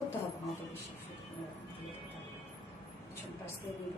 করতে হবে আমাদের বেশি পিছন পাশ দিয়ে নিব।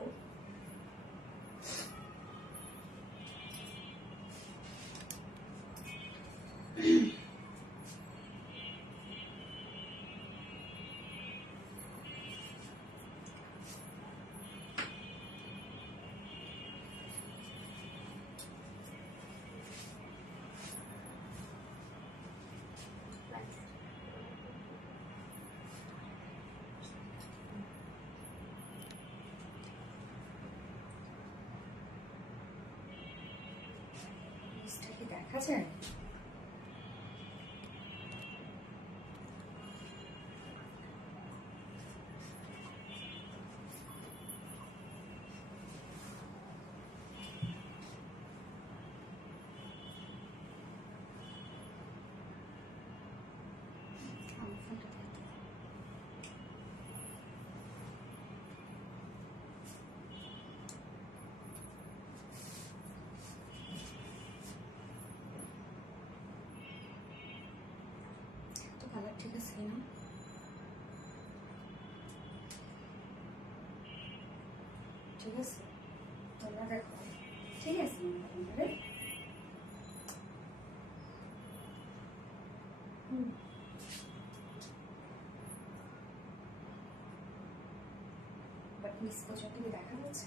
দেখা যায় কালার ঠিক আছে না? ঠিক আছে, তোমরা দেখো ঠিক আছে। বাট মিস পর্যন্ত দেখা যাচ্ছে।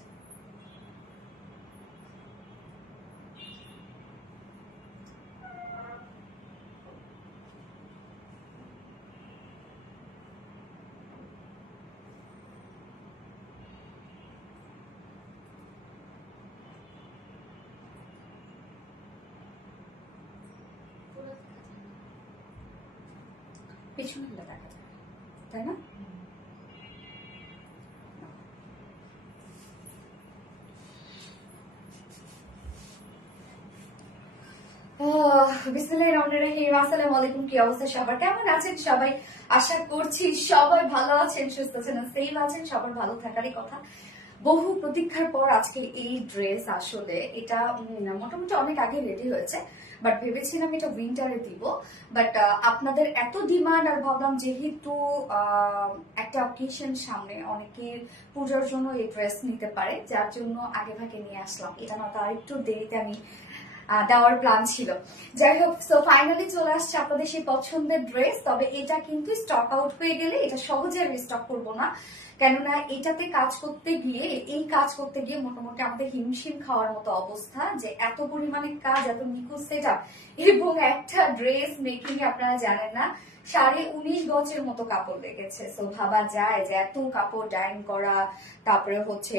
পেছনটা দেখা যায় তাই না? বিসমিল্লাহিররহমানিররহিম। আসসালামু আলাইকুম। কি অবস্থা সবার, কেমন আছেন সবাই? আশা করছি সবাই ভালো আছেন, সুস্থ আছেন, সেফ আছেন। সবার ভালো থাকারই কথা। বহু প্রতীক্ষার পর আজকে এই ড্রেস, আসলে এটা মোটামুটি অনেক আগে রেডি হয়েছে, বাট ভেবেছিলাম এটা উইন্টারে দিব। বাট আপনাদের এত ডিমান্ড, আর ভাবলাম যেহেতু একটা অকেশন সামনে, অনেকের পূজার জন্য এই ড্রেস নিতে পারে, যার জন্য আগে ভাগে নিয়ে আসলাম। এটা না তো আরেকটু দেরিতে আমি দেওয়ার প্ল্যান ছিল। যাই হোক, সো ফাইনালি চলে আসছে আপনাদের সেই পছন্দের ড্রেস। তবে এটা কিন্তু স্টক আউট হয়ে গেলে এটা সহজে রিস্টক করবো না, কেননা এটাতে কাজ করতে গিয়ে, এই কাজ করতে গিয়ে মোটামুটি আমাদের হিমশিম খাওয়ার মতো অবস্থা, যে এত পরিমাণে কাজ, এত নিখুঁত সেটআপ, এবং একটা ড্রেস মেকিং আপনারা জানেন না 19.5 গজের মতো কাপড় লেগেছে। সো ভাবা যায় যে এত কাপড় ডাইং করা, তারপরে হচ্ছে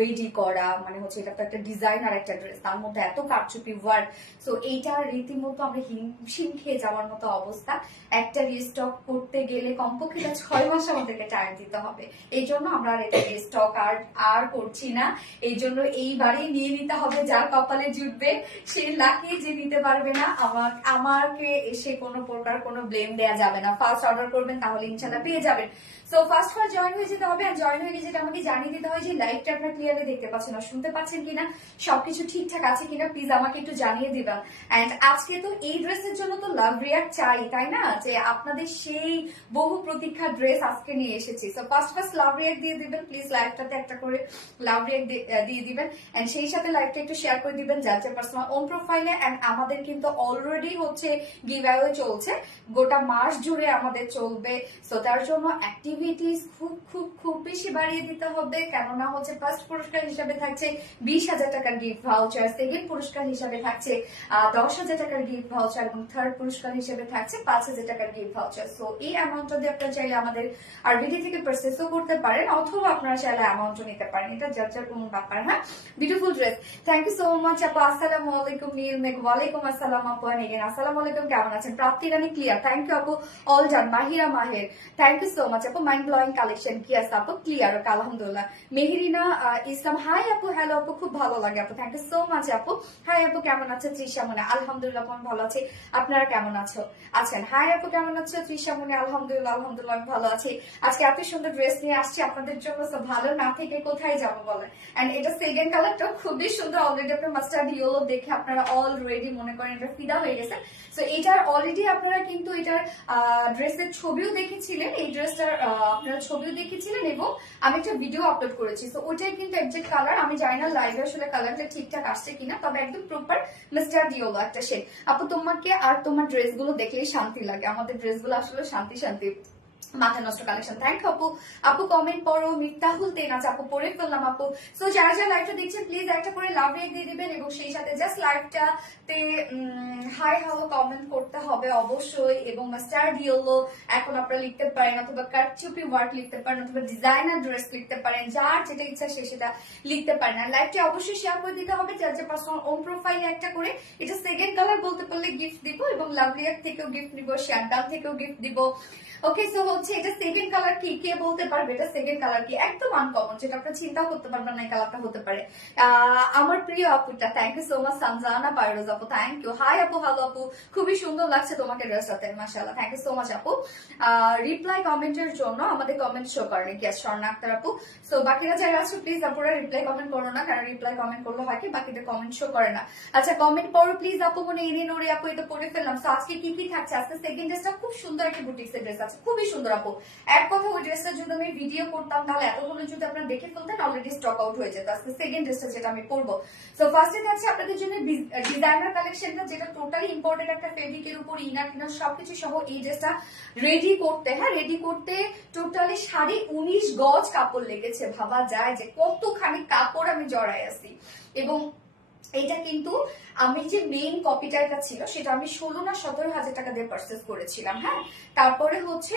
রেডি করা, মানে হচ্ছে এটা তো একটা ডিজাইনার একটা ড্রেস, তার মধ্যে এত কারচুপি ওয়ার্ক। সো এইটা রীতিমতো আমরা হিমশিম খেয়ে যাওয়ার মতো অবস্থা। একটা রিস্টক করতে গেলে কমপক্ষে 6 মাস আমাদেরকে টাইম দিতে হবে। এই জন্য আমরা আর এটা রিস্টক আর করছি না। এই জন্য এইবারেই নিয়ে নিতে হবে, যার কপালে জুটবে সে লাকি, যে নিতে পারবে না আমাকে এসে কোনো প্রকার কোনো ব্লেম দেয়া যাবে না। ফার্স্ট অর্ডার করবেন, তাহলে ইনশাল্লাহ পেয়ে যাবেন। সো ফার্স্ট জয়েন হয়ে যেতে হবে, আর জয়েন হয়ে যেটা আমাকে জানিয়ে দিতে হয় যে লাইভটা আপনারা ক্লিয়ারলি দেখতে পাচ্ছেন আর শুনতে পাচ্ছেন কিনা, সবকিছু ঠিকঠাক আছে কিনা, প্লিজ আমাকে একটু জানিয়ে দিবেন। এন্ড আজকে তো এই ড্রেসের জন্য তো লাভ রিয়াক্ট চাই, তাই না? যে আপনাদের সেই বহু প্রতীক্ষার ড্রেস আজকে নিয়ে এসেছি। সো ফার্স্ট লাভ রিয়াক্ট দিয়ে দিবেন প্লিজ, লাইভটাতে একটা করে লাভ রিয়াক্ট দিয়ে দিবেন। এন্ড সেই সাথে লাইভটা একটু শেয়ার করে দিবেন যার যার পার্সোনাল ওন প্রোফাইলে। এন্ড আমাদের কিন্তু অলরেডি হচ্ছে গিভঅ্যাওয়ে চলছে, গোটা মাস জুড়ে আমাদের চলবে। সো তার জন্য অ্যাক্টিভিটিস খুব খুব খুব বেশি বাড়িয়ে দিতে হবে, কেননা হচ্ছে ফার্স্ট পুরস্কার হিসাবে থাকছে 20,000 টাকার গিফট ভাউচার, সেকেন্ড পুরস্কার হিসাবে থাকছে 10,000 টাকার গিফট ভাউচার, এবং থার্ড পুরস্কার হিসেবে থাকছে 5,000 টাকার গিফট ভাউচার। সো এই অ্যামাউন্টটা দিয়ে আপনারা চাইলে আমাদের আরবিডি থেকে পারচেসও করতে পারেন, অথবা আপনারা চাইলে অ্যামাউন্টও নিতে পারেন, এটা যার যার কোনো ব্যাপার। হ্যাঁ, beautiful dress. Thank you so much আপু। আসসালামু আলাইকুম নীল মেঘ। ওয়ালাইকুম আসসালাম আপু। এগেন আসসালামু আলাইকুম, কেমন আছেন? Prapti Rani clear, thank you আপু। All done. Mahira Maher, thank you so much আপু। মাইন্ড ব্লোয়িং কালেকশন কি আছে আপু? ক্লিয়ার, ওকে আলহামদুলিল্লাহ। মেহেরিনা ইসলাম, হাই আপু। হ্যালো আপু, খুব ভালো লাগে আপু, থ্যাংক ইউ সো মাচ আপু। হাই আপু, কেমন আছে? তৃষা মনে, আলহামদুলিল্লাহ আমি ভালো আছি, আপনারা কেমন আছেন? হাই আপু, কেমন আছো? তৃষা মনে, আলহামদুলিল্লাহ আলহামদুলিল্লাহ আমি ভালো আছি। আজকে এত সুন্দর ড্রেস নিয়ে আসছি আপনাদের জন্য, তো ভালো না থেকে কোথায় যাবো বলেন। এন্ড এটা সেকেন্ড কালারটা খুবই সুন্দর, অলরেডি আপনার মাস্টার্ড ইয়েলো দেখে আপনারা অলরেডি মনে করেন এটা ফিদা হয়ে গেছে। সো এটার অলরেডি আপনারা আপনারা কিন্তু এটার ড্রেসের ছবিও দেখেছিলেন, এই ড্রেসটার আপনারা ছবিও দেখেছিলেন এবং আমি একটা ভিডিও আপলোড করেছি। তো ওইটাই কিন্তু একজ্যাক্ট কালার। আমি জানি না লাইভে আসলে কালারটা ঠিকঠাক আসছে কিনা, তবে একদম প্রপার মিস্টার ইয়েলো একটা শেড। আপু তোমাকে আর তোমার ড্রেসগুলো দেখলেই শান্তি লাগে, আমাদের ড্রেসগুলো আসলে শান্তি শান্তি মাথা নষ্ট কালেকশন। থ্যাংক আপু। আপু কমেন্ট পড়ো, মিফতাহুল তেনাজ আপু পড়ে ফেললাম আপু। সো যারা যারা লাইভটা দেখছেন প্লিজ একটা করে লাভ রেক দিয়ে দিবেন এবং সেই সাথে জাস্ট লাইভটাতে হাই হ্যালো কমেন্ট করতে হবে অবশ্যই। এবং মাস্টার ইয়েলো এখন আপনারা লিখতে পারেন, অথবা কারচুপি ওয়ার্ক লিখতে পারেন, অথবা ডিজাইনার ড্রেস লিখতে পারেন, যার যেটা ইচ্ছা সে সেটা লিখতে পারেন। আর লাইভটি অবশ্যই শেয়ার করে দিতে হবে, যার যে পার্সোনাল ওন প্রোফাইলে একটা করে। এটা সেকেন্ড কালার বলতে পারলে গিফট দিব এবং লাভলিয়ার থেকেও গিফট নিব, শেয়ারডাল থেকেও গিফট দিব। ওকে, সো হচ্ছে এটা সেকেন্ড কালার কি, কে বলতে পারবে এটা সেকেন্ড কালার কি? একদম আনকমন, যেটা আপনারা চিন্তাও করতে পারবেন না এই কালারটা হতে পারে। আমার প্রিয় আপুটা, thank you so much. Sanjana Parvez আপু থ্যাংক ইউ। হাই আপু, হ্যালো আপু, খুবই সুন্দর লাগছে তোমাকে ড্রেসটাতে, মাশাআল্লাহ, থ্যাংক ইউ সো মাচ আপু। রিপ্লাই কমেন্টের জন্য আমাদের কমেন্ট শো করেন কি স্বর্ণা আক্তার আপু। সো বাকিরা যারা আছে প্লিজ আপুরা রিপ্লাই কমেন্ট করো না, কারণ রিপ্লাই কমেন্ট করলে হয় কি বাকিদের কমেন্ট শো করে না। আচ্ছা কমেন্ট পড়ো প্লিজ আপু, মনে এনে নোরে আপু এটা পড়ে ফেললাম। সো আজকে কি কি থাকছে? আজকে সেকেন্ড ড্রেসটা খুব সুন্দর একটা বুটিক্সের ড্রেস আছে, খুবই সুন্দর আপু। এক কথা, ওই ড্রেসটা যদি আমি ভিডিও করতাম তাহলে এতক্ষণ যদি আপনারা দেখে ফেলতেন অলরেডি স্টক আউট হয়ে যেত। আজকে সেকেন্ড ড্রেসটা যেটা আমি পরবো। সো ফার্স্টে থাকছে আপনাদের জন্য ডিজাইনার কালেকশনটা, যেটা টোটালি ইম্পর্টেন্ট একটা ফেব্রিকের উপর ইনার টিনার সবকিছু সহ এই ড্রেসটা রেডি করতে, হ্যাঁ রেডি করতে টোটালি 19.5 গজ কাপড় লেগেছে। ভাবা যায় যে কতখানি কাপড় আমি জড়াই আছি। এবং এটা কিন্তু আমি যে মেইন কপিটা এটা ছিল সেটা আমি 16 না 17,000 টাকা দিয়ে পারচেজ করেছিলাম। হ্যাঁ, তারপরে হচ্ছে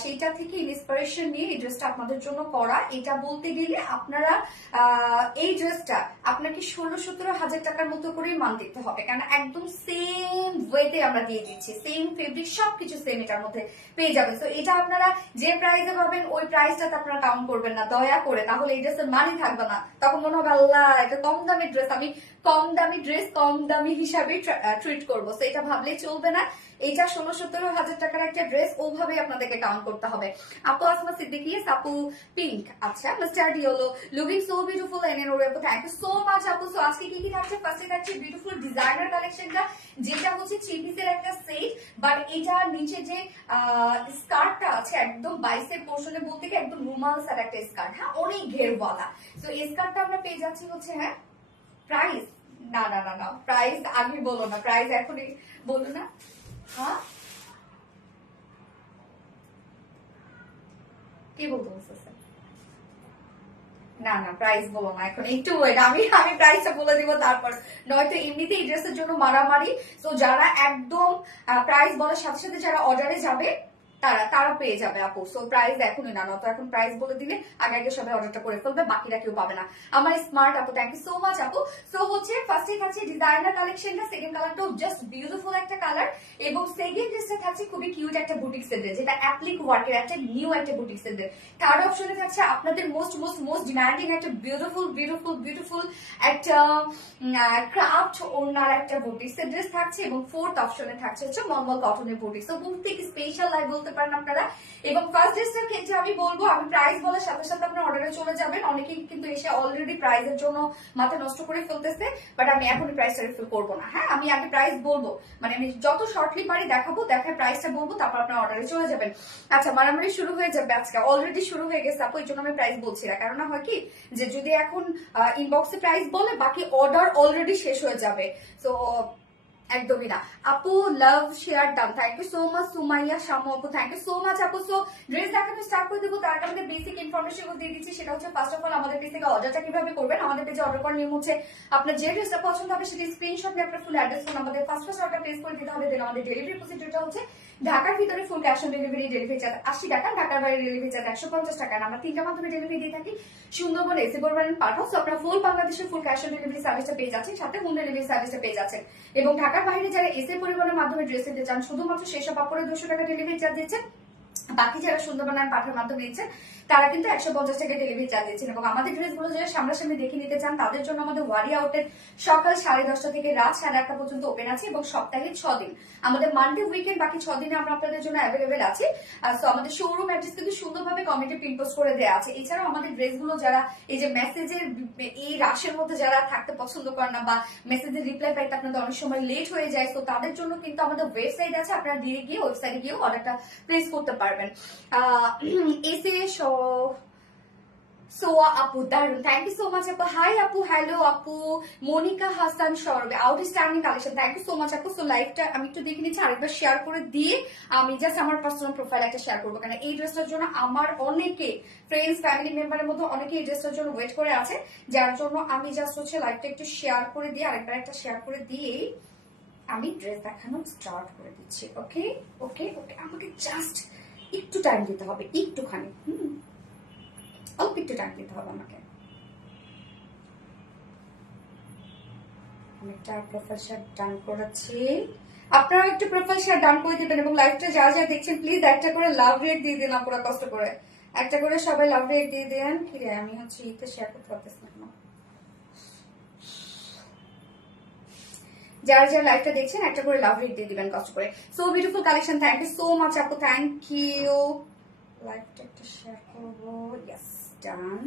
সেইটা থেকে ইন্সপিরেশন নিয়ে এই ড্রেসটা আপনাদের জন্য করা। এটা বলতে গেলে আপনারা এই ড্রেসটা আপনাকে 16-17,000 টাকার মতো করেই মান দিতে হবে, কারণ একদম সেম ওয়েতে আমরা দিয়ে দিচ্ছি, সেম ফেব্রিক সবকিছু সেম এটার মধ্যে পেয়ে যাবেন। তো এটা আপনারা যে প্রাইসে পাবেন ওই প্রাইসটাতে আপনারা কাউন্ট করবেন না দয়া করে, তাহলে এই ড্রেসের মানই থাকবে না। তখন মনে হবে আল্লাহ এটা কম দামের ড্রেস, আমি কম দামি ড্রেস কম দামি হিসাবে ট্রিট করবো। তো এটা ভাবলেই চলবে না। এটা 16-17,000 টাকার একটা ড্রেস, ওভাবে আপনাদেরকে কাউন্ট করতে হবে। আপু আসমা সিদ্দিকী, আপু পিঙ্ক, আচ্ছা mister yellow looking so beautiful and আপু থ্যাংক ইউ সো মাচ আপু। সো আজকে কি কি থাকছে? ফার্স্টে থাকছে বিউটিফুল ডিজাইনার কালেকশনটা, যেটা হচ্ছে 3 পিসের একটা সেট, বাট এটার নিচে যে স্কার্টটা আছে একদম বাইসের পোর্শনে বলতে গিয়ে একদম রুমালস আর একটা স্কার্ট, হ্যাঁ অনেক ঘেরওয়ালা। তো এই স্কার্টটা আমরা পেয়ে যাচ্ছি হচ্ছে, হ্যাঁ প্রাইস না না না না প্রাইস আগে বলো না, প্রাইস এখনই বলো না। হ্যাঁ কি বলতে বলতেছে? না না প্রাইস বলো না এখন, একটু ওয়েট, আমি প্রাইসটা বলে দিব তারপর, নয়তো এমনিতে এই ড্রেসের জন্য মারামারি। তো যারা একদম প্রাইস বলার সাথে সাথে যারা অর্ডারে যাবে তারা পেয়ে যাবে আপু। সো প্রাইস এখনই না, নয়তো এখন প্রাইস বলে দিলে আগে আগে সবাই অর্ডারটা করে ফেলবে, বাকিরা কেউ পাবে না। আমার স্মার্ট আপু থ্যাংক ইউ সো মাচ আপু। সো হচ্ছে ফার্স্টে থাকছে ডিজাইনার কালেকশনটা, সেকেন্ড কালারটাও জাস্ট বিউটিফুল একটা কালার, এবং সেকেন্ড ড্রেসটা থাকছে খুবই কিউট একটা বুটিক সেট, যেটা অ্যাপ্লিক ওয়ার্কের একটা নিউ একটা বুটিক সেট। থার্ড অপশনে থাকছে আপনাদের মোস্ট ডিমান্ডিং একটা বিউটিফুল বিউটিফুল বিউটিফুল একটা ক্রাফট ওনার একটা বুটিক সেট ড্রেস থাকছে, এবং ফোর্থ অপশনে থাকছে হচ্ছে মলমল কটনের boutique. So boutique special live বলতে পারেন আপনারা। এবং ফার্স্ট ড্রেসটার ক্ষেত্রে আমি বলবো, আমি প্রাইস বলার সাথে সাথে আপনার অর্ডারে চলে যাবেন। অনেকেই কিন্তু এসে অলরেডি প্রাইসের জন্য মাথা নষ্ট করে ফেলতেছে, বাট আমি এখনই প্রাইসটা রিফিল করবো না। হ্যাঁ, আমি আগে প্রাইস বলবো, মানে আমি যত শর্টলি পারি দেখাবো, দেখার প্রাইসটা বলবো, তারপর আপনার অর্ডারে চলে যাবেন। আচ্ছা মারামারি শুরু হয়ে যাবে আজকে, অলরেডি শুরু হয়ে গেছে আপু, এই জন্য আমি প্রাইস বলছি না। কারণ হয় কি যে যদি এখন ইনবক্সে প্রাইস বলে বাকি অর্ডার অলরেডি শেষ হয়ে যাবে। সো একদমই না আপু। Love share done, thank you so much. Sumaiya Shamu আপু থ্যাংক ইউ সো মাচ আপু। সো ড্রেস দেখানো স্টার্ট করে দেবো, তার আগে আমাদের বেসিক ইনফরমেশন দিয়ে দিচ্ছি। সেটা হচ্ছে ফার্স্ট অফ অল আমাদের পেজ থেকে অর্ডারটা কিভাবে করবেন। আমাদের পেজে অর্ডার করার নিয়ম হচ্ছে আপনার যে ড্রেসটা পছন্দ হবে সেটি স্ক্রিনশট নিয়ে আপনার ফুল অ্যাড্রেস ফোন আমাদের ফার্স্ট অর্ডার প্লেস করে দিতে হবে। দেন আমাদের ডেলিভারি প্রসিডিউরটা হচ্ছে ঢাকার ভিতরে full cash on delivery, delivery charge 80 টাকা, ঢাকার বাইরে ডেলিভারি চার্জ 150 টাকা। আমরা 3টা মাধ্যমে ডেলিভারি দিয়ে থাকি, সুন্দরবন এসি বলবেন পাঠাও। সো আপনার ফুল বাংলাদেশের ফুল ক্যাশ অন ডেলিভারি সার্ভিসটা পেয়ে যাচ্ছেন, সাথে হোম ডেলিভারি সার্ভিসটা পেয়ে যাচ্ছেন। এবং ঢাকার বাইরে যারা এসি পরিবহনের মাধ্যমে ড্রেস নিতে চান, শুধুমাত্র সেসব আপুরে 200 টাকা ডেলিভারি চার্জ দিচ্ছেন, বাকি যারা সুন্দরবন আর পাঠার মাধ্যমে নিচ্ছেন তারা কিন্তু 150 টাকা ডেলিভারি চার্জ দিচ্ছেন। এবং আমাদের ড্রেসগুলো যারা সামনাসামনি দেখে নিতে চান তাদের জন্য আমাদের ওয়ারি আউটলেট সকাল 10:30 থেকে রাত 8:30 পর্যন্ত ওপেন আছে এবং সপ্তাহে 6 দিন, আমাদের মানডে উইকেন্ড বাকি 6 দিনে আমরা আপনাদের জন্য অ্যাভেলেবেল আছে। সো আমাদের শোরুম অ্যাড্রেস কিন্তু সুন্দরভাবে কমেন্টে পিন পোস্ট করে দেওয়া আছে। এছাড়াও আমাদের ড্রেসগুলো যারা এই যে মেসেজের এই রাশের মধ্যে যারা থাকতে পছন্দ করেন না বা মেসেজের রিপ্লাই পাইতে আপনাদের অনেক সময় লেট হয়ে যায়, তো তাদের জন্য কিন্তু আমাদের ওয়েবসাইট আছে, আপনারা দিয়ে গিয়ে ওয়েবসাইটে গিয়ে অর্ডারটা প্লেস করতে পারবেন। এসে সোয়া আপু দারুন, থ্যাংক ইউ সো মাচ আপু। হাই আপু, হ্যালো আপু। মনিকা হাসান সরবে, outstanding collection, thank you so much আপু। সো লাইভটা আমি একটু দেখে নিচ্ছি, আরেকবার শেয়ার করে দিয়ে আমি জাস্ট আমার পার্সোনাল প্রোফাইল একটা শেয়ার করবো, কারণ এই ড্রেসটার জন্য আমার অনেকে ফ্রেন্ডস ফ্যামিলি মেম্বারের মধ্যে অনেকে এই ড্রেসটার জন্য ওয়েট করে আছে, যার জন্য আমি জাস্ট হচ্ছে লাইভটা একটু শেয়ার করে দিয়ে আরেকবার একটা শেয়ার করে দিয়ে আমি ড্রেস দেখানো স্টার্ট করে দিচ্ছি। ওকে ওকে ওকে, আমাকে জাস্ট একটু টাইম দিতে হবে, একটুখানি অল্প একটু টাইম দিতে হবে আমাকে। আমি একটা প্রোফাইল শেয়ার ডান করেছি, আপনারা একটু প্রোফাইল শেয়ার ডান করে দিবেন এবং লাইভটা যা যা দেখছেন প্লিজ একটা করে লাভ রেট দিয়ে দিন, আপনারা কষ্ট করে একটা করে সবাই লাভ রেট দিয়ে দেন। কি রে, আমি হচ্ছে ইতে শেয়ার করতে পারতেছি না, যারা যারা লাইভটা দেখছেন একটা করে লাভ রেট দিয়ে দিবেন কষ্ট করে। So beautiful collection, thank you so much আপু, থ্যাংক ইউ। লাইভটা একটা শেয়ার করবো, ইয়েস ডান।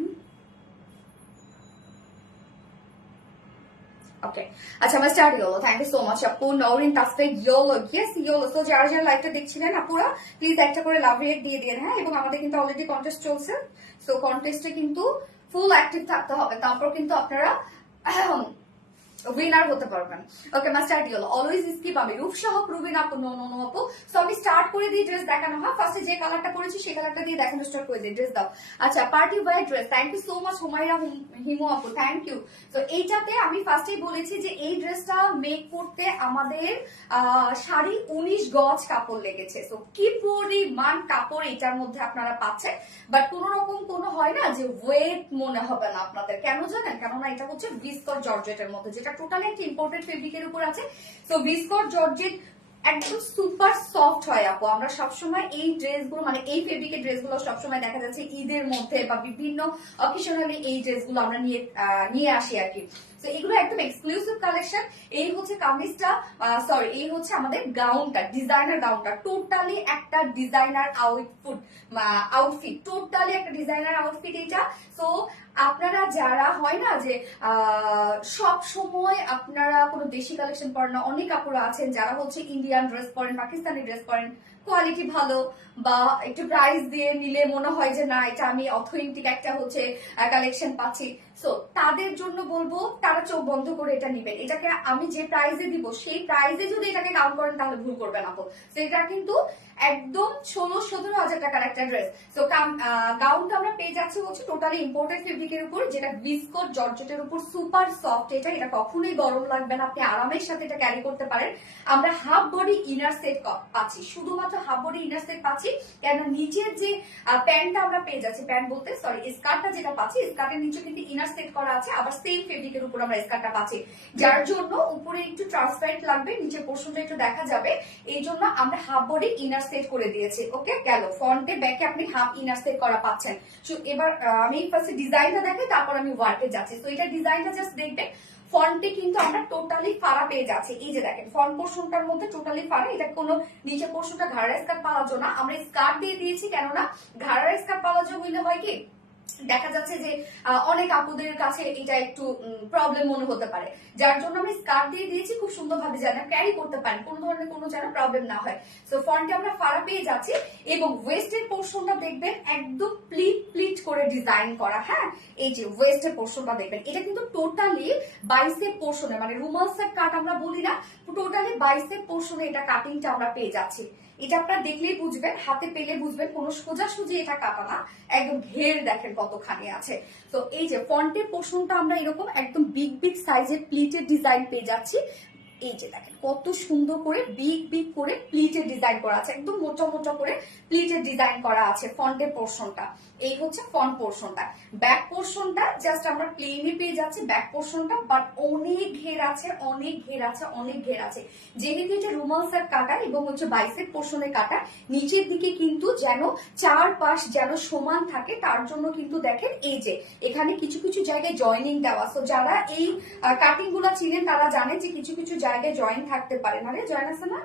ওকে, আচ্ছা আমার start yellow, thank you so much আপু। Nowrin Tasfiq yellow, yes yellow. So যারা যারা লাইভটা দেখছিলেন আপুরা প্লিজ একটা করে লাভ রেট দিয়ে দিন, হ্যাঁ। এবং আমাদের কিন্তু অলরেডি কন্টেস্ট চলছে, সো কন্টেস্টে কিন্তু ফুল অ্যাক্টিভ থাকতে হবে, তারপর কিন্তু আপনারা উইনার হতে পারবেন। ওকে, মাস্টার ডিওল অলওয়েজ স্কিপ আমি রূপসহ রুবিন আপু, নো নো নো আপু। সো আমি স্টার্ট করে দিই ড্রেস দেখানো, হয় ফার্স্টে যে কালারটা করেছি সেই কালারটা দিয়ে দেখানো স্টার্ট করে দিই, ড্রেস দাও। আচ্ছা, party wear dress, thank you so much Humayra Himu আপু, থ্যাংক ইউ। তো এইটাতে আমি ফার্স্টেই বলেছি যে এই ড্রেসটা মেক করতে আমাদের 19.5 গজ কাপড় লেগেছে। তো কি পরিমাণ কাপড় এটার মধ্যে আপনারা পাচ্ছেন, বাট কোন রকম কোনো হয় না যে ওয়েট মনে হবে না আপনাদের, কেন জানেন? কেননা এটা হচ্ছে ভিসকস জর্জেটের মধ্যে, যেটা টোটালি একটা ইম্পোর্টেড ফেব্রিকের উপর আছে। তো ভিসকস জর্জেট একদম সুপার সফট হয় আপু। আমরা সবসময় এই ড্রেসগুলো মানে এই ফেব্রিকের ড্রেসগুলো সবসময় দেখা যাচ্ছে ঈদের মধ্যে বা বিভিন্ন অকেশনালি এই ড্রেসগুলো আমরা নিয়ে আসি আর কি। তো এগুলো একদম এক্সক্লুসিভ কালেকশন। এই হচ্ছে কামিজটা, সরি এই হচ্ছে আমাদের গাউনটা, ডিজাইনার গাউনটা, টোটালি একটা ডিজাইনার আউটফিট, টোটালি একটা ডিজাইনার আউটফিট এটা। সো আপনারা যারা হয় না যে সব সময় আপনারা কোনো দেশি কালেকশন পরেন না, অনেক আপুরা আছেন যারা হচ্ছে ইন্ডিয়ান ড্রেস পরেন, পাকিস্তানি ড্রেস পরেন, কোয়ালিটি ভালো বা একটু প্রাইস দিয়ে নিলে মনে হয় যে না এটা আমি অথেন্টিক একটা হচ্ছে কালেকশন পাচ্ছি। সো তাদের জন্য বলবো তারা চোখ বন্ধ করে এটা নিবেন। এটাকে আমি যে প্রাইজে দিব সেই প্রাইজে যদি এটাকে কাউন্ট করেন তাহলে ভুল করবেন আপু। তো এটা কিন্তু একদম 16-17 হাজার টাকার একটা ড্রেস। তো গাউনটা আমরা পেয়ে যাচ্ছি হচ্ছে টোটালি ইম্পোর্টেড ফেব্রিকের উপর, যেটা ভিসকস জর্জেটের উপর, সুপার সফট। এটা কখনোই গরম লাগবে না, আপনি আরামের সাথে এটা ক্যারি করতে পারেন। আমরা হাফ বডি ইনার সেট পাচ্ছি, শুধুমাত্র হাফ বডি ইনার সেট পাচ্ছি, কেন নিচের যে প্যান্টটা আমরা পেয়ে যাচ্ছি, প্যান্ট বলতে সরি স্কার্টটা যেটা পাচ্ছি, স্কার্টের নিচে কিন্তু ইনার সেট করা আছে, আবার সেম ফেব্রিকের উপর আমরা স্কার্টটা পাচ্ছি, যার জন্য উপরে একটু ট্রান্সপারেন্ট লাগবে, নিচের পোর্শনটা একটু দেখা যাবে, এই জন্য আমরা হাফ বডি ইনার সেট করে দিয়েছি। ওকে, গেল ফ্রন্টে ব্যাকে আপনি হাফ ইনার সেট করা পাচ্ছেন। তো এবার আমি ফার্স্টে ডিজাইনটা দেখাই, তারপর আমি ওয়ার্কে যাচ্ছি। তো এটা ডিজাইনটা জাস্ট দেখবেন, ফন্টে কিন্তু আমরা টোটালি ফাড়া পেয়ে যাচ্ছি। এই যে দেখেন ফ্রন্ট পোর্শনটার মধ্যে টোটালি ফাড়া, এটা কোনো নিচে পোর্শনটা ঘাড়া স্কার্ট পালাজো না, আমরা স্কার্ট দিয়ে দিয়েছি, কেননা ঘাড়া স্কার্ট পালাজো হইলে হয় কি দেখা যাচ্ছে যে অনেক আপুদের কাছে এটা একটু প্রবলেম মনে হতে পারে, যার জন্য আমি স্কার্ট দিয়ে দিয়েছি, খুব সুন্দরভাবে যেন ক্যারি করতে পারেন, কোনো ধরনের কোনো যেন প্রবলেম না হয়। সো ফ্রন্টে আমরা ফাড়া পেয়ে যাচ্ছি এবং ওয়েস্টের পোর্শনটা দেখবেন একদম প্লিট করে ডিজাইন করা। হ্যাঁ, এই যে ওয়েস্টের পোর্শনটা দেখবেন, এটা কিন্তু টোটালি বাইসেপ পোর্শনে, মানে রুমাল সেট কাট আমরা বলি না, টোটালি বাইসেপ পোর্শনে এটা কাটিংটা আমরা পেয়ে যাচ্ছি। এটা আপনারা দেখলেই বুঝবেন, হাতে পেলে বুঝবেন, কোনো সোজাসুজি এটা কাটা না, একদম ঘের দেখেন কতখানি আছে। তো এই যে ফন্টের পোর্শনটা আমরা এরকম একদম বিগ সাইজের প্লিটের ডিজাইন পেয়ে যাচ্ছি, এই যে দেখেন কত সুন্দর করে বিগ বিগ করে প্লিটের ডিজাইন করা আছে, একদম মোটা মোটা করে প্লিটের ডিজাইন করা আছে। ফন্টের পোর্শনটা এই হচ্ছে ফ্রন্ট পোর্শনটা। ব্যাক পোর্শনটা জাস্ট আমরা প্লেনই পেয়ে যাচ্ছি ব্যাক পোর্শনটা, বাট অনেক ঘের আছে, অনেক ঘের আছে, অনেক ঘের আছে। যেহেতু এটা রুমাল সেট কাটা এবং হচ্ছে বাইসেপ পোর্শনে কাটা, নিচের দিকে কিন্তু যেন চার পাশ যেন সমান থাকে, তার জন্য কিন্তু দেখেন এই যে এখানে কিছু কিছু জায়গায় জয়েনিং দেওয়া। সো যারা এই কাটিং গুলা চিনেন তারা জানে যে কিছু কিছু জায়গায় জয়েন থাকতে পারে। মানে জয়েন আছে না,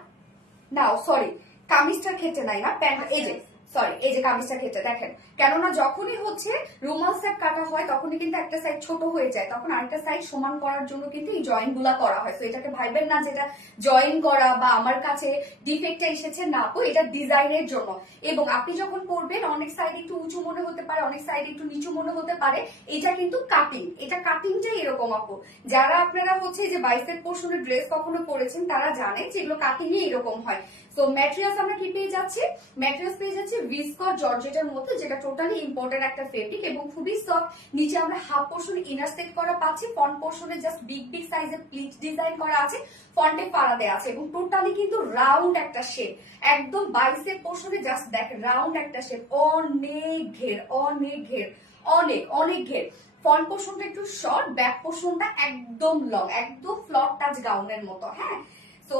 না সরি কামিজটার ক্ষেত্রে নাই না, প্যান্ট এই যে সরি এই যে কামিজটার ক্ষেত্রে দেখেন, কেননা যখনই হচ্ছে রুমাল সেট কাটা হয় তখনই কিন্তু একটা সাইড ছোট হয়ে যায়, তখন আরেকটা সাইড সমান করার জন্য কিন্তু এই জয়েন গুলা করা হয়। তো এটাকে ভাইবেন না যেটা জয়েন করা বা আমার কাছে ডিফেক্টটা এসেছে, না তো এটা ডিজাইনের জন্য। এবং আপনি যখন করবেন অনেক সাইড একটু উঁচু মনে হতে পারে, অনেক সাইড একটু নিচু মনে হতে পারে, এটা কিন্তু কাটিং, এটা কাটিংটাই এরকম আপু। যারা আপনারা হচ্ছে যে বাইসেপ পোর্শনের ড্রেস কখনো করেছেন তারা জানেন যে এগুলো কাটিং এরকম হয়। সো ম্যাটেরিয়ালস আমরা কি পেয়ে যাচ্ছি, ম্যাটেরিয়ালস পেয়ে যাচ্ছি ভিসকস জর্জেটের মধ্যে, যেটা টোটালি ইম্পর্টেন্ট একটা ফেব্রিক এবং খুবই সফট। নিচে আমরা হাফ পোর্শন ইনার সেট করা পাচ্ছি, ফ্রন্ট পোর্শনে জাস্ট বিগ বিগ সাইজের প্লিট ডিজাইন করা আছে, ফন্টে পাড়া দেওয়া আছে এবং টোটালি কিন্তু রাউন্ড একটা শেপ, একদম বাইসেপ পোর্শনে জাস্ট দেখেন রাউন্ড একটা শেপ, অনেক ঘের, অনেক ঘের, অনেক অনেক ঘের। ফ্রন্ট পোর্শনটা একটু শর্ট, ব্যাক পোর্শনটা একদম লং, একদম ফ্লট টাচ গাউনের মতো। হ্যাঁ, তো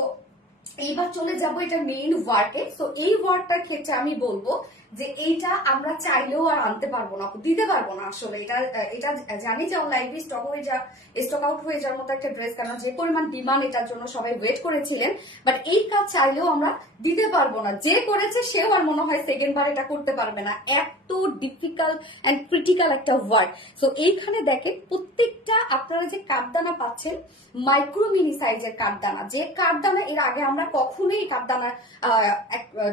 এইবার চলে যাব এটা মেইন ওয়ার্কে। সো এই ওয়ার্কটার ক্ষেত্রে আমি বলবো যে এইটা আমরা চাইলেও আর আনতে পারবো না, দিতে পারবো না। আসলে এটা এটা জানি যে লাইভে স্টক হয়ে যা স্টক আউট হয়ে যাওয়ার মতো একটা ড্রেস, কারণ যে পরিমাণ ডিমান্ড এটার জন্য সবাই ওয়েট করেছিলেন, বাট এই কাজ চাইলেও আমরা দিতে পারবো না। যে করেছে সেও আর মনে হয় সেকেন্ড বার এটা করতে পারবে না, এত ডিফিকাল্ট এন্ড ক্রিটিক্যাল একটা ওয়ার্ক। সো এইখানে দেখেন প্রত্যেকটা আপনারা যে কাঠদানা পাচ্ছেন মাইক্রো মিনি সাইজের কাঠদানা, যে কাঠদানা এর আগে আমরা কখনোই কাঠদানা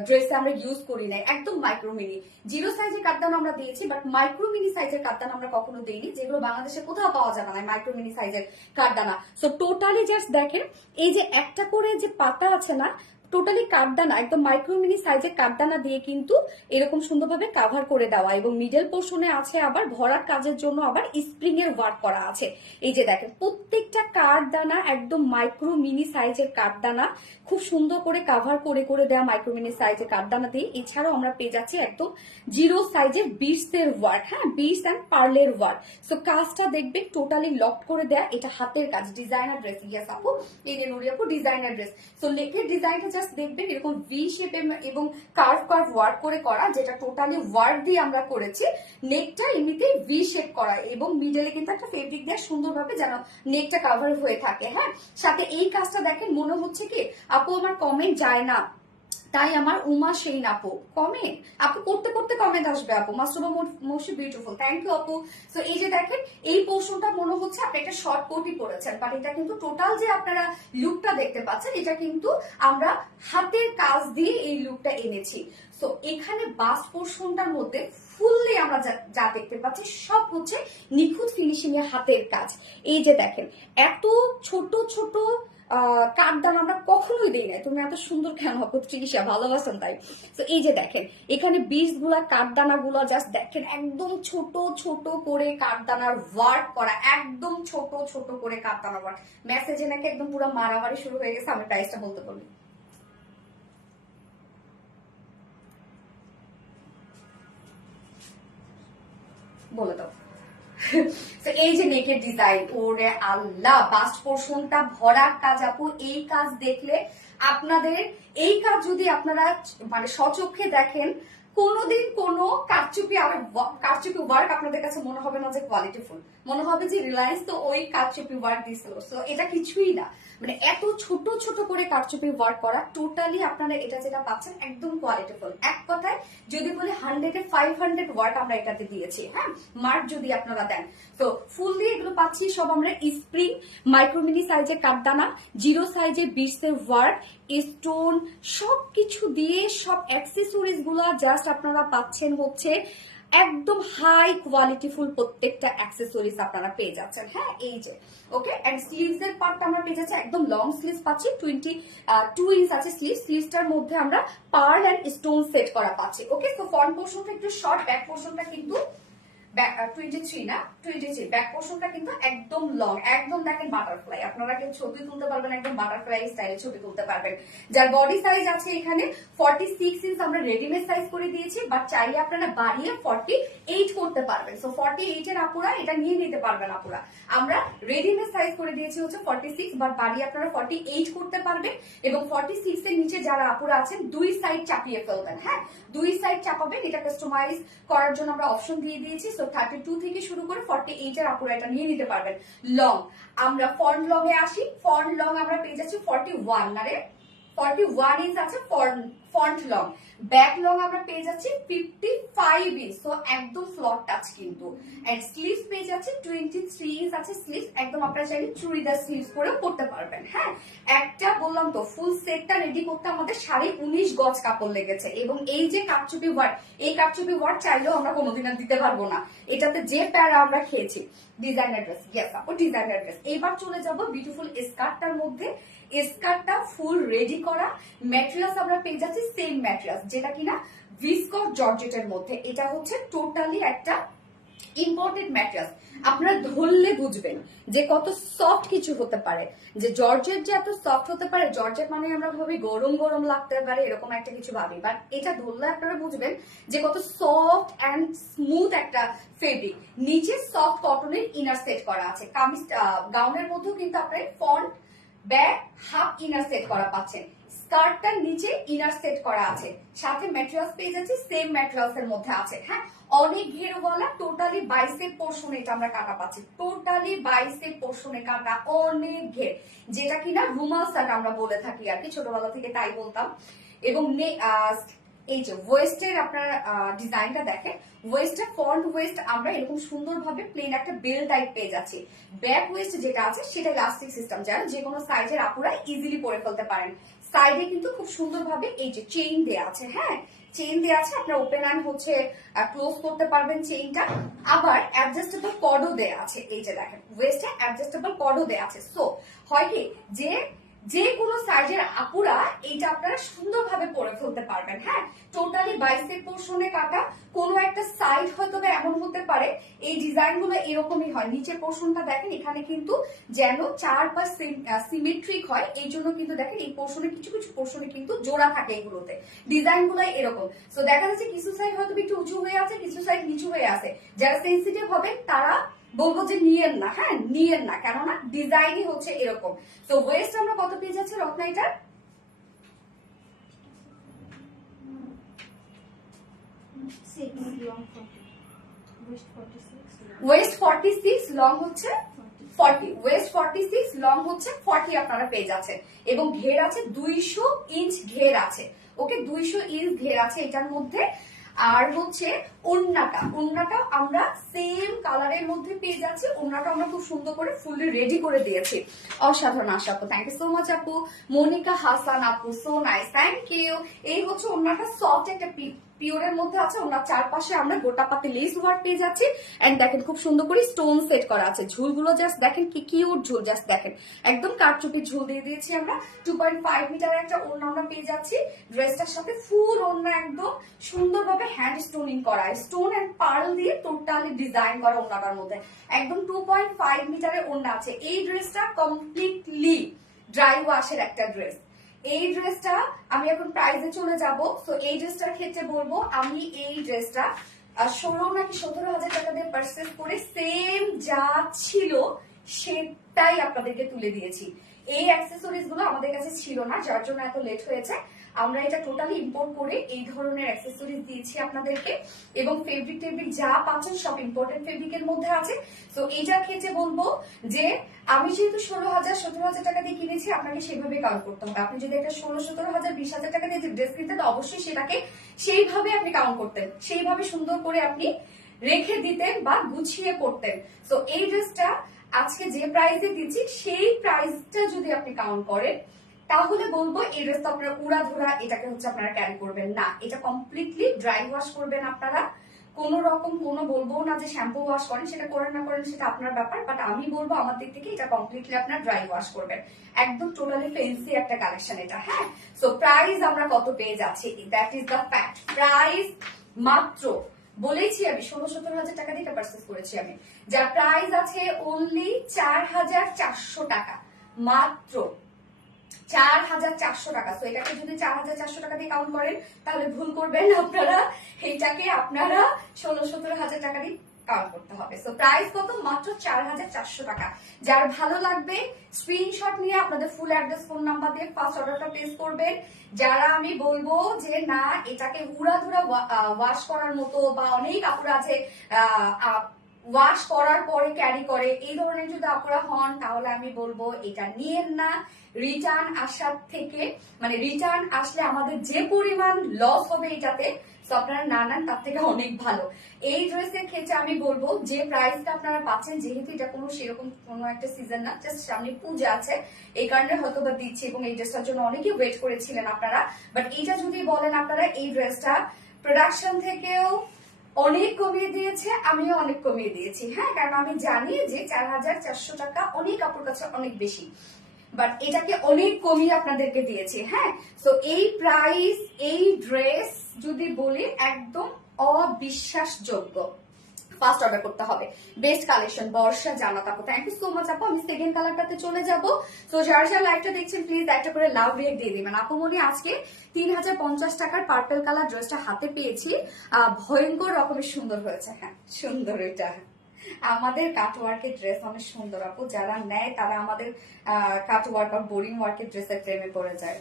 ড্রেসে আমরা ইউজ করি নাই, একদম মাইক্রো মিনি জিরো সাইজের কাঠদানা আমরা দিয়েছি, বাট মাইক্রো মিনি সাইজের কাঠদানা আমরা কখনো দিইনি, যেগুলো বাংলাদেশে কোথাও পাওয়া যাবে না মাইক্রো মিনি সাইজের কাঠদানা। সো টোটালি জাস্ট দেখেন এই যে একটা করে যে পাতা আছে না, টোটালি কাঠদানা একদম মাইক্রো মিনি সাইজের কাঠদানা দিয়ে কিন্তু এরকম সুন্দরভাবে কাভার করে দেওয়া, এবং মিডল পোর্শনে আছে আবার ভরার কাজের জন্য আবার স্প্রিং এর ওয়ার্ক করা আছে। এই যে দেখেন প্রত্যেকটা কাঠদানা একদম মাইক্রো মিনি সাইজের কাঠদানা, খুব সুন্দর করে কাভার করে করে দেওয়া মাইক্রো মিনি সাইজের কাঠদানা দিয়ে। এছাড়াও আমরা পেয়ে যাচ্ছি একদম জিরো সাইজের বিটস এর ওয়ার্ক, হ্যাঁ বিটস এন্ড পার্লের ওয়ার্ক। সো কাজটা দেখবেন টোটালি লক করে দেয়া, এটা হাতের কাজ, ডিজাইনার ড্রেস। ইয়াস আপু, এই যে নুরি আপু ডিজাইনার ড্রেস। সো লেকের ডিজাইনটা জাস্ট দেখবেন এরকম ভি শেপ এবং কার্ভ কার্ভ ওয়ার্ক করে করা, যেটা টোটালি ওয়ার্ক দিয়ে আমরা করেছি। নেকটা এমনিতেই ভি শেপ করা এবং মিডলে কিন্তু একটা ফেব্রিক দিয়ে সুন্দরভাবে যেন নেকটা কাভার হয়ে থাকে। হ্যাঁ, সাথে এই কাজটা দেখেন মনে হচ্ছে কি আপু আমার কমেন্ট যায় না, তাই আমার উমা সেই আপু কমেন্ট, আপু করতে করতে কমেন্ট আসবে আপু। মাস্টারবা মোস্ট বিউটিফুল, থ্যাংক ইউ আপু। সো এই যে দেখেন এই পোর্শনটা মনে হচ্ছে আপনি একটা শর্ট কোটই পরেছেন, বাট এটা কিন্তু টোটাল যে আপনারা লুকটা দেখতে পাচ্ছেন এটা কিন্তু আমরা হাতের কাজ দিয়ে এই লুকটা এনেছি। সো এখানে বাস পোর্শনটার মধ্যে ফুললি আমরা যা দেখতে পাচ্ছি সব হচ্ছে নিখুঁত ফিনিশিং এর হাতের কাজ। এই যে দেখেন এত ছোট ছোট কাঠদানা আমরা কখনোই দিই নাই, তুমি এত সুন্দর কেন হবো চিকিৎসা ভালোবাসেন তাই। তো এই যে দেখেন এখানে বীজ গুলা কাঠদানা গুলা জাস্ট দেখেন একদম ছোট ছোট করে কাঠদানার ওয়ার্ক করা, একদম ছোট ছোট করে কাঠদানা ওয়ার্ক। মেসেজে নাকি একদম পুরো মারামারি শুরু হয়ে গেছে, আমি প্রাইসটা বলতে পারি বলে দাও। এই যে নেকের ডিজাইন, ওরে আল্লাহ বাস্ট পোর্শনটা ভরার কাজ আপু। এই কাজ দেখলে আপনাদের, এই কাজ যদি আপনারা মানে স্বচক্ষে দেখেন কোনোদিন কোনো কারচুপি আর কারচুপি ওয়ার্ক আপনাদের কাছে মনে হবে না যে কোয়ালিটিফুল, মনে হবে যে রিলায়েন্স তো ওই কারচুপি ওয়ার্ক দিছিল। সো এটা কিছুই না, মানে এত ছোট ছোট করে কারচুপি ওয়ার্ক করা, টোটালি আপনারা এটা যেটা পাচ্ছেন একদম কোয়ালিটিফুল। এক কথায় যদি বলি 100-এ 500 ওয়ার্ক আমরা এটাতে দিয়েছি। হ্যাঁ, মার্ক যদি আপনারা দেন তো ফুল দিয়ে এগুলো পাচ্ছি সব আমরা স্প্রিং মাইক্রোমিনি সাইজের কাঠদানা, জিরো সাইজের বিটস এর ওয়ার্ক, স্টোন সবকিছু দিয়ে সব অ্যাক্সেসরিজ গুলা জাস্ট আপনারা পাচ্ছেন হচ্ছে একদম হাই কোয়ালিটিফুল প্রত্যেকটা অ্যাক্সেসরিজ আপনারা পেয়ে যাচ্ছেন। হ্যাঁ, এই যে ওকে। এন্ড স্লিভস এর পার্টটা আমরা পেয়ে যাচ্ছি একদম লং স্লিভস পাচ্ছি, 22 ইঞ্চ আছে স্লিভসটার মধ্যে আমরা পার্ল এন্ড স্টোন সেট করা পাচ্ছি। ওকে, তো ফ্রন্ট পোর্শনটা একটু শর্ট, ব্যাক পোর্শনটা কিন্তু 23 না 23 ব্যাক পোর্শনটা কিন্তু একদম লং, একদম দেখেন বাটারফ্লাই, আপনারা কেউ ছবি তুলতে পারবেন, একদম বাটারফ্লাই স্টাইলে ছবি তুলতে পারবেন। যার বডি সাইজ আছে এখানে 46 ইঞ্চ আমরা রেডিমেড সাইজ করে দিয়েছি, বাট চাইলে আপনারা বাড়িয়ে 48 করতে পারবেন। সো 48 এর আপুরা এটা নিয়ে নিতে পারবেন আপুরা। আমরা রেডিমেড সাইজ করে দিয়েছি হচ্ছে 46, বাট বাড়িয়ে আপনারা 48 করতে পারবেন। এবং 46 এর নিচে যারা আপুরা আছেন দুই সাইড চাপিয়ে ফেলবেন, হ্যাঁ দুই সাইড চাপাবেন, এটা কাস্টমাইজ করার জন্য আমরা অপশন দিয়ে দিয়েছি। সো 32 থেকে শুরু করে 48 এর আপুরা এটা নিয়ে নিতে পারবেন। লং আমরা ফ্রন্ট লং এ আসি, ফ্রন্ট লং আমরা পেয়ে যাচ্ছি 41, না রে 41 ইঞ্চ আছে ফ্রন্ট লং। ব্যাক লং আমরা পেয়ে যাচ্ছি 55 ইঞ্চ, তো একদম ফ্লট টাচ কিন্তু। এন্ড স্লিভস পেয়ে যাচ্ছি 23 ইঞ্চ আছে স্লিভস, একদম আপনারা চাইলে চুড়িদার স্লিভস করে পড়তে পারবেন। হ্যাঁ একটা বললাম তো ফুল সেটটা রেডি করতে আমাদের 19.5 গজ কাপড় লেগেছে। এবং এই যে কারচুপি ওয়ার্ক, এই কারচুপি ওয়ার্ক চাইলেও আমরা কোনোদিন আর দিতে পারবো না, এটাতে যে প্যারা আমরা খেয়েছি। ডিজাইনার ড্রেস, ইয়েস আপু ডিজাইনার ড্রেস। এবার চলে যাব বিউটিফুল স্কার্টটার মধ্যে। স্কার্টটা ফুল রেডি করা, ম্যাটেরিয়ালস আমরা পেয়ে যাচ্ছি সেম ম্যাটেরিয়ালস, যেটা কিনা ভিসকস জর্জেটের মধ্যে। এটা হচ্ছে টোটালি একটা ইম্পর্টেন্ট ম্যাটেরিয়ালস, আপনারা ধরলে বুঝবেন যে কত সফট কিছু হতে পারে। যে জর্জেট যে এত সফট হতে পারে, জর্জেট মানে আমরা ভাবি গরম গরম লাগতে পারে এরকম একটা কিছু ভাবি, বাট এটা ধরলে আপনারা বুঝবেন যে কত সফট অ্যান্ড স্মুথ একটা ফেব্রিক। নিচে সফট কটনের ইনার সেট করা আছে, কামিজ গাউনের মধ্যেও কিন্তু আপনার front back half inner set করা পাচ্ছেন। স্কার্টটার নিচে ইনার সেট করা আছে, সাথে ম্যাটেরিয়ালস পেয়ে যাচ্ছি সেম ম্যাটেরিয়ালস এর মধ্যে আছে। হ্যাঁ অনেক ঘেরওয়ালা, টোটালি বাইসেপ পোর্শনে এটা আমরা কাটা পাচ্ছি, টোটালি বাইসেপ পোর্শনে কাটা, অনেক ঘের, যেটা কিনা রুমাল শার্ট আমরা বলে থাকি আর কি, ছোটবেলা থেকে তাই বলতাম। এবং এই যে ওয়েস্টের আপনার ডিজাইনটা দেখেন, ওয়েস্টের ফ্রন্ট ওয়েস্ট আমরা এরকম সুন্দরভাবে প্লেন একটা বেল টাইপ পেয়ে যাচ্ছি। ব্যাক ওয়েস্ট যেটা আছে সেটা ইলাস্টিক সিস্টেম, যারা যে কোনো সাইজের আপুরা ইজিলি পরে ফেলতে পারেন। সাইডে কিন্তু খুব সুন্দরভাবে এই যে চেইন দেয়া আছে, হ্যাঁ চেইন দেয়া আছে, আপনার ওপেন অ্যান্ড হচ্ছে ক্লোজ করতে পারবেন চেইনটা। আবার অ্যাডজাস্টেবল কর্ডও দেয়া আছে, এই যে দেখেন ওয়েস্টে অ্যাডজাস্টেবল কর্ডও দেয়া আছে। সো হয় কি যে কোনো সাইজের আপুরা এইটা আপনারা সুন্দরভাবে পরে ফেলতে পারবেন। হ্যাঁ টোটালি বাইসেপ পোর্শনে কাটা, কোনো একটা সাইড হয়তো এমন হতে পারে, এই ডিজাইন গুলো এরকমই হয়। নিচের পোর্শনটা দেখেন এখানে কিন্তু যেন 4 বা সিমেট্রিক হয়, এই জন্য কিন্তু দেখেন এই পোর্শনে কিছু কিছু পোর্শনে কিন্তু জোড়া থাকে, এগুলোতে ডিজাইন গুলো এরকম। তো দেখা যাচ্ছে কিছু সাইড হয়তো একটু উঁচু হয়ে আছে, কিছু সাইড নিচু হয়ে আছে। যারা সেন্সিটিভ হবেন তারা বলবো যে নিয়েন না, হ্যাঁ নিয়েন না, কেননা ডিজাইনই হচ্ছে এরকম। তো ওয়েস্ট আমরা কত পেয়ে যাচ্ছি রত্না এটার? ওয়েস্ট 46, লং হচ্ছে 40, ওয়েস্ট 46, লং হচ্ছে 40 আপনারা পেয়ে যাচ্ছেন। এবং ঘের আছে 200 ইঞ্চ ঘের আছে, ওকে 200 ইঞ্চ ঘের আছে এটার মধ্যে। আর হচ্ছে ওড়নাটা আমরা সেম কালারের মধ্যে পেয়ে যাচ্ছি। ওড়নাটা আমরা খুব সুন্দর করে ফুললি রেডি করে দিয়েছি। অসাধারণ আশা আপু, থ্যাংক ইউ সো মাচ আপু। মনিকা হাসান আপু, সো নাইস, থ্যাংক ইউ। এই হচ্ছে ওড়নাটা সফট একটা পিওরের মধ্যে আছে, ওনার চারপাশে আমরা গোটা পাতে লেস ওয়ার্ক পেয়ে যাচ্ছি। এন্ড দেখেন খুব সুন্দর করে স্টোন সেট করা আছে, ঝুলগুলো জাস্ট দেখেন কি কিউট ঝুল, জাস্ট দেখেন একদম কারচুপি ঝুল দিয়ে দিয়েছি আমরা। 2.5 মিটার একটা ওড়না আমরা পেয়ে যাচ্ছি। ড্রেসটার সাথে ফুল ওড়না একদম সুন্দরভাবে হ্যান্ড স্টোনিং করা, স্টোন এন্ড পার্ল দিয়ে টোটালি ডিজাইন করা ওড়নাটার মধ্যে। একদম 2.5 মিটারের ওড়না আছে। এই ড্রেসটা কমপ্লিটলি ড্রাই ওয়াশের একটা ড্রেস। এই ড্রেসটা আমি এখন প্রাইসে চলে যাব। তো এই ড্রেসটার ক্ষেত্রে বলবো, আমি এই ড্রেসটা 16 নাকি 17,000 টাকা দিয়ে পারচেজ করে সেম যা ছিল সেটাই আপনাদেরকে তুলে দিয়েছি। এই অ্যাক্সেসরিজ গুলো আমাদের কাছে ছিল না, যার জন্য এত লেট হয়েছে। আমরা এটা টোটালি ইম্পোর্ট করে এই ধরনের অ্যাক্সেসরিজ দিয়েছি আপনাদেরকে। এবং ফেব্রিক টেব্রিক যা পাচ্ছেন সব ইম্পর্টেন্ট ফেব্রিকের মধ্যে আছে। তো এইটার ক্ষেত্রে বলবো যে আমি যেহেতু 16,000-17,000 টাকা দিয়ে কিনেছি, আপনাকে সেভাবে কাউন্ট করতে হবে। আপনি যদি একটা 16-17,000 20,000 টাকা দিয়ে ড্রেস কিনতেন, তো অবশ্যই সেটাকে সেইভাবে আপনি কাউন্ট করতেন, সেইভাবে সুন্দর করে আপনি রেখে দিতেন বা গুছিয়ে পড়তেন। তো এই ড্রেসটা আজকে যে প্রাইসে দিচ্ছি সেই প্রাইসটা যদি আপনি কাউন্ট করেন, তাহলে বলবো এই ড্রেসটা আপনারা উড়াধুরা এটাকে হচ্ছে আপনারা ক্যারি করবেন না। এটা কমপ্লিটলি ড্রাই ওয়াশ করবেন আপনারা। কোন রকম কোনো বলবো না যে শ্যাম্পু ওয়াশ করেন, সেটা করেন না করেন সেটা আপনার ব্যাপার, বাট আমি বলবো আমার দিক থেকে এটা কমপ্লিটলি আপনার ড্রাই ওয়াশ করবেন। একদম টোটালি ফেন্সি একটা কালেকশন এটা। হ্যাঁ সো প্রাইস আমরা কত পেয়ে যাচ্ছি, that is the fact. Price মাত্র বলেছি আমি 16-17 হাজার টাকা দিয়ে পারচেস করেছি আমি, যার প্রাইস আছে অনলি 4400 টাকা, মাত্র 4400 টাকা। তো এটাকে যদি 4400 টাকা দিয়ে কাউন্ট করেন তাহলে ভুল করবেন আপনারা, এটাকে আপনারা 16-17 হাজার টাকা দিয়ে কাউন্ট করতে হবে। সো প্রাইস কত? মাত্র 4400 টাকা। যার ভালো লাগবে স্ক্রিনশট নিয়ে আপনাদের ফুল অ্যাড্রেস ফোন নাম্বার দিয়ে ফার্স্ট অর্ডারটা প্লেস করবেন। যারা আমি বলবো যে না এটাকে উড়াধুরা ওয়াশ করার মতো, বা অনেক আপুরা আছে ওয়াশ করার পরে ক্যারি করে, এই ধরনের যদি আপনারা হন তাহলে আমি বলবো এটা নিয়েন না। রিটার্ন আসার থেকে, মানে রিটার্ন আসলে আমাদের যে পরিমাণ লস হবে এটাতে, তো আপনারা না নেন তার থেকে অনেক ভালো। এই ড্রেসের ক্ষেত্রে আমি বলবো যে প্রাইসটা আপনারা পাচ্ছেন, যেহেতু এটা কোনো সেরকম কোনো একটা সিজন না, জাস্ট সামনে পূজা আছে এই কারণে হয়তো বা দিচ্ছি, এবং এই ড্রেসটার জন্য অনেকেই ওয়েট করেছিলেন আপনারা। বাট এইটা যদি বলেন আপনারা, এই ড্রেসটা প্রোডাকশন থেকেও অনেক কমিয়ে দিয়েছে, আমিও অনেক কমিয়ে দিয়েছি। হ্যাঁ, কারণ আমি জানি যে 4400 টাকা অনেক আপুর কাছে অনেক বেশি, বাট এটাকে অনেক কমিয়ে আপনাদেরকে দিয়েছি। হ্যাঁ, তো এই প্রাইস, এই ড্রেস যদি বলি একদম অবিশ্বাসযোগ্য। ফার্স্ট অর্ডার করতে হবে। বেস্ট কালেকশন বর্ষা জামাত আপু, থ্যাংক ইউ সো মাচ আপু। আমি সেকেন্ড কালারটাতে চলে যাব। তো যারা যারা লাইভটা দেখছেন প্লিজ একটা করে লাভ রিয়েক্ট দিয়ে দিবেন। আপু মনে আজকে 3050 টাকার পার্পল কালার ড্রেসটা হাতে পেয়েছি, ভয়ঙ্কর রকমের সুন্দর হয়েছে। হ্যাঁ সুন্দর, এটা আমাদের কাটওয়ার্কের ড্রেস অনেক সুন্দর আপু, যারা নেয় তারা আমাদের কাটওয়ার্ক আর বোরিং ওয়ার্কের ড্রেসের প্রেমে পড়ে যায়।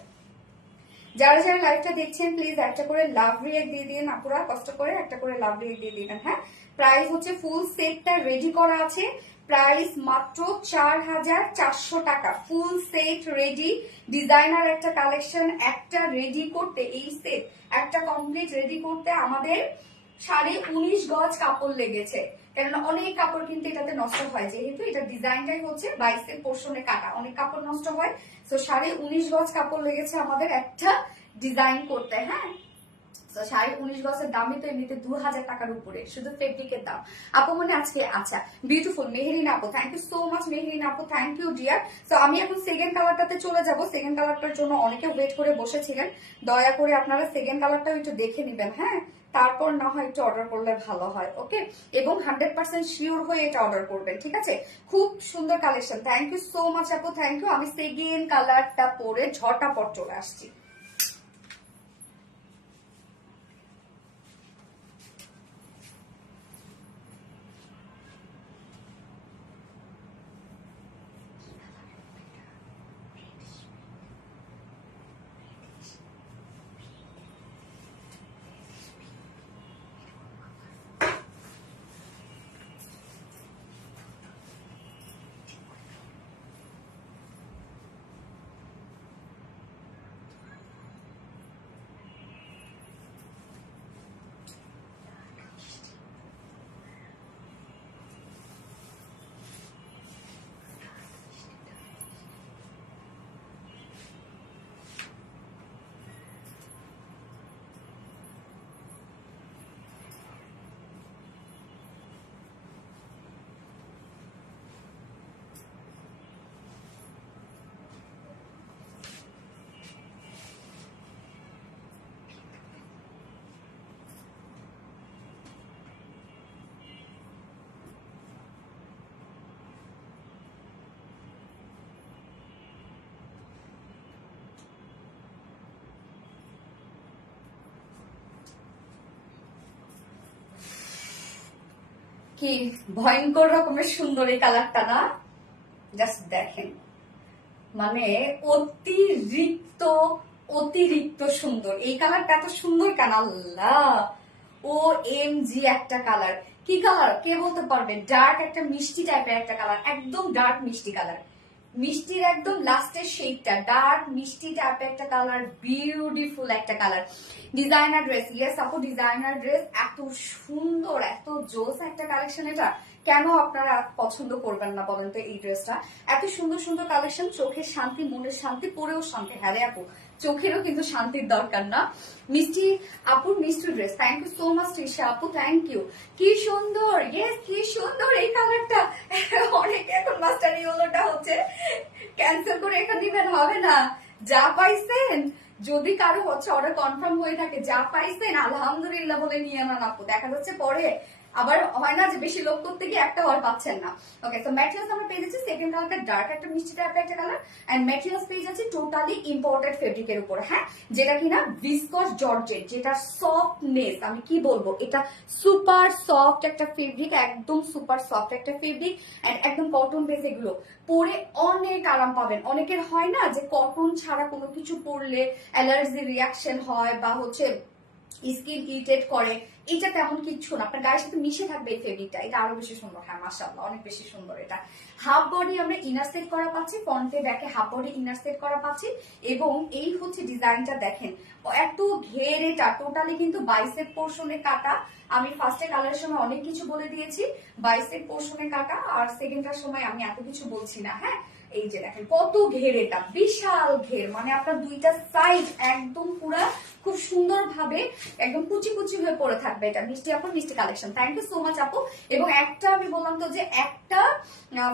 যারা যারা লাইভটা দেখছেন প্লিজ একটা করে লাভ রিয়েক্ট দিয়ে দিন আপুরা, কষ্ট করে একটা করে লাভ রিয়েক্ট দিয়ে দিবেন। হ্যাঁ, প্রাইস হচ্ছে ফুল সেটটা রেডি করা আছে, প্রাইস মাত্র 4400 টাকা। ফুল সেট রেডি, ডিজাইনার একটা কালেকশন, একটা রেডি করতে, এই সেট একটা কমপ্লিট রেডি করতে আমাদের 19.5 গজ কাপড় লেগেছে। কেননা অনেক কাপড় কিন্তু এটাতে নষ্ট হয়, যেহেতু এটা ডিজাইনটাই হচ্ছে 22 পোর্শনে কাটা, অনেক কাপড় নষ্ট হয়। তো 19.5 গজ কাপড় লেগেছে আমাদের একটা ডিজাইন করতে। হ্যাঁ, তো 19.5 গজের দামই তো এমনিতে 2000 টাকার উপরে, শুধু ফেব্রিকের দাম। আপু মনে আজকে আচ্ছা বিউটিফুল মেহেরিন আপু, thank you so much Meherin আপু, থ্যাংক ইউ ডিয়ার। তো আমি এখন সেকেন্ড কালারটাতে চলে যাব। সেকেন্ড কালারটার জন্য অনেকে ওয়েট করে বসেছিলেন, দয়া করে আপনারা সেকেন্ড কালারটাও একটু দেখে নেবেন। হ্যাঁ, তারপর না হয় একটু অর্ডার করলে ভালো হয়, ওকে? এবং 100% শিওর হয়ে এটা অর্ডার করবেন, ঠিক আছে? খুব সুন্দর collection, thank you so much আপু, থ্যাংক ইউ। আমি সেকেন্ড কালারটা পরে ঝটাপট চলে আসছি। কি ভয়ঙ্কর রকমের সুন্দর এই কালারটা না, জাস্ট দেখেন, মানে অতিরিক্ত অতিরিক্ত সুন্দর এই কালারটা। এত সুন্দর কেন আল্লাহ, ও এম জি একটা কালার। কি কালার কে বলতে পারবে? ডার্ক একটা মিষ্টি টাইপের একটা কালার, একদম ডার্ক মিষ্টি কালার, মিষ্টির একদম লাস্টের শেডটা ডার্ক মিষ্টি টাইপের একটা কালার, বিউটিফুল একটা কালার। ডিজাইনার ড্রেস, ইয়েস আপু ডিজাইনার ড্রেস, এত সুন্দর এত জোস একটা কালেকশন। এটা কেন আপনারা পছন্দ করবেন না বলেন তো? এই ড্রেসটা এত সুন্দর সুন্দর কালেকশন, চোখের শান্তি মনের শান্তি, পরেও শান্তি। হ্যাঁ রে আপু, চোখেরও কিন্তু শান্তির দরকার না? মিষ্টি আপুর মিষ্টি dress, thank you so much Trisha আপু, থ্যাংক ইউ। কি সুন্দর, ইয়েস কি সুন্দর এই কালারটা। অনেকে এখন মাস্টার ইয়েলোটা হচ্ছে ক্যান্সেল করে এটা দিবেন, হবে না, যা পাইছেন যদি কারো হচ্ছে অর্ডার কনফার্ম হয়ে থাকে, যা পাইছেন আলহামদুলিল্লাহ বলে নিয়ে নেন আপু। দেখা যাচ্ছে পরে আবার হয় না যে বেশি লোক করতে গিয়ে একটা আর পাচ্ছেন না। ওকে, তো ম্যাটেরিয়ালস আমরা পেয়ে যাচ্ছি সেকেন্ড কালারটা ডার্ক একটা মিষ্টি টাইপের একটা কালার, এন্ড ম্যাটেরিয়ালস পেয়ে যাচ্ছি টোটালি ইম্পোর্টেড ফেব্রিকের উপর, হ্যাঁ, যেটা কিনা ভিসকস জর্জেট, যেটা সফটনেস আমি কি বলবো, এটা সুপার সফট একটা ফেব্রিক, একদম সুপার সফট একটা ফেব্রিক, এন্ড একদম কটন বেস। এগুলো পরে অনেক আরাম পাবেন। অনেকের হয় না যে কটন ছাড়া কোনো কিছু পরলে অ্যালার্জি রিয়াকশন হয় বা হচ্ছে স্কিন ইরিটেট করে, এটা তেমন কিছু না, আপনার গায়ের সাথে মিশে থাকবে এই ফেব্রিকটা। এটা আরো বেশি সুন্দর, হ্যাঁ মাশাআল্লাহ অনেক বেশি সুন্দর। এটা হাফ বডি আমরা ইনার সেট করা পাচ্ছি, ফ্রন্টে ব্যাকে হাফ বডি ইনার সেট করা পাচ্ছি, এবং এই হচ্ছে ডিজাইনটা দেখেন এত ঘের, এটা টোটালি কিন্তু বাইসেপ পোর্শনে কাটা। আমি ফার্স্টে কালারের সময় অনেক কিছু বলে দিয়েছি, বাইসেপ পোর্শনে কাটা, আর সেকেন্ডটার সময় আমি এত কিছু বলছি না, হ্যাঁ। এই যে দেখেন কত ঘের, এটা বিশাল ঘের, মানে আপনার দুইটা সাইড একদম পুরা খুব সুন্দর ভাবে একদম কুচি কুচি হয়ে পড়ে থাকবে। এটা মিষ্টি আপু, মিষ্টি collection, thank you so much আপু। এবং একটা আমি বললাম তো যে একটা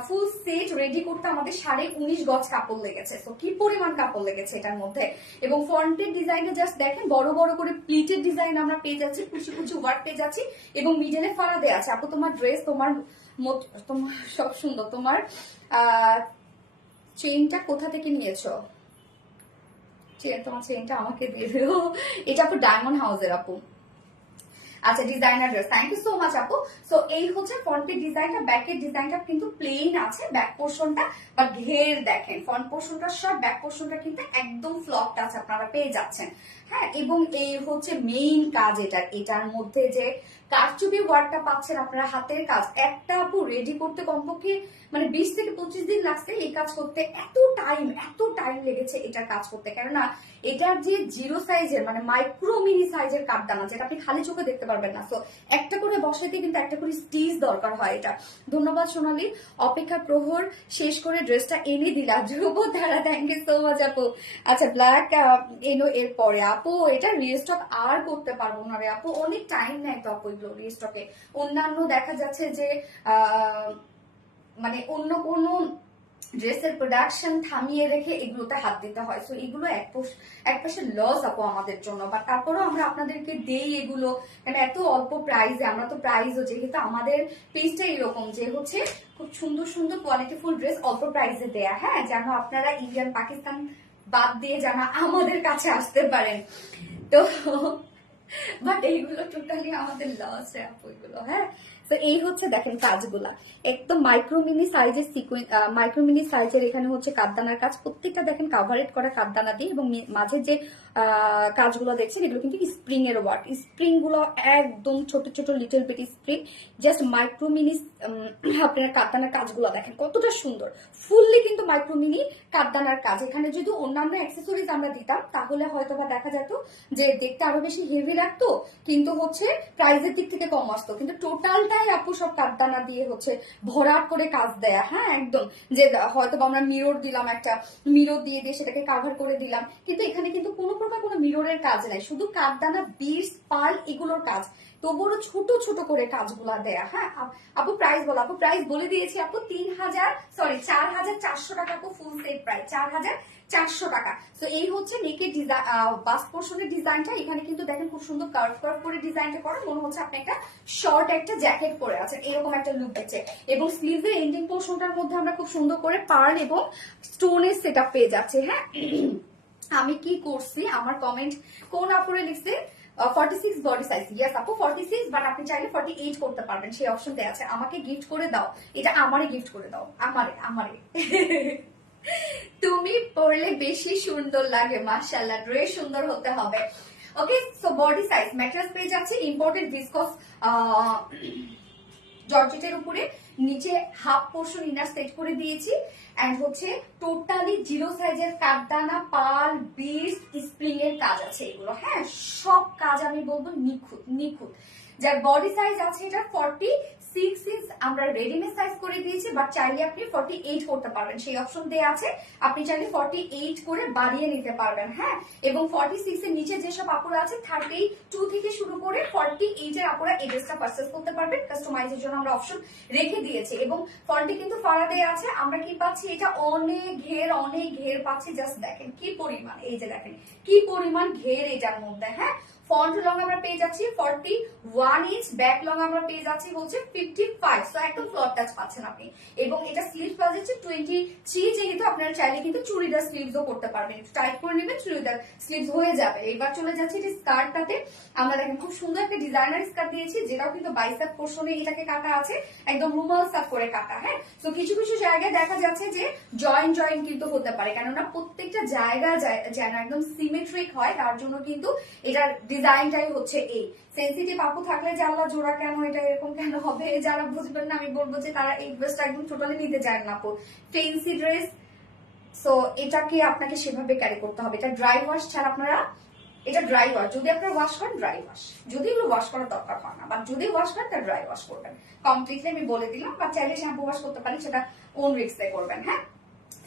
ফুল সেট রেডি করতে আমাদের 19.5 গজ কাপড় লেগেছে। তো কি পরিমাণ কাপড় লেগেছে এটার মধ্যে। এবং ফ্রন্টের ডিজাইনটা জাস্ট দেখেন, বড় বড় করে প্লিটেড ডিজাইন আমরা পেয়ে যাচ্ছি, কুচি কুচি ওয়ার্ক পেয়ে যাচ্ছি, এবং মিডলে ফাড়া দেওয়া আছে। আপু তোমার ড্রেস, তোমার সব সুন্দর। তোমার চেইনটা কোথা থেকে নিয়েছো? তোমার চেইনটা আমাকে দিয়ে দিও। এটা আপু ডায়মন্ড হাউসের আপু। আচ্ছা, designer dress, thank you so much আপু। সো এই হচ্ছে ফ্রন্টের ডিজাইনটা, ব্যাকের ডিজাইনটা কিন্তু প্লেন আছে ব্যাক পোর্শনটা, বাট ঘের দেখেন ফ্রন্ট পোর্শনটা সব, ব্যাক পোর্শনটা কিন্তু একদম ফ্লপ টাচ আপনারা পেয়ে যাচ্ছেন, হ্যাঁ। এবং এই হচ্ছে মেইন কাজ, এটার মধ্যে যে কারচুপি ওয়ার্কটা পাচ্ছেন আপনারা, হাতের কাজ। একটা আপু রেডি করতে কমপক্ষে মানে 20 থেকে 25 দিন লাগছে এই কাজ করতে। এত টাইম লেগেছে এটার কাজ করতে, কেননা এটার যে জিরো সাইজের মানে মাইক্রো মিনি সাইজের কাঠদানা, যেটা আপনি খালি চোখে দেখতে পারবেন না। তো একটা করে বসাইতে কিন্তু একটা করে স্টিচ দরকার হয় এটা। ধন্যবাদ সোনালী, অপেক্ষা প্রহর শেষ করে ড্রেসটা এনে দিলা ধ্রুব ধারা, থ্যাংক ইউ সো মাচ আপু। আচ্ছা, ব্ল্যাক এনো এর পরে আপু, এটা রিস্টক আর করতে পারবো না রে আপু, অনেক টাইম নেয় তো আপু এগুলো রিস্টকে। অন্যান্য দেখা যাচ্ছে যে মানে অন্য কোনো ড্রেসের প্রোডাকশন থামিয়ে রেখে এগুলোতে হাত দিতে হয়। সো এগুলো এক পাশে লস আপু আমাদের জন্য, বা তারপরেও আমরা আপনাদেরকে দেই এগুলো, কারণ এত অল্প প্রাইসে। আমরা তো প্রাইসও যেহেতু আমাদের পেজটা এরকম যে হচ্ছে খুব সুন্দর সুন্দর কোয়ালিটিফুল ড্রেস অল্প প্রাইসে দেয়া, হ্যাঁ, যেন আপনারা ইন্ডিয়ান পাকিস্তান বাদ দিয়ে যেন আমাদের কাছে আসতে পারেন। তো বাট এইগুলো টোটালি আমাদের লস আপু এগুলো, হ্যাঁ। তো এই হচ্ছে দেখেন কাজগুলা একদম মাইক্রোমিনি সাইজের সিকোয়েন্স, মাইক্রোমিনি সাইজের এখানে হচ্ছে কাঠদানার কাজ, প্রত্যেকটা দেখেন কাভারেট করা কাঠদানা দিয়ে, এবং মাঝে যে কাজগুলো দেখছেন এগুলো কিন্তু স্প্রিং এর ওয়ার্ক। স্প্রিং গুলো একদম ছোট ছোট little bit spring, just micro mini আপনার কাঠদানার কাজগুলো দেখেন কতটা সুন্দর, ফুললি কিন্তু মাইক্রোমিনি কাঠদানার কাজ। এখানে যদি অন্যান্য অ্যাক্সেসরিজ আমরা দিতাম তাহলে হয়তো বা দেখা যেত যে দেখতে আরো বেশি হেভি লাগতো, কিন্তু হচ্ছে প্রাইসের দিক থেকে কম আসতো। কিন্তু টোটালটাই আপু সব কাঠদানা দিয়ে হচ্ছে ভরাট করে কাজ দেয়া, হ্যাঁ, একদম যে হয়তো আমরা মিরর দিলাম, একটা মিরর দিয়ে সেটাকে কাভার করে দিলাম, কিন্তু এখানে কিন্তু কোনো প্রকার কোনো মিররের কাজ নাই, শুধু কাঠদানা, বিটস, পার্ল এগুলোর কাজ। তবুও ছোট ছোট করে কাজগুলা দেয়া, হ্যাঁ। আপু প্রাইস বলো, আপু প্রাইস বলে দিয়েছি আপু 4,400 টাকা আপু, ফুল সেট প্রাইস 4,400 টাকা। তো এই হচ্ছে নেকের ডিজাইন, বাস্ট পোর্শনের ডিজাইনটা। এখানে কিন্তু দেখেন খুব সুন্দর কার্ভ করে ডিজাইনটা করা, মনে হচ্ছে আপনি একটা শর্ট একটা জ্যাকেট পরে আছেন, এরকম একটা লুক দিচ্ছে। এবং স্লিভের এন্ডিং পোর্শনটার মধ্যে আমরা খুব সুন্দর করে পার্ল এবং স্টোনের সেটআপ পেয়ে যাচ্ছে, হ্যাঁ। আমি কি করছি, আমার কমেন্ট কোন আপুরে লিখছে 46 বডি সাইজ, ইয়েস আপু 46, বাট আপনি চাইলে 48 করতে পারবেন, সেই অপশন দেয়া আছে। আমাকে গিফট করে দাও, এটা আমারে গিফট করে দাও, আমারে তুমি পরলে বেশি সুন্দর লাগে, মাশাআল্লাহ, ড্রেস সুন্দর হতে হবে। ওকে, সো বডি সাইজ ম্যাটেরিয়ালস পেয়ে যাচ্ছে ইম্পোর্টেড ভিসকস জর্জেটের উপরে, নিচে হাফ পোর্শন ইনার সেট করে দিয়েছি, এন্ড হচ্ছে টোটালি জিরো সাইজের কাঠদানা, পাল, বিটস, স্প্রিং এর কাজ আছে এগুলো, হ্যাঁ। সব কাজ আমি বলবো নিখুঁত। যার বডি সাইজ আছে এটা 46 ইঞ্চ আমরা রেডিমেড সাইজ করে দিয়েছি, বাট চাইলে আপনি 48 করতে পারবেন, সেই অপশন দেওয়া আছে। আপনি চাইলে 48 করে বাড়িয়ে নিতে পারবেন। হ্যাঁ, এবং 46 এর নিচে যেসব আপুরা আছে 32 থেকে শুরু করে 48 এর আপুরা এই ড্রেসটা পারচেজ করতে পারবেন। কাস্টমাইজের জন্য আমরা অপশন রেখে দিয়েছি এবং ফন্টে কিন্তু ফাড়া দেয়া আছে। আমরা কি পাচ্ছি, এটা অনেক ঘের পাচ্ছি। জাস্ট দেখেন কি পরিমাণ, এই যে দেখেন কি পরিমাণ ঘের এটার মধ্যে। হ্যাঁ, ফন্ট লং আমরা পেয়ে যাচ্ছি 41 ইঞ্চ, ব্যাক লং আমরা পেয়ে যাচ্ছি হচ্ছে 55, সো একদম ফ্লোর টাচ পাচ্ছেন আপনি। এবং এটা স্লিভস পাওয়া যাচ্ছে 23, যেহেতু আপনারা চাইলে কিন্তু চুড়িদার স্লিভসও করতে পারবেন, একটু টাইট করে নেবেন, চুড়িদার স্লিভস হয়ে যাবে। এবার চলে যাচ্ছে এটা স্কার্টটাতে। আমরা দেখেন খুব সুন্দর একটা ডিজাইনার স্কার্ট দিয়েছি, যেটাও কিন্তু বাইসেপ পোর্শনে এটাকে কাটা আছে, একদম রুমাল সাপ করে কাটা। হ্যাঁ, তো কিছু কিছু জায়গায় দেখা যাচ্ছে যে জয়েন্ট কিন্তু হতে পারে, কেননা প্রত্যেকটা জায়গা যেন একদম সিমেট্রিক হয়, তার জন্য কিন্তু এটার ডিজাইনটাই হচ্ছে এই। সেনসিটিভ আপু থাকলে যে আল্লাহ জোড়া কেন, এটা এরকম কেন হবে, যারা বুঝবেন না আমি বলবো যে তারা এই ড্রেসটা একদম টোটালি নিতে চান না আপু। ফেন্সি ড্রেস, সো এটাকে আপনাকে সেভাবে ক্যারি করতে হবে। এটা ড্রাই ওয়াশ ছাড়া আপনারা, এটা ড্রাই ওয়াশ, যদি আপনারা ওয়াশ করেন ড্রাই ওয়াশ, যদি এগুলো ওয়াশ করার দরকার হয় না, বা যদি ওয়াশ করেন তাহলে ড্রাই ওয়াশ করবেন কমপ্লিটলি, আমি বলে দিলাম। বা চাইলে শ্যাম্পু ওয়াশ করতে পারেন, সেটা ওন রিস্কে করবেন। হ্যাঁ,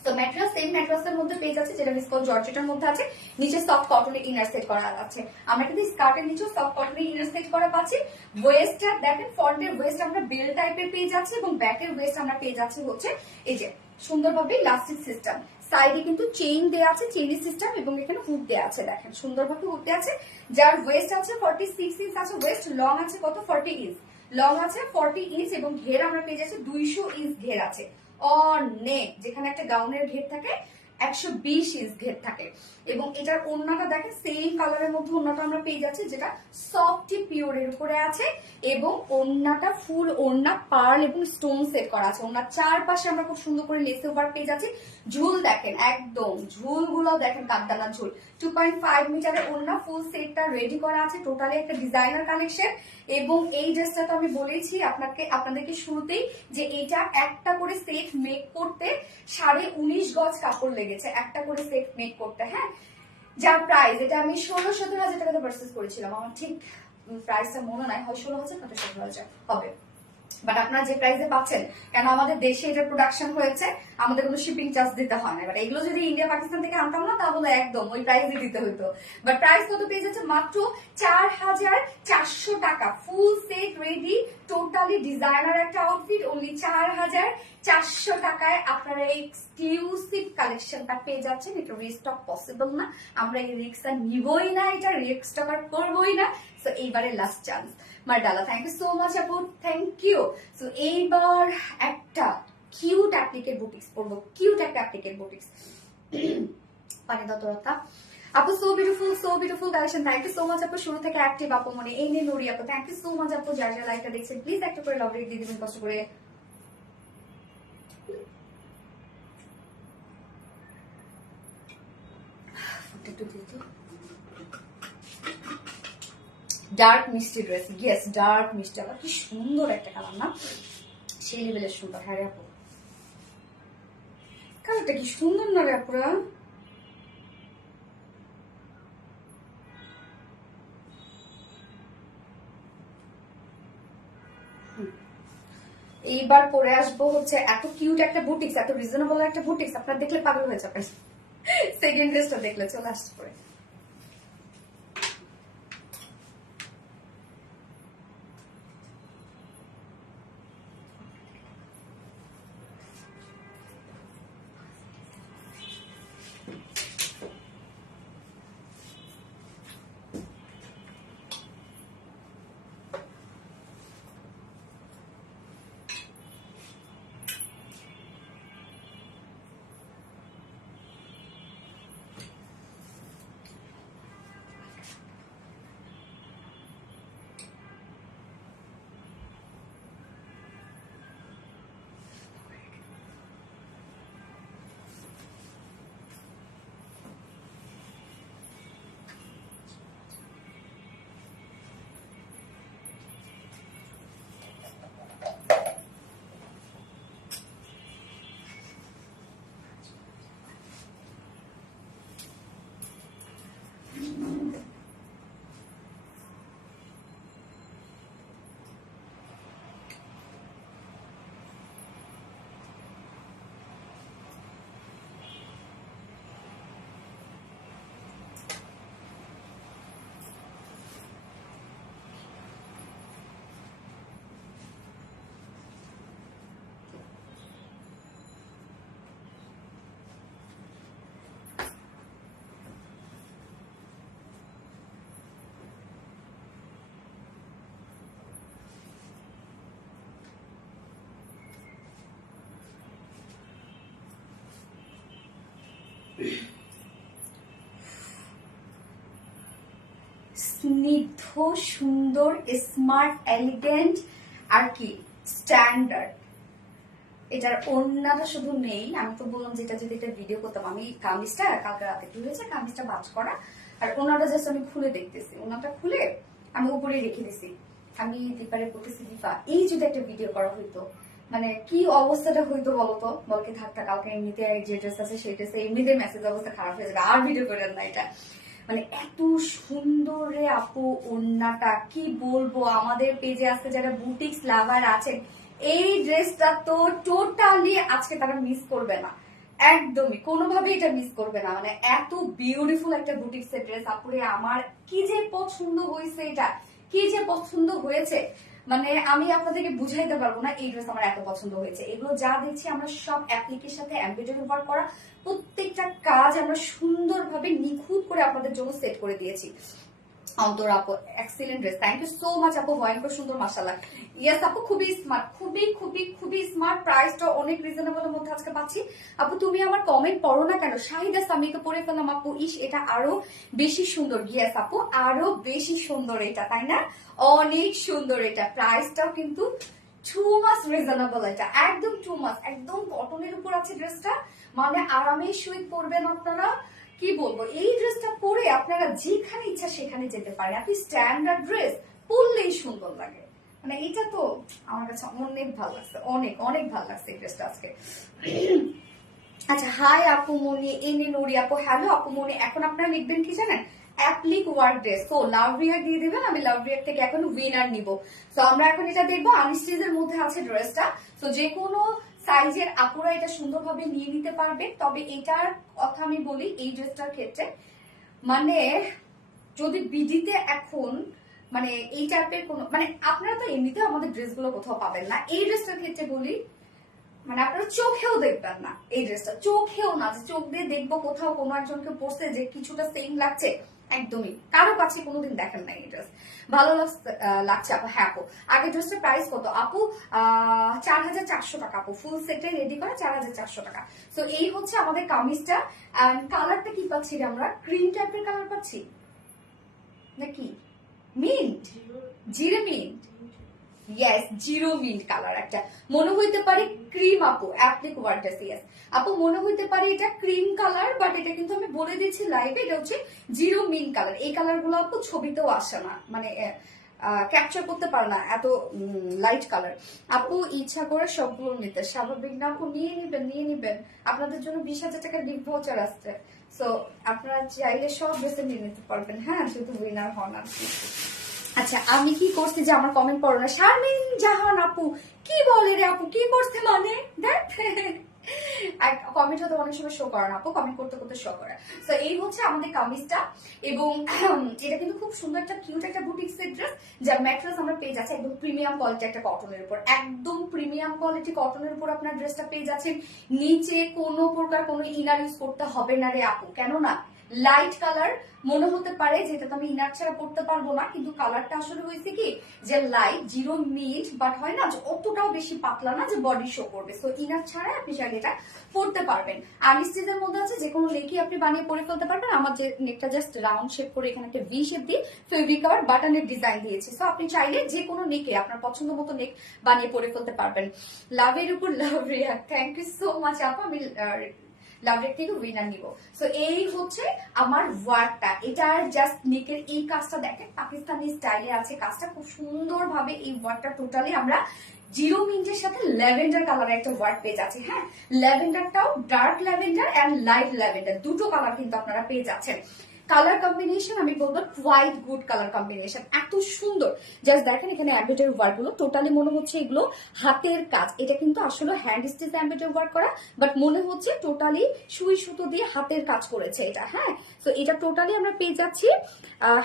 তো ম্যাট্রেস সেম ম্যাট্রেসের মধ্যে পেয়ে যাচ্ছে, যেটা ভিসকো জর্জেটের মধ্যে আছে, নিচে সফট কটনের ইনার সেট করা আছে। আমরা কিন্তু স্কার্টের নিচেও সফট কটনের ইনার সেট করা পাচ্ছি। ওয়েস্টটা দেখেন, ফ্রন্টের ওয়েস্ট আমরা বেল টাইপের পেয়ে যাচ্ছি এবং ব্যাকের ওয়েস্ট আমরা পেয়ে যাচ্ছি হচ্ছে এই যে সুন্দরভাবে ইলাস্টিক সিস্টেম। সাইডে কিন্তু চেইন দেওয়া আছে, চেইনের সিস্টেম, এবং এখানে হুক দেওয়া আছে, দেখেন সুন্দরভাবে হুক দেওয়া আছে। যার ওয়েস্ট আছে 46 ইঞ্চ আছে ওয়েস্ট, লং আছে কত 40 ইঞ্চ, লং আছে 40 ইঞ্চ, এবং ঘের আমরা পেয়ে যাচ্ছি 200 ইঞ্চ ঘের আছে। অনেক, যেখানে একটা গাউনের ঘের থাকে 120 ইঞ্চ ঘের থাকে। এবং এটার ওড়নাটা দেখেন সেম কালারের মধ্যে ওড়নাটা আমরা পেয়ে যাচ্ছি, যেটা সফটি পিওরের উপরে আছে, এবং ওড়নাটা ফুল ওড়না পার্ল এবং স্টোন সেট করা আছে। ওড়নার চারপাশে আমরা খুব সুন্দর করে লেসে ওভার পেয়ে যাচ্ছি। ঝুল দেখেন, একদম ঝুলগুলো দেখেন কাঠদানা ঝুল। 2.5 মিটারের ওড়না, ফুল সেটটা রেডি করা আছে, টোটালি একটা ডিজাইনার কালেকশন। এবং এই ড্রেসটা তো আমি বলেছি আপনাদেরকে শুরুতেই যে এটা একটা করে সেট মেক করতে 19.5 গজ কাপড় লেগেছে, একটা করে সেট মেক করতে। হ্যাঁ, যার প্রাইস, এটা আমি 16-17 হাজার টাকাতে পারচেজ করেছিলাম, আমার ঠিক প্রাইসটা মনে নাই, হয় 16,000 না 17,000 হবে। বাট আপনারা যে প্রাইসে পাচ্ছেন, কেন আমাদের দেশে এটা প্রোডাকশন হয়েছে, আমাদের কোনো শিপিং চার্জ দিতে হয় না। বাট এগুলো যদি ইন্ডিয়া পাকিস্তান থেকে আনতাম না, তাহলে একদম ওই প্রাইসই দিতে হতো। বাট প্রাইস কত পেয়ে যাচ্ছে, মাত্র 4,400 টাকা, full set ready, totally designer একটা আউটফিট, অনলি 4,400 টাকায় আপনারা এক্সক্লুসিভ কালেকশনটা পেয়ে যাচ্ছেন। এটা রিস্টক পসিবল না, আমরা এই রিস্কটা নিবই না, এটা রিস্টক আর করবোই না। সো এইবারে লাস্ট চান্স মার্ডালা, থ্যাংক ইউ সো মাচ আপু, থ্যাংক ইউ। সো এইবার একটা কিউট অ্যাপ্লিকেট বুটিক্স পরবো, কিউট একটা অ্যাপ্লিকেট বুটিক্স। পানি দতরতা আপু, so beautiful collection, thank you so much আপু। শুরু থেকে অ্যাক্টিভ আপু, মানে এই নিয়ে নুরি আপু, থ্যাংক ইউ সো মাচ আপু। যারা যারা লাইকটা দেখছেন প্লিজ একটা করে লাভ রেট দিয়ে দিবেন কষ্ট করে। ডার্ক মিষ্টি ড্রেস, ইয়েস ডার্ক মিষ্টি, আবার কি সুন্দর একটা কালার না, সেই লেভেলের সুন্দর। হ্যাঁ রে আপু, কালারটা কি সুন্দর না রে আপুরা। এইবার পরে আসবো হচ্ছে এত কিউট একটা বুটিক্স, এত রিজনেবল একটা বুটিক্স, আপনারা দেখলে পাগল হয়ে যাবেন। সেকেন্ড ড্রেসটা দেখলে চলে আসছে পরে। স্নিগ্ধ, সুন্দর, স্মার্ট, এলিগেন্ট আর কি স্ট্যান্ডার্ড। এটার ওড়নাটা শুধু নেই, আমি তো বললাম যেটা যদি এটা ভিডিও করতাম। আমি কামিজটা কালকে রাতে কি হয়েছে, কামিজটা বাজ করা আর ওনাটা জাস্ট আমি খুলে দেখতেছি, ওনাটা খুলে আমি উপরে রেখে দিছি। আমি দীপারে বলতেছি, দীপা এই যদি একটা ভিডিও করা হইতো মানে কি অবস্থাটা হইতো বলতো। বলকে থাকতা কালকে এমনিতে যে ড্রেস আছে সেই ড্রেসে এমনিতে মেসেজ অবস্থা খারাপ হয়ে যাবে, আর ভিডিও করেন না এটা। মানে এত সুন্দর রে আপু ওড়নাটা, কি বলবো। আমাদের পেজে আজকে যারা বুটিক্স লাভার আছেন, এই ড্রেসটা তো টোটালি আজকে তারা মিস করবে না, একদমই কোনোভাবে এটা মিস করবে না। মানে এত বিউটিফুল একটা বুটিক্স এর ড্রেস আপুরে, আমার কি যে পছন্দ হয়েছে, এটা কি যে পছন্দ হয়েছে, মানে আমি আপনাদেরকে বুঝাইতে পারবো না এই ড্রেস আমার এত পছন্দ হয়েছে। এগুলো যা দেখছি আমরা সব অ্যাপ্লিকের সাথে এমব্রয়ডারি ওয়ার্ক করা, প্রত্যেকটা কাজ আমরা সুন্দরভাবে নিখুঁত করে আপনাদের জন্য সেট করে দিয়েছি। অন্তর আপু excellent dress, thank you so much আপু, ভয়ঙ্কর সুন্দর মাশাআল্লাহ। ইয়েস আপু খুবই স্মার্ট, খুবই খুবই খুবই স্মার্ট, প্রাইসটা অনেক রিজনেবলের মধ্যে আজকে পাচ্ছি। আপু তুমি আমার কমেন্ট পড়ো না কেন? শাহিদা সামিকে পড়ে ফেললাম আপু, ইস এটা আরো বেশি সুন্দর। ইয়েস আপু আরো বেশি সুন্দর এটা, তাই না? অনেক সুন্দর এটা, প্রাইসটাও কিন্তু টু মাস রিজনেবল, এটা একদম টু মাস, একদম কটনের উপর আছে ড্রেসটা, মানে আরামে শুয়ে পরবেন আপনারা। কি বলবো, এই ড্রেসটা পরে আপনারা যেখানে ইচ্ছা সেখানে যেতে পারেন। আপনি স্ট্যান্ডার্ড ড্রেস পরলেই সুন্দর লাগে, মানে এটা তো আমার কাছে অনেক ভালো লাগছে, অনেক অনেক ভালো লাগছে এই ড্রেসটা আজকে। আচ্ছা হাই আপু মনি, এনে নুরি আপু, হ্যালো আপু মনি। এখন আপনারা লিখবেন কি জানেন, অ্যাপ্লিক ওয়ার্ক ড্রেস, তো লাভ রিয়াক্ট দিয়ে দিবেন, আমি লাভ রিয়াক্ট থেকে এখন উইনার নিব। তো আমরা এখন এটা দেখবো, আনস্টিচের মধ্যে আছে ড্রেসটা, তো যে কোনো সাইজের আপুরা এটা সুন্দরভাবে নিয়ে নিতে পারবে। তবে এটার কথা আমি বলি, এই ড্রেসটার ক্ষেত্রে মানে যদি বিডিতে এখন মানে এই টাইপের কোন, মানে আপনারা তো এমনিতে আমাদের ড্রেসগুলো কোথাও পাবেন না, এই ড্রেসটার ক্ষেত্রে বলি মানে আপনারা চোখেও দেখবেন না এই ড্রেসটা, চোখেও না যে চোখ দিয়ে দেখবো কোথাও কোনো একজনকে পরছে যে কিছুটা সেম লাগছে, একদমই কারো কাছে কোনোদিন দেখেন না এই ড্রেস। ভালো লাগছে আপু? হ্যাঁ আপু। আগে ড্রেসটার প্রাইস কত আপু? 4400 টাকা আপু, ফুল সেটে রেডি করা 4400 টাকা। তো এই হচ্ছে আমাদের কামিজটা। কালারটা কি পাচ্ছি আমরা, ক্রিম টাইপের কালার পাচ্ছি নাকি মিন্ট, জিরে mint, yes zero mint colour একটা মনে হইতে পারে ক্রিম আপু, অ্যাপ্লিক ওয়ার্ডাস। ইয়েস আপু মনে হইতে পারে এটা ক্রিম কালার, বাট এটা কিন্তু আমি বলে দিচ্ছি লাইভে এটা হচ্ছে জিরো মিন্ট কালার। এই কালার গুলো আপু ছবিতেও আসে না, মানে ক্যাপচার করতে পারে না, এত লাইট কালার। আপু ইচ্ছা করে সবগুলো নিতে, স্বাভাবিক না আপু? নিয়ে নিবেন, নিয়ে নিবেন, আপনাদের জন্য 20,000 টাকার গিফট ভাউচার আসছে, সো আপনারা চাইলে সব বেছে নিয়ে নিতে পারবেন। হ্যাঁ শুধু উইনার হন আর কি। আচ্ছা আমি কি করছি যে আমার কমেন্ট পড়ো না? শারমিন জাহান আপু কি বলে রে আপু, কি করছে মানে দেখ কমেন্ট হতে অনেক সময় শো করে না আপু, কমেন্ট করতে করতে শো করে। তো এই হচ্ছে আমাদের কামিজটা, এবং এটা কিন্তু খুব সুন্দর একটা কিউট একটা বুটিক্স এর ড্রেস, যার ম্যাট্রেস আমরা পেয়ে যাচ্ছে একদম প্রিমিয়াম কোয়ালিটি একটা কটনের উপর, একদম প্রিমিয়াম কোয়ালিটি কটনের উপর আপনার ড্রেসটা পেয়ে যাচ্ছেন। নিচে কোনো প্রকার কোনো ইনার ইউজ করতে হবে না রে আপু, কেন না লাইট কালার মনে হতে পারে যেটা তো আমি ইনার ছাড়া পড়তে পারবো না, কিন্তু কালারটা আসলে হয়েছে কি যে লাইট জিরো মিড, বাট হয় না যে অতটাও বেশি পাতলা না যে বডি শো করবে, সো ইনার ছাড়া আপনি চাইলে এটা পড়তে পারবেন। আর্নিস্টিজের মধ্যে আছে যে কোনো নেকই আপনি বানিয়ে পরে ফেলতে পারবেন। আমার যে নেকটা জাস্ট রাউন্ড শেপ করে এখানে একটা ভি শেপ দিয়ে ফেব্রিক কভার বাটনের ডিজাইন দিয়েছি, সো আপনি চাইলে যে কোনো নেকে আপনার পছন্দ মতো নেক বানিয়ে পরে ফেলতে পারবেন। লাভের উপর love react, thank you so much আপু, আমি লাভরেট থেকে উইনার নিব। সো এই হচ্ছে আমার ওয়ার্কটা, এটার জাস্ট নেকের এই কাজটা দেখেন পাকিস্তানি স্টাইলে আছে কাজটা, খুব সুন্দর ভাবে এই ওয়ার্কটা টোটালি আমরা জিরো মিন্টের সাথে ল্যাভেন্ডার কালারের একটা ওয়ার্ক পেয়ে যাচ্ছে। হ্যাঁ ল্যাভেন্ডারটাও dark lavender and light lavender দুটো কালার কিন্তু আপনারা পেয়ে যাচ্ছেন। কালার কম্বিনেশন আমি বলবো কোয়াইট গুড কালার কম্বিনেশন, এত সুন্দর। জাস্ট দেখেন এখানে এমব্রয়ডারি ওয়ার্ক গুলো টোটালি মনে হচ্ছে এগুলো হাতের কাজ, এটা কিন্তু আসলে হ্যান্ড স্টিচ এমব্রয়ডারি ওয়ার্ক করা, বাট মনে হচ্ছে টোটালি সুই সুতো দিয়ে হাতের কাজ করেছে এটা। হ্যাঁ তো এটা টোটালি আমরা পেয়ে যাচ্ছি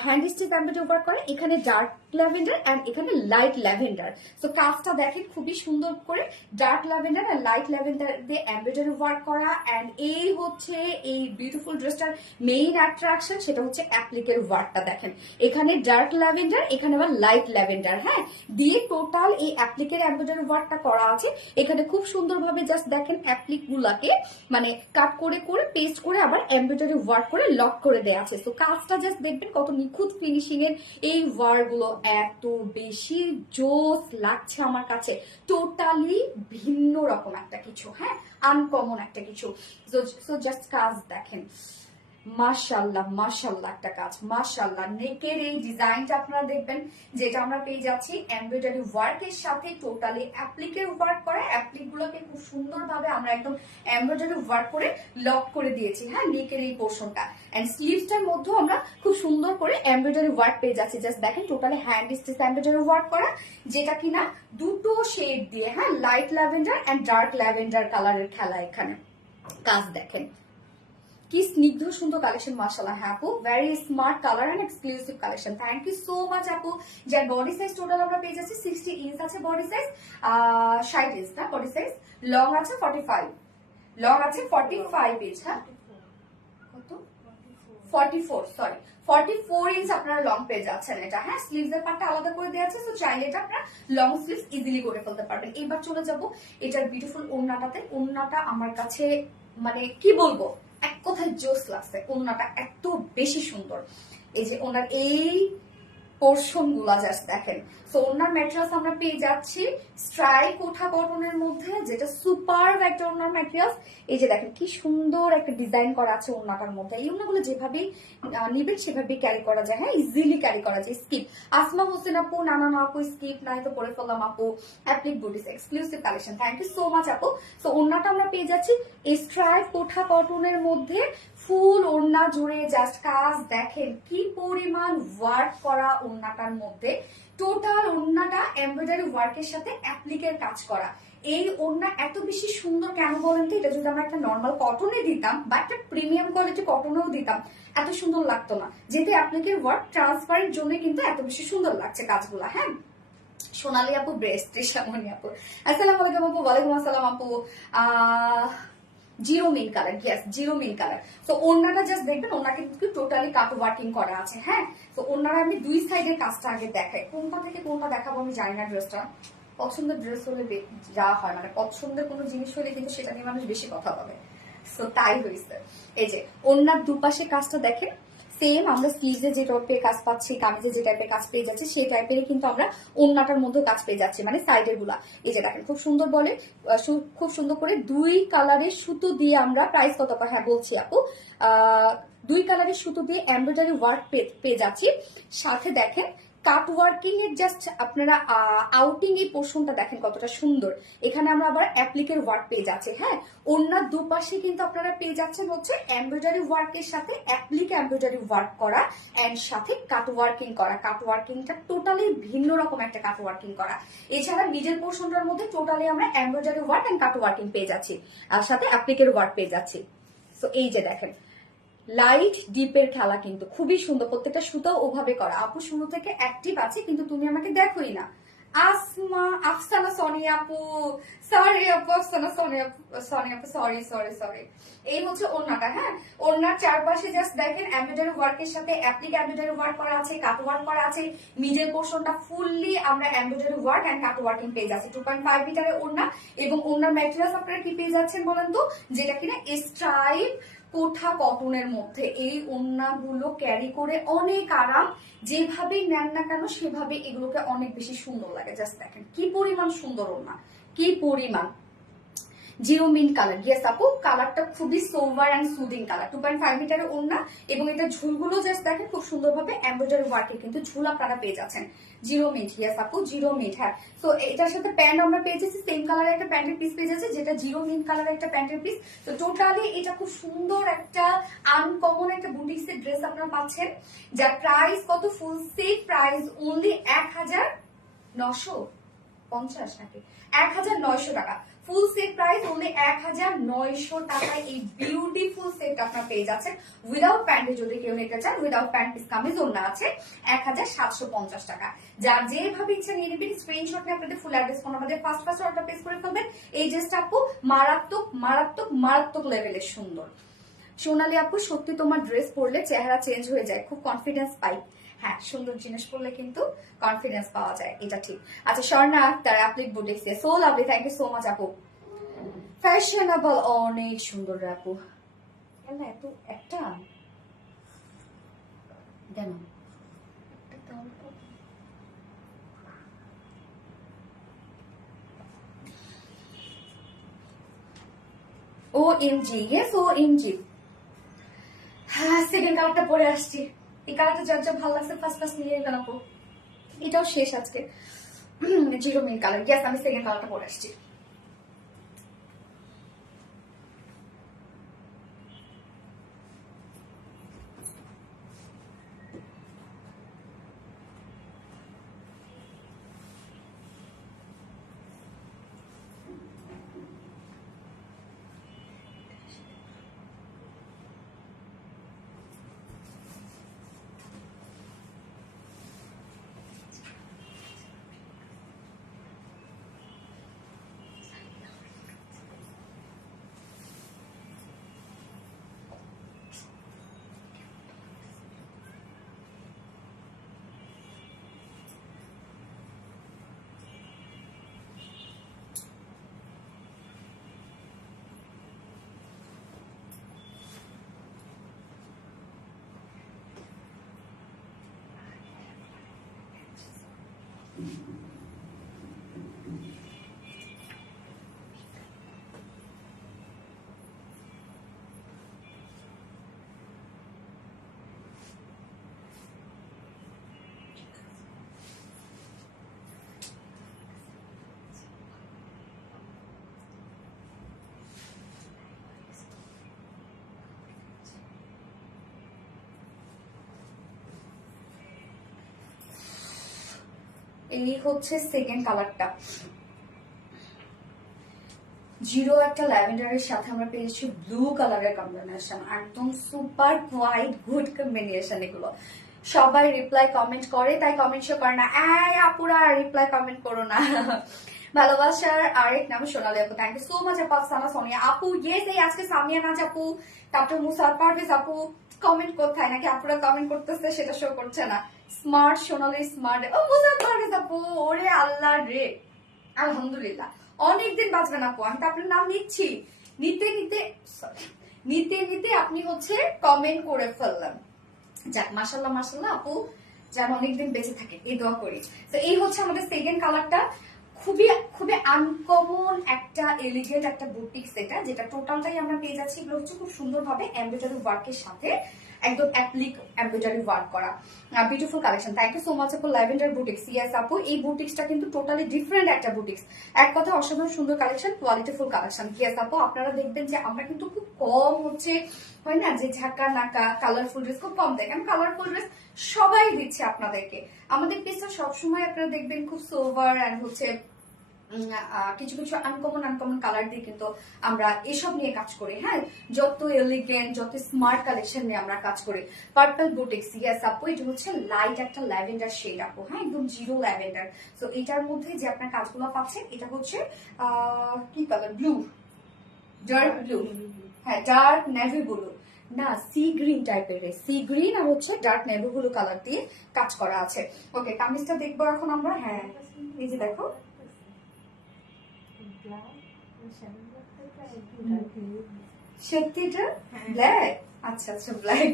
হ্যান্ড স্টিচ এমব্রয়ডারি ওয়ার্ক করা। এখানে ডার্ক ল্যাভেন্ডার অ্যান্ড এখানে লাইট ল্যাভেন্ডার। সো কাজটা দেখেন খুবই সুন্দর করে ডার্ক ল্যাভেন্ডার আর লাইট ল্যাভেন্ডার দিয়ে এমব্রয়ডারি ওয়ার্ক করা। অ্যান্ড এই হচ্ছে এই বিউটিফুল ড্রেসটার মেইন অ্যাট্রাকশন, সেটা হচ্ছে অ্যাপ্লিকের ওয়ার্কটা দেখেন। এখানে ডার্ক ল্যাভেন্ডার, এখানে আবার লাইট ল্যাভেন্ডার, হ্যাঁ, দিয়ে টোটাল এই অ্যাপ্লিকের এমব্রয়ডারি ওয়ার্কটা করা আছে। এখানে খুব সুন্দরভাবে জাস্ট দেখেন অ্যাপ্লিক গুলাকে মানে কাট করে করে পেস্ট করে আবার এমব্রয়ডারি ওয়ার্ক করে লক করে দেওয়া আছে। তো কাজটা জাস্ট দেখবেন কত নিখুঁত ফিনিশিং এর। এই ওয়ার্ক গুলো এত বেশি জোস লাগছে আমার কাছে, টোটালি ভিন্ন রকম একটা কিছু, হ্যাঁ, আনকমন একটা কিছু। সো জাস্ট কাজ দেখেন, মাশাআল্লাহ মাশাআল্লাহ একটা কাজ, মাশাআল্লাহ। নেকের এই ডিজাইনটা আপনারা দেখবেন যেটা আমরা পেয়ে যাচ্ছি এমব্রয়ডারি ওয়ার্কের সাথে টোটালি অ্যাপ্লিকের ওয়ার্ক করা। অ্যাপ্লিক গুলোকে খুব সুন্দরভাবে আমরা একদম এমব্রয়ডারি ওয়ার্ক করে লক করে দিয়েছি, হ্যাঁ, নেকের এই পোর্শনটা। এন্ড স্লিভসটার মধ্যেও আমরা খুব সুন্দর করে এমব্রয়ডারি ওয়ার্ক পেয়ে যাচ্ছি। জাস্ট দেখেন totally hand stitch embroidery work করা, যেটা কিনা দুটো শেড দিয়ে, হ্যাঁ, light lavender and dark lavender কালারের খেলা। এখানে কাজ দেখেন কি স্নিগ্ধ সুন্দর কালেকশন, মাশাআল্লাহ। হ্যাঁ আপু, very smart colour and exclusive collection. Thank you so much আপু। যার বডি সাইজ টোটাল আমরা পেয়ে যাচ্ছি 60 ইঞ্চ আছে বডি সাইজ, 60 ইঞ্চ না বডি সাইজ। লং আছে 45, লং আছে 45 ইঞ্চ, হ্যাঁ কত 44, সরি 44 ইঞ্চ আপনারা লং পেয়ে যাচ্ছেন এটা, হ্যাঁ। স্লিভস এর পার্টটা আলাদা করে দেওয়া আছে, সো চাইলে এটা আপনারা লং স্লিভস ইজিলি করে ফেলতে পারবেন। এবার চলে যাব এটার বিউটিফুল ওড়নাটাতে। ওড়নাটা আমার কাছে মানে কি বলবো, এক কথায় জোস লাগছে। ওড়নাটা এত বেশি সুন্দর, এই যে ওনার এই পোর্শন গুলা জাস্ট দেখেন। সো ওনার ম্যাটেরিয়ালস আমরা পেয়ে যাচ্ছি স্ট্রাইক কোঠা কটনের মধ্যে, যেটা সুপার একটা ওনার ম্যাটেরিয়ালস। এই যে দেখেন কি সুন্দর একটা ডিজাইন করা আছে ওনাটার মধ্যে। এই ওনাগুলো যেভাবেই নিবেন সেভাবেই ক্যারি করা যায়, হ্যাঁ, ইজিলি ক্যারি করা যায়। স্কিপ আসমা হোসেন আপু, নানা আপু স্কিপ নাই তো পরে ফেললাম আপু। Applique boutiques exclusive collection, thank you so much আপু। সো ওনাটা আমরা পেয়ে যাচ্ছি স্ট্রাইক কোঠা কটনের মধ্যে, ফুল ওড়না জুড়ে জাস্ট কাজ দেখেন কি পরিমাণ ওয়ার্ক করা ওড়নাটার মধ্যে। টোটাল ওড়নাটা এমব্রয়ডারি ওয়ার্কের সাথে অ্যাপ্লিকের কাজ করা। এই ওড়না এত বেশি সুন্দর কেন বলেন তো, এটা যদি আমরা একটা নর্মাল কটনে দিতাম বা একটা প্রিমিয়াম কোয়ালিটি কটনেও দিতাম এত সুন্দর লাগতো না, যেহেতু অ্যাপ্লিকের ওয়ার্ক ট্রান্সপারেন্ট জন্য কিন্তু এত বেশি সুন্দর লাগছে কাজগুলা, হ্যাঁ। সোনালী আপু ব্রেস্ট, ত্রিশামণি আপু আসসালামু আলাইকুম আপু। ওয়ালাইকুম আসসালাম আপু। জিরো মিন কালার, ইয়েস জিরো মিন কালার। তো ওড়নাটা জাস্ট দেখবেন, ওড়না কিন্তু টোটালি কাট ওয়ার্কিং করা আছে, হ্যাঁ। তো ওড়নার আমি দুই সাইডের কাজটা আগে দেখাই, কোনটা থেকে কোনটা দেখাবো আমি জানি না। ড্রেসটা পছন্দের ড্রেস হলে যা হয়, মানে পছন্দের কোনো জিনিস হলে কিন্তু সেটা নিয়ে মানুষ বেশি কথা বলে, সো তাই হয়েছে। এই যে ওড়নার দুপাশে কাজটা দেখেন, সেম আমরা স্লিভে যে টাইপের কাজ পাচ্ছি, কামিজে যে টাইপের কাজ পেয়ে যাচ্ছি, সেই টাইপেরই কিন্তু আমরা ওড়নাটার মধ্যে কাজ পেয়ে যাচ্ছি, মানে সাইডের গুলা। এই যে দেখেন খুব সুন্দর বলে, খুব সুন্দর করে দুই কালারের সুতো দিয়ে আমরা, প্রাইস কত, হ্যাঁ বলছি আপু, দুই কালারের সুতো দিয়ে এমব্রয়ডারি ওয়ার্ক পেয়ে যাচ্ছি। সাথে দেখেন কাট ওয়ার্কিং এর জাস্ট আপনারা আউটিং এই পোর্শনটা দেখেন কতটা সুন্দর। এখানে আমরা আবার অ্যাপ্লিকের ওয়ার্ক পেয়ে যাচ্ছি, হ্যাঁ। ওড়নার দুপাশে কিন্তু আপনারা পেয়ে যাচ্ছেন হচ্ছে এমব্রয়ডারি ওয়ার্কের সাথে অ্যাপ্লিক এমব্রয়ডারি ওয়ার্ক করা এন্ড সাথে কাট ওয়ার্কিং করা। কাট ওয়ার্কিংটা টোটালি ভিন্ন রকম একটা কাট ওয়ার্কিং করা। এছাড়া নিজের পোর্শনটার মধ্যে টোটালি আমরা embroidery work and cut working পেয়ে যাচ্ছি, আর সাথে অ্যাপ্লিকের ওয়ার্ক পেয়ে যাচ্ছি। সো এই যে দেখেন লাইট ডিপের খেলা, কিন্তু খুবই সুন্দর। প্রত্যেকটা সুতো ওভাবে করা। আপু শুরু থেকে অ্যাক্টিভ আছে কিন্তু তুমি আমাকে দেখোই না। আসমা আফসানা সোনি আপু, সরি আপু, আফসানা সোনি আপু, সরি সরি সরি। এই হচ্ছে ওড়নাটা, হ্যাঁ। ওড়নার চারপাশে জাস্ট দেখেন এমব্রয়ডারি ওয়ার্কের সাথে অ্যাপ্লিক এমব্রয়ডারি ওয়ার্ক করা আছে, কাট ওয়ার্ক করা আছে। নিজের পোর্শনটা ফুললি আমরা embroidery work and cut working পেয়ে যাচ্ছি। 2.5 মিটারের ওড়না, এবং ওড়নার ম্যাটেরিয়ালস আপনারা কি পেয়ে যাচ্ছেন বলেন তো, যেটা কিনা স্ট্রাইপ কোঠা কটনের মধ্যে। এই ওড়নাগুলো ক্যারি করে অনেক আরাম, যেভাবেই নেন না কেন সেভাবে এগুলোকে অনেক বেশি সুন্দর লাগে। জাস্ট দেখেন কি পরিমাণ সুন্দর ওড়না, কি পরিমাণ। জিরো মিন কালার, ইয়েস আপু, কালারটা খুবই সোভার এন্ড সুদিং কালার। 2.5 মিটারের ওড়না, এবং এটা ঝুলগুলো জাস্ট দেখেন খুব সুন্দরভাবে এমব্রয়ডারি ওয়ার্কে কিন্তু ঝুল আপনারা পেয়ে যাচ্ছেন। জিরো মিন্ট, ইয়েস আপু জিরো মিন্ট, হ্যাঁ। তো এটার সাথে প্যান্ট আমরা পেয়ে যাচ্ছি, সেম কালারের একটা প্যান্টের পিস পেয়ে যাচ্ছে, যেটা জিরো মিন্ট কালারের একটা প্যান্টের পিস। তো টোটালি এটা খুব সুন্দর একটা আনকমন একটা বুটিক্সের ড্রেস আপনারা পাচ্ছেন, যার প্রাইস কত, ফুল সেট প্রাইস অনলি 1900 750 নাকি 1900 টাকা ফুল সেট প্রাইস অনলি 1900 টাকায় এই বিউটিফুল সেট আপনার পেয়ে যাচ্ছেন উইদাউট প্যান্টে যদি কেউ নিতে চান উইদাউট প্যান্ট পিস কামিজ ওড়না আছে 1750 টাকা যার যেভাবে ইচ্ছা নিয়ে নেবেন স্ক্রিনশট নিয়ে আপনাদের ফুল অ্যাড্রেস ফোন আমাদের ফার্স্ট অর্ডার প্লেস করে ফেলবেন এই ড্রেসটা আপু মারাত্মক মারাত্মক মারাত্মক লেভেলের সুন্দর সোনালী আপু সত্যি তোমার ড্রেস পরলে চেহারা চেঞ্জ হয়ে যায় খুব কনফিডেন্স পাই হ্যাঁ সুন্দর জিনিস পরলে কিন্তু কনফিডেন্স পাওয়া যায় এটা ঠিক আচ্ছা Swarna Akter applique boutiques so lovely thank you so much আপু ফ্যাশনেবল অনেক সুন্দর আপু এত একটা কেন OMG yes OMG হ্যাঁ সেকেন্ড কালারটা পরে আসছি এই কালারটা যার যা ভালো লাগছে ফার্স্ট ফার্স্ট নিয়ে গেলাম আপু এটাও শেষ আজকে জিরো মিন কালার ইয়েস আমি সেকেন্ড কালারটা পরে আসছি এই হচ্ছে সেকেন্ড কালারটা জিরো একটা ল্যাভেন্ডারের সাথে আমরা পেয়েছি ব্লু কালারের কম্বিনেশন একদম সুপার হোয়াইট গুড কম্বিনেশন এগুলো সবাই রিপ্লাই কমেন্ট করে তাই কমেন্ট শো করে না আপুরা রিপ্লাই কমেন্ট করো না ভালোবাসার আরেক নাম সোনালী আপু থ্যাংক ইউ সো মাচ আপু সানা সোনিয়া আপু ইয়েস এই আজকে সামিয়া নাজ আপু তারপর মুসার পারভেজ আপু কমেন্ট কোথায় নাকি আপুরা কমেন্ট করতেছে সেটা শো করছে না স্মার্ট সোনালী স্মার্ট ও মুসার পারভেজ আপু ওরে আল্লাহ রে আলহামদুলিল্লাহ অনেকদিন বাঁচবেন আপু আমি তো আপনার নাম নিচ্ছি নিতে নিতে নিতে নিতে আপনি হচ্ছে কমেন্ট করে ফেললাম যাক মাশাল্লাহ মাশাল্লাহ আপু যেন অনেকদিন বেঁচে থাকে এই দোয়া করি তো এই হচ্ছে আমাদের সেকেন্ড কালারটা খুবই খুবই আনকমন একটা এলিগেন্ট একটা বুটিক্স এটা যেটা টোটালটাই আমরা পেয়ে যাচ্ছি এগুলো হচ্ছে খুব সুন্দরভাবে এমব্রয়ডারি ওয়ার্কের সাথে একদম অ্যাপ্লিক এমব্রয়ডারি ওয়ার্ক করা beautiful collection thank you so much আপু ল্যাভেন্ডার বুটিক্স ইয়েস আপু এই বুটিক্সটা কিন্তু টোটালি ডিফারেন্ট একটা বুটিক্স এক কথা অসাধারণ সুন্দর কালেকশন কোয়ালিটিফুল কালেকশন ইয়েস আপু আপনারা দেখবেন যে আমরা কিন্তু খুব কম হচ্ছে হয় না যে ঝাঁকা নাকা কালারফুল ড্রেস খুব কম দেখেন কালারফুল ড্রেস সবাই দিচ্ছে আপনাদেরকে আমাদের পেছনে সবসময় আপনারা দেখবেন খুব সোভার অ্যান্ড হচ্ছে কিছু কিছু আনকমন কালার দিয়ে কিন্তু আমরা এসব নিয়ে কাজ করি হ্যাঁ যত এলিগেন্ট যত স্মার্ট কালেকশন নিয়ে আমরা কাজ করি পার্পল বুটিক্স ইয়েস আপু এটা হচ্ছে লাইট একটা ল্যাভেন্ডার শেড আপু হ্যাঁ একদম জিরো ল্যাভেন্ডার তো এটার মধ্যে যে আপনার কাজগুলো পাচ্ছেন এটা হচ্ছে কি কালার ব্লু ডার্ক ব্লু হ্যাঁ ডার্ক নেভি ব্লু না সি গ্রিন টাইপের সি গ্রিন আর হচ্ছে ডার্ক নেভি ব্লু কালার দিয়ে কাজ করা আছে ওকে কামিজটা দেখবো এখন আমরা হ্যাঁ এই যে দেখো সত্যিটা ব্ল্যাক আচ্ছা আচ্ছা ব্ল্যাক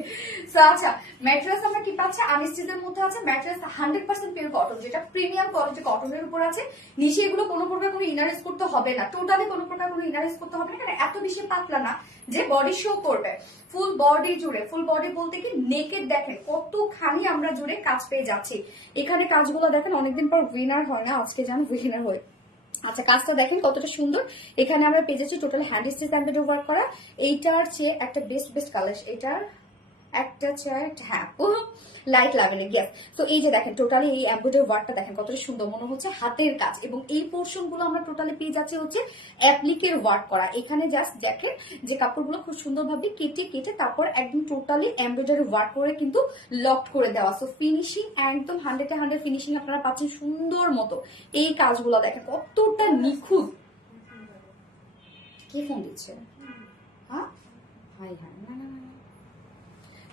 সো আচ্ছা ম্যাট্রেস আমরা কি পাচ্ছি আনস্টিচের মধ্যে আছে ম্যাট্রেস 100% পিওর কটন যেটা প্রিমিয়াম কোয়ালিটি কটনের উপর আছে নিচে এগুলো কোনো প্রকার কোনো ইনারেস করতে হবে না টোটালি কোনো প্রকার কোনো ইনারেস করতে হবে না কারণ এত বেশি পাতলা না যে বডি শো করবে ফুল বডি জুড়ে ফুল বডি বলতে কি নেকেড দেখেন কতখানি আমরা জুড়ে কাজ পেয়ে যাচ্ছি এখানে কাজগুলো দেখেন অনেকদিন পর উইনার হয় না আজকে যেন উইনার হয় আচ্ছা কাজটা দেখেন কতটা সুন্দর এখানে আমরা পেয়ে যাচ্ছি total hand stitch embroidery work করা এইটার চেয়ে একটা বেস্ট কালার এটার একটা চার্ট, হ্যাঁ লাইট লাগালে গ্যাস। তো এই যে দেখেন টোটালি এই এমব্রয়ডারি ওয়ার্কটা দেখেন কতটা সুন্দর, মনে হচ্ছে হাতের কাজ। এবং এই পোর্শন গুলো আমরা টোটালি পেয়ে যাচ্ছি হচ্ছে অ্যাপ্লিকের ওয়ার্ক করা। এখানে জাস্ট দেখেন যে কাপড়গুলো খুব সুন্দরভাবে কেটে কেটে তারপর একদম টোটালি এমব্রয়ডারি ওয়ার্ক করে কিন্তু লক করে দেওয়া। সো ফিনিশিং একদম 100 ফিনিশিং আপনারা পাচ্ছেন সুন্দর মতো। এই কাজগুলো দেখেন কতটা নিখুঁত। কি ফোন দিচ্ছে? হ্যাঁ হাই হ্যাঁ, না না না,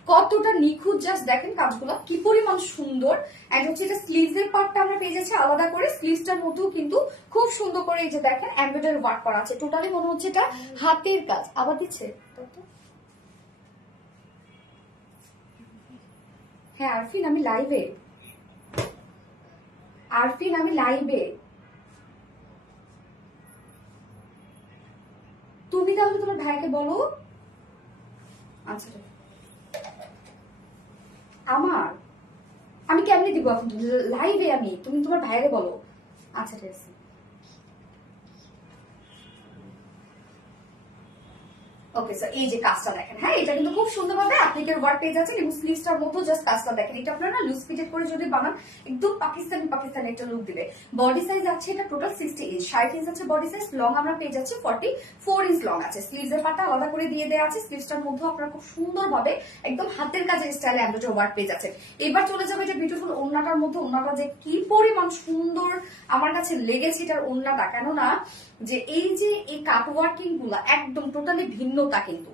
কতটা নিখুঁত জাস্ট দেখেন কাজগুলো কি পরিমাণ সুন্দর। এন্ড হচ্ছে এটা স্লিভস এর পার্টটা আমরা পেয়ে যাচ্ছি আলাদা করে, স্লিভসটার মধ্যেও কিন্তু খুব সুন্দর করে এই যে দেখেন এমব্রয়ডারি ওয়ার্ক করা আছে। টোটালি মনে হচ্ছে এটা হাতের কাজ। আবার দিচ্ছে, হ্যাঁ আরফিন আমি লাইভে, আরফিন আমি লাইভে। তুমি তাহলে তোমার ভাইকে বলো। আচ্ছা আমার, আমি কেমনি দিব এখন লাইভে আমি, তুমি তোমার ভাইরে বলো। আচ্ছা ঠিক আছে। ওকে স্যার, এই যে কাজটা দেখেন, হ্যাঁ এটা কিন্তু খুব সুন্দরভাবে অ্যাপ্লিকের ওয়ার্ক পেয়ে যাচ্ছে এবং স্লিভসটার মতো জাস্ট কাজটা দেখেন। এটা আপনারা লুজ ফিটেড করে যদি বানান একদম পাকিস্তানি পাকিস্তানি একটা লুক দিবে। বডি সাইজ আছে এটা টোটাল 60 ইঞ্চ, 60 ইঞ্চ আছে বডি সাইজ। লং আমরা পেয়ে যাচ্ছি 44 ইঞ্চ লং আছে। স্লিভস এর পাটা আলাদা করে দিয়ে দেওয়া আছে। স্লিভসটার মধ্যে আপনারা খুব সুন্দরভাবে একদম হাতের কাজের স্টাইলে এমব্রয়ডারি ওয়ার্ক পেয়ে যাচ্ছে। এবার চলে যাবে এটা বিউটিফুল ওড়নাটার মধ্যে। ওড়নাটা যে কি পরিমাণ সুন্দর আমার কাছে লেগেছে এটার ওড়নাটা, কেননা যে এই যে এই কাট ওয়ার্কিং গুলা একদম টোটালি ভিন্নতা কিন্তু।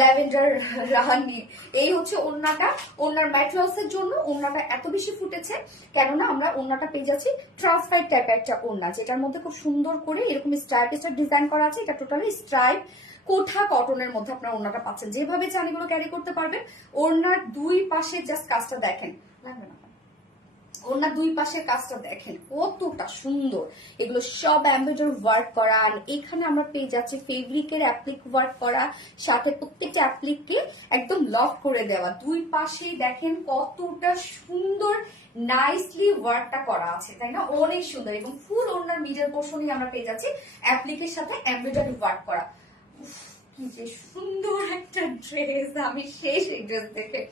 ল্যাভেন্ডার রাহানি এই হচ্ছে ওড়নাটা। ওড়নার ম্যাটেরিয়ালস এর জন্য ওড়নাটা এত বেশি ফুটেছে, কেননা আমরা ওড়নাটা পেয়ে যাচ্ছি ট্রান্সপারেন্ট টাইপের একটা ওড়না, যেটার মধ্যে খুব সুন্দর করে এরকম স্ট্রাইপ ডিজাইন করা আছে। এটা টোটালি স্ট্রাইপ কোঠা কটনের মধ্যে আপনার ওড়নাটা পাচ্ছেন। যেভাবে চান এগুলো ক্যারি করতে পারবেন। ওড়নার দুই পাশে জাস্ট কাজটা দেখেন, লাগবে না ওনার দুই পাশের কাজটা দেখেন কতটা সুন্দর। এগুলো সব এমব্রয়ডারি ওয়ার্ক করা। আর এখানে আমরা পেয়ে যাচ্ছি ফেব্রিকের অ্যাপ্লিক ওয়ার্ক করা, সাথে প্রত্যেকটা অ্যাপ্লিককে একদম লক করে দেওয়া। দুই পাশেই দেখেন কতটা সুন্দর নাইসলি ওয়ার্কটা করা আছে, তাই না? অনেক সুন্দর। এবং ফুল ওনার মিডল পোর্শনই আমরা পেয়ে যাচ্ছি অ্যাপ্লিকের সাথে এমব্রয়ডারি ওয়ার্ক করা। কি যে সুন্দর একটা ড্রেস, আমি শেষ এই ড্রেস দেখে,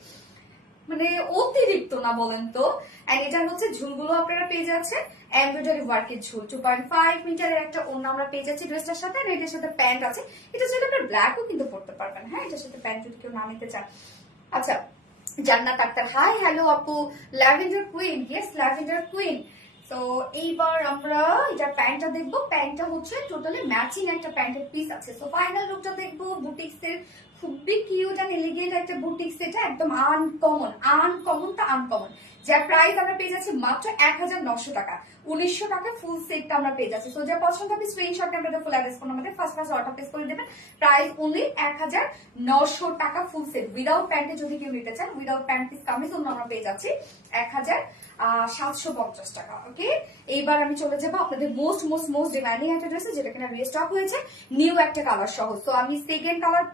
মানে অতিরিক্ত না বলেন তো। এন্ড এটা হচ্ছে ঝুলগুলো আপনারা পেয়ে যাচ্ছেন এমব্রয়ডারি ওয়ার্কের ঝুল। 2.5 মিটারের একটা ওড়না আমরা পেয়ে যাচ্ছি ড্রেসটার সাথে। আর এটার সাথে প্যান্ট আছে, এটা যদি আপনার ব্ল্যাকও কিন্তু পরতে পারবেন। হ্যাঁ এটার সাথে প্যান্ট যদি কেউ না নিতে চান। আচ্ছা জান্নাত আক্তার হাই হ্যালো আপু। Lavender queen, yes lavender queen. তো এইবার আমরা এটা প্যান্টটা দেখবো। প্যান্টটা হচ্ছে টোটালি ম্যাচিং একটা প্যান্টের পিস আছে। তো ফাইনাল লুকটা দেখবো বুটিক্স এর। খুবই কিউট এন্ড এলিগেন্ট একটা বুটিক্স, এটা একদম আনকমন, আনকমন। যার প্রাইস আমরা পেয়ে যাচ্ছি মাত্র 1900 টাকা। 1900 টাকা ফুল সেটটা আমরা পেয়ে যাচ্ছি। সো যা পছন্দ হবে screenshot camera full address phone আমাদের ফার্স্ট অর্ডার প্লেস করে দেবেন। প্রাইস অনলি 1900 টাকা ফুল সেট। উইদাউট প্যান্টে যদি কেউ নিতে চান, উইদাউট প্যান্ট পিস কামিজ আমরা পেয়ে যাচ্ছি 1750 টাকা। ওকে এইবার আমি চলে যাবো আপনাদের মোস্ট ডিমান্ডিং একটা ড্রেস, যেটা কিনা রিস্টক হয়েছে নিউ একটা কালার সহ। তো আমি সেকেন্ড কালার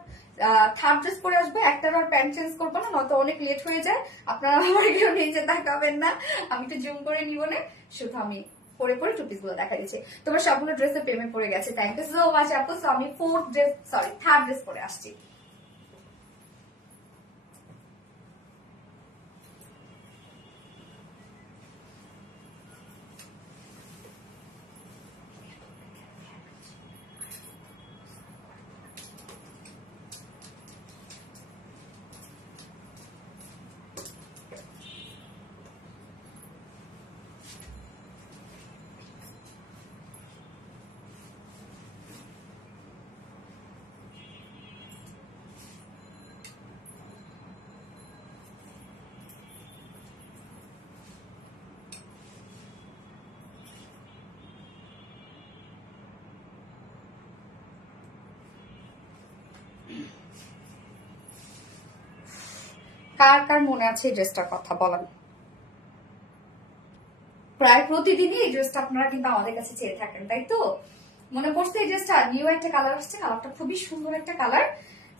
থার্ড ড্রেস পরে আসবে, একটা আর প্যান্ট চেঞ্জ করবো না, নয়তো অনেক লেট হয়ে যায়। আপনারা আমার এগুলো নিচে তাকাবেন না, আমি তো জুম করে নিব না, শুধু আমি পরে পরে টুপিস গুলো দেখা দিচ্ছি। তোমার সবগুলো ড্রেসে পেমেন্ট পড়ে গেছে, থ্যাংক ইউ সো মাচ আপু। সো আমি থার্ড ড্রেস পরে আসছি। কার কার মনে আছে এই ড্রেসটার কথা বলেন? প্রায় প্রতিদিনই এই ড্রেসটা আপনারা কিন্তু আমাদের কাছে চেয়ে থাকেন, তাই তো? মনে পড়ছে এই ড্রেসটা নিউ একটা কালার আসছে, কালারটা খুবই সুন্দর একটা কালার।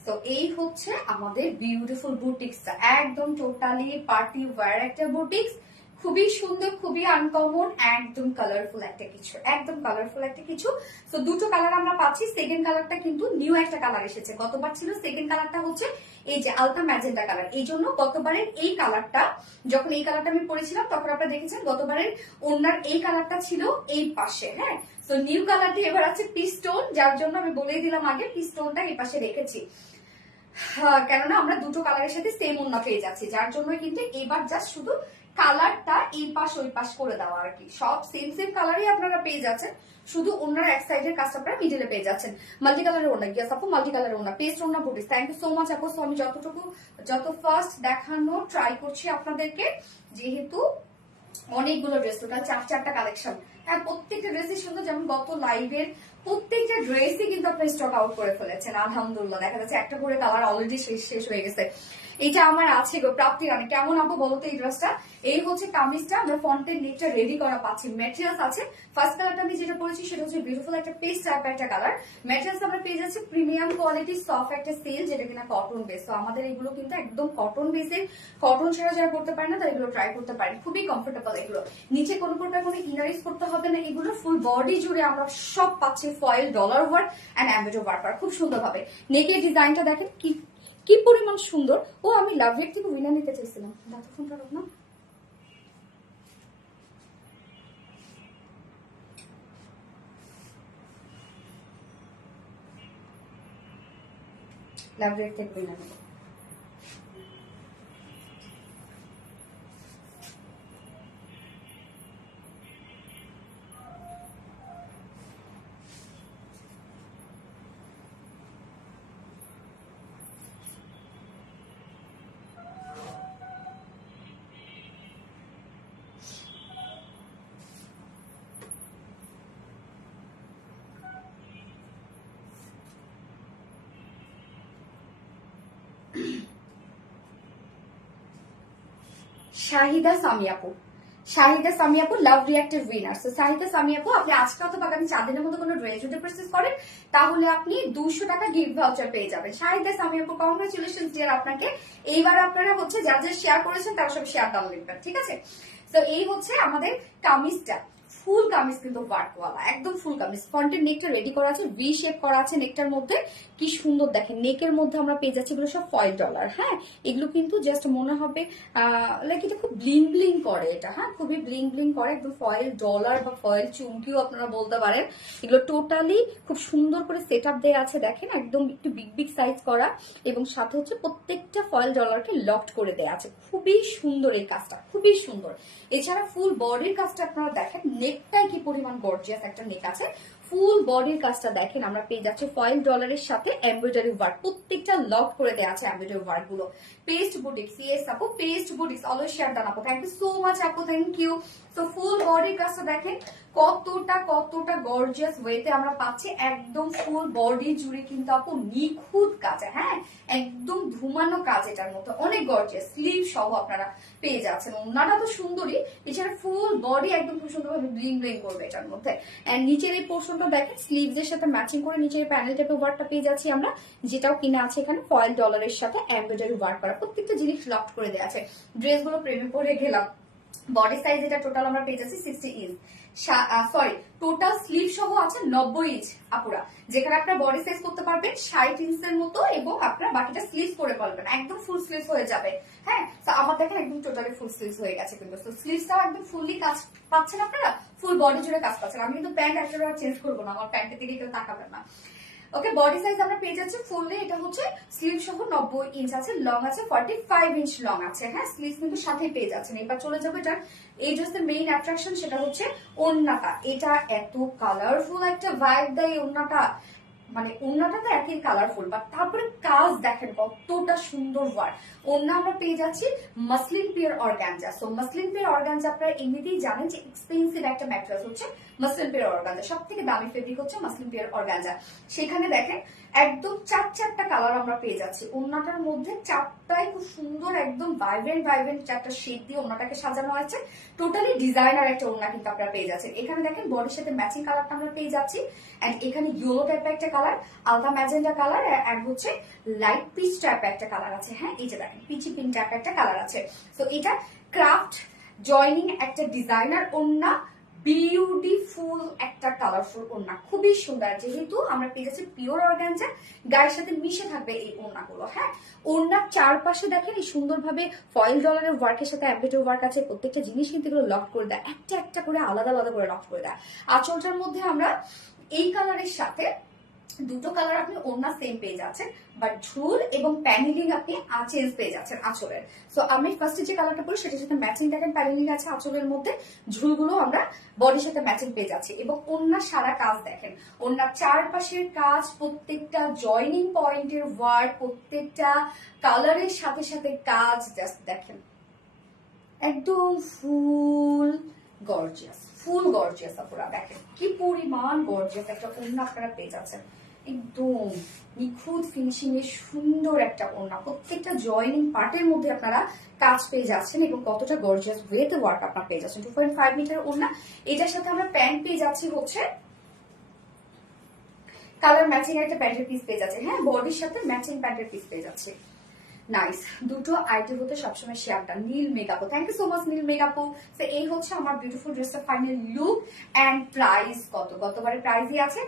তো এই হচ্ছে আমাদের বিউটিফুল বুটিক্সটা, একদম টোটালি পার্টি ওয়্যার একটা বুটিক্স। খুবই সুন্দর, খুবই আনকমন, একদম কালারফুল একটা কিছু, একদম কালারফুল একটা কিছু। তো দুটো কালার আমরা পাচ্ছি। সেকেন্ড কালারটা কিন্তু নিউ একটা কালার এসেছে, গতবার ছিল সেকেন্ড কালারটা হচ্ছে এই যে আলতা ম্যাজেন্টা কালার। এই জন্য গতবারের এই কালারটা, যখন এই কালারটা আমি পরেছিলাম তখন আপনারা দেখেছেন গতবারের ওনার এই কালারটা ছিল এই পাশে। হ্যাঁ, তো নিউ কালারটি এবার আছে পিস্টোন, যার জন্য আমি বলেই দিলাম আগে পিস্টোনটা এই পাশে রেখেছি। কেননা আমরা দুটো কালারের সাথে সেম ওন্না পেয়ে যাচ্ছি, যার জন্য কিন্তু এবার জাস্ট শুধু কালারটা এই পাশ ওই পাশ করে দেওয়া আর কি। সব সেম সেম কালারই আপনারা পেয়ে যাচ্ছেন, শুধু ওনার এক সাইডের কাজটা আপনারা মিডিলে পেয়ে যাচ্ছেন। মাল্টি কালারের ওনা, গিয়াস আপু মাল্টি কালারের ওনা, পেস্ট ওনা boutiques. Thank you so much আপু। সো আমি যত ফার্স্ট দেখানো ট্রাই করছি আপনাদেরকে, যেহেতু অনেকগুলো ড্রেস, টোটাল 4টা কালেকশন। হ্যাঁ, প্রত্যেকটা ড্রেসই সুন্দর, যেমন গত লাইভের প্রত্যেকটা ড্রেসই কিন্তু আপনি স্টক আউট করে ফেলেছেন আলহামদুলিল্লাহ। দেখা যাচ্ছে একটা করে কালার অলরেডি শেষ হয়ে গেছে। এটা আমার আছে গো প্রাপ্তি রানী। কেমন আপু বলতো এই ড্রেসটা? এই হচ্ছে কামিজটা, আমরা ফ্রন্টের নেকটা রেডি করা পাচ্ছি, ম্যাটেরিয়ালস আছে। ফার্স্ট কালারটা আমি যেটা পরেছি সেটা হচ্ছে বিউটিফুল একটা পেস্ট টাইপ একটা কালার। ম্যাটেরিয়ালস আমরা পেয়ে যাচ্ছি প্রিমিয়াম কোয়ালিটি সফট একটা সেল, যেটা কিনা কটন বেস। তো আমাদের এগুলো কিন্তু একদম কটন বেসের, কটন ছাড়া যারা করতে পারে না তারা এগুলো ট্রাই করতে পারেন, খুবই কমফোর্টেবল এগুলো। নিচে কোনো প্রকার কোনো ইনারিজ করতে হবে না, এগুলো ফুল বডি জুড়ে আমরা সব পাচ্ছি foil, dollar work and embroidery work করা, খুব সুন্দর ভাবে। নেকের ডিজাইনটা দেখেন কি কি পরিমাণ সুন্দর। ও আমি লাভ রেট থেকে উইনার নিতে চাইছিলাম, দাদা ফোনটা রাখ না। লাভ রেট থেকে উইনার নিতে। শাহিদা সামিয়াপু, শাহিদা সামিয়াপু লাভ রিয়াক্টেড উইনার। তো শাহিদা সামিয়াপু, আপনি আজকে অথবা আগামী 4 দিনের মধ্যে কোনো ড্রেস যদি পারচেজ করেন তাহলে আপনি 200 টাকা গিফট ভাউচার পেয়ে যাবেন। শাহিদা সামিয়াপু কংগ্রাচুলেশন ডিয়ার আপনাকে। এইবার আপনারা হচ্ছে যা যা শেয়ার করেছেন তারা সব শেয়ার ডাউন লিখবেন, ঠিক আছে? তো এই হচ্ছে আমাদের কামিজটা, ফুল কামিজ কিন্তু ওয়ার্কওয়ালা, একদম ফুল কামিজ। ফ্রন্টের নেকটা রেডি করা আছে, ভি শেপ করা আছে নেকটার মধ্যে, কি সুন্দর দেখেন। নেকের মধ্যে আমরা পেয়ে যাচ্ছি এগুলো সব ফয়েল ডলার। হ্যাঁ, এগুলো কিন্তু জাস্ট মনে হবে লাইক এটা খুব ব্লিং ব্লিং করে, এটা হ্যাঁ খুবই ব্লিং ব্লিং করে, একদম ফয়েল ডলার বা ফয়েল চুমকিও আপনারা বলতে পারেন। এগুলো টোটালি খুব সুন্দর করে সেট আপ দেওয়া আছে, দেখেন একদম একটু বিগ বিগ সাইজ করা, এবং সাথে হচ্ছে প্রত্যেকটা ফয়েল ডলারকে লকড করে দেওয়া আছে। খুবই সুন্দর এই কাজটা, খুবই সুন্দর। এছাড়া ফুল বডির কাজটা আপনারা দেখেন, নেকটাই কি পরিমাণ গর্জিয়াস একটা নেক আছে। ফুল বডির কাজটা দেখেন, আমরা পেয়ে যাচ্ছি ফয়েল ডলারের সাথে এমব্রয়ডারি ওয়ার্ক, প্রত্যেকটা লক করে দেওয়া আছে এমব্রয়ডারি ওয়ার্ক গুলো। পেস্ট বুটিক্স, ইয়েস আপু paste boutiques, always share done আপু, থ্যাংক ইউ সো মাচ আপু, থ্যাংক ইউ। তো ফুল বডির কাজটা দেখেন কতটা গর্জিয়াস ওয়েতে আমরা পাচ্ছি, একদম ফুল বডি জুড়ে কিন্তু আপু নিখুঁত কাজ। হ্যাঁ, একদম ধুমানো কাজ, এটার মধ্যে অনেক গর্জিয়াস স্লিভ সহ আপনারা পেয়ে যাচ্ছেন। ওনাটা তো সুন্দরী, এছাড়া ফুল বডি একদম খুব সুন্দরভাবে ব্লিং ব্লিং করবে এটার মধ্যে। এন্ড নিচের এই পোর্শনটা দেখেন স্লিভস এর সাথে ম্যাচিং করে নিচের প্যানেল টাইপের ওয়ার্কটা পেয়ে যাচ্ছি আমরা, যেটাও কিনা আছে এখানে ফয়েল ডলারের সাথে এমব্রয়ডারি ওয়ার্ক করা, প্রত্যেকটা জিনিস লক করে দেওয়া আছে। ড্রেসগুলো প্রেমে পড়ে গেলাম। বডি সাইজ এটা টোটাল আমরা পেয়ে যাচ্ছি 60 ইঞ্চ, সরি টোটাল স্লিভ সহ আছে 90 ইঞ্চ আপুরা, যেখানে আপনারা বডি সাইজ করতে পারবেন 60 ইঞ্চের মতো, এবং আপনারা বাকিটা স্লিভ করে পারবেন, একদম ফুল স্লিভ হয়ে যাবে। হ্যাঁ, তো আমার দেখেন একদম টোটালি ফুল স্লিভ হয়ে গেছে কিন্তু। তো স্লিভসটাও একদম ফুললি কাজ পাচ্ছেন আপনারা, ফুল বডি জুড়ে কাজ পাচ্ছেন। আমি কিন্তু প্যান্ট একেবারে চেঞ্জ করবো না, আমার প্যান্টের দিকে কেউ তাকাবেন না। ওকে, বডি সাইজ আমরা পেয়ে যাচ্ছি ফুললি, এটা হচ্ছে স্লিভ সহ 90 ইঞ্চ আছে, লং আছে 45 ইঞ্চ লং আছে। হ্যাঁ, স্লিভ কিন্তু সাথে পেয়ে যাচ্ছেন। এবার চলে যাবো এটা এই ড্রেসের মেইন অ্যাট্রাকশন, সেটা হচ্ছে ওড়নাটা। এটা এত কালারফুল একটা ভাইব দেয় ওড়নাটা, মানে ওড়নাটা তো একই কালারফুল, বাট তারপরে কাজ দেখেন কতটা সুন্দর ওয়ার্ক। ওড়না আমরা পেয়ে যাচ্ছি muslin pure organza. So muslin pure organza আপনারা এমনিতেই জানেন যে এক্সপেন্সিভ একটা ম্যাটেরিয়াল হচ্ছে মাসলিন পিওর অর্গানজা, সব থেকে দামি ফেব্রিক হচ্ছে মাসলিন পিওর অর্গানজা। সেখানে দেখেন একদম চারটা কালার আমরা পেয়ে যাচ্ছি ওড়নাটার মধ্যে, চারটাই খুব সুন্দর একদম ভাইব্রেন্ট চারটা শেড দিয়ে ওড়নাটাকে সাজানো হয়েছে। টোটালি ডিজাইনার একটা ওড়না কিন্তু আপনারা পেয়ে যাচ্ছেন। এখানে দেখেন বডির সাথে ম্যাচিং কালারটা আমরা পেয়ে যাচ্ছি, এন্ড এখানে ইয়েলো টাইপের একটা কালার, আলতা ম্যাজেন্ডা কালার, এন্ড হচ্ছে লাইট পিচ টাইপের একটা কালার আছে। হ্যাঁ, এই যে দেখেন পিচি পিঙ্ক টাইপের একটা কালার আছে। তো এটা ক্রাফট জয়নিং একটা ডিজাইনার ওড়না, বিউটিফুল একটা কালারফুল ওড়না, খুবই সুন্দর। যেহেতু আমরা পেয়ে যাচ্ছি পিওর অর্গানজা, গায়ের সাথে মিশে থাকবে এই ওড়নাগুলো। হ্যাঁ, ওড়নার চারপাশে দেখেন এই সুন্দরভাবে ফয়েল ডলারের ওয়ার্কের সাথে এমব্রয়ডারি ওয়ার্ক আছে। প্রত্যেকটা জিনিস কিন্তু এগুলো লক করে দেয়, একটা একটা করে আলাদা আলাদা করে লক করে দেয়। আঁচলটার মধ্যে আমরা এই কালারের সাথে দুটো কালার আপনি ওড়না সেম পেয়ে যাচ্ছেন, বাট ঝুল এবং প্যানেলিং আপনি চেঞ্জ পেয়ে যাচ্ছেন আঁচলের। সো আমি ফার্স্টে যে কালারটা পরি সেটার সাথে ম্যাচিং দেখেন, প্যানেলিং আছে আঁচলের মধ্যে, ঝুলগুলো আমরা বডির সাথে ম্যাচিং পেয়ে যাচ্ছি। এবং ওড়নার সারা কাজ দেখেন, ওড়নার চারপাশের কাজ, প্রত্যেকটা জয়নিং পয়েন্টের ওয়ার্ক, প্রত্যেকটা কালারের সাথে সাথে কাজ, জাস্ট দেখেন একদম ফুল গর্জিয়াস, ফুল গর্জিয়াস। আপনারা দেখেন কি পরিমাণ গর্জিয়াস একটা ওড়না আপনারা পেয়ে যাচ্ছেন, একদম নিখুঁত ফিনিশিং এর সুন্দর একটা ওড়না। প্রত্যেকটা জয়নিং পার্টের মধ্যে আপনারা কাজ পেয়ে যাচ্ছেন এবং কতটা গর্জিয়াস ওয়েতে ওয়ার্ক আপনারা পেয়ে যাচ্ছেন। 2.5 মিটার ওড়না, এটার সাথে আমরা প্যান্ট পেয়ে যাচ্ছি হচ্ছে কালার ম্যাচিং একটা প্যান্টের পিস পেয়ে যাচ্ছে। হ্যাঁ, বডির সাথে ম্যাচিং প্যান্টের পিস পেয়ে যাচ্ছে। নাইস, দুটো আইটেম হতে সবসময় শেয়ারটা Neel makeup. Thank you so much Neel makeup. তো এই হচ্ছে আমার বিউটিফুল ড্রেসের ফাইনাল লুক এন্ড প্রাইস কত, গতবারে প্রাইসই আছে।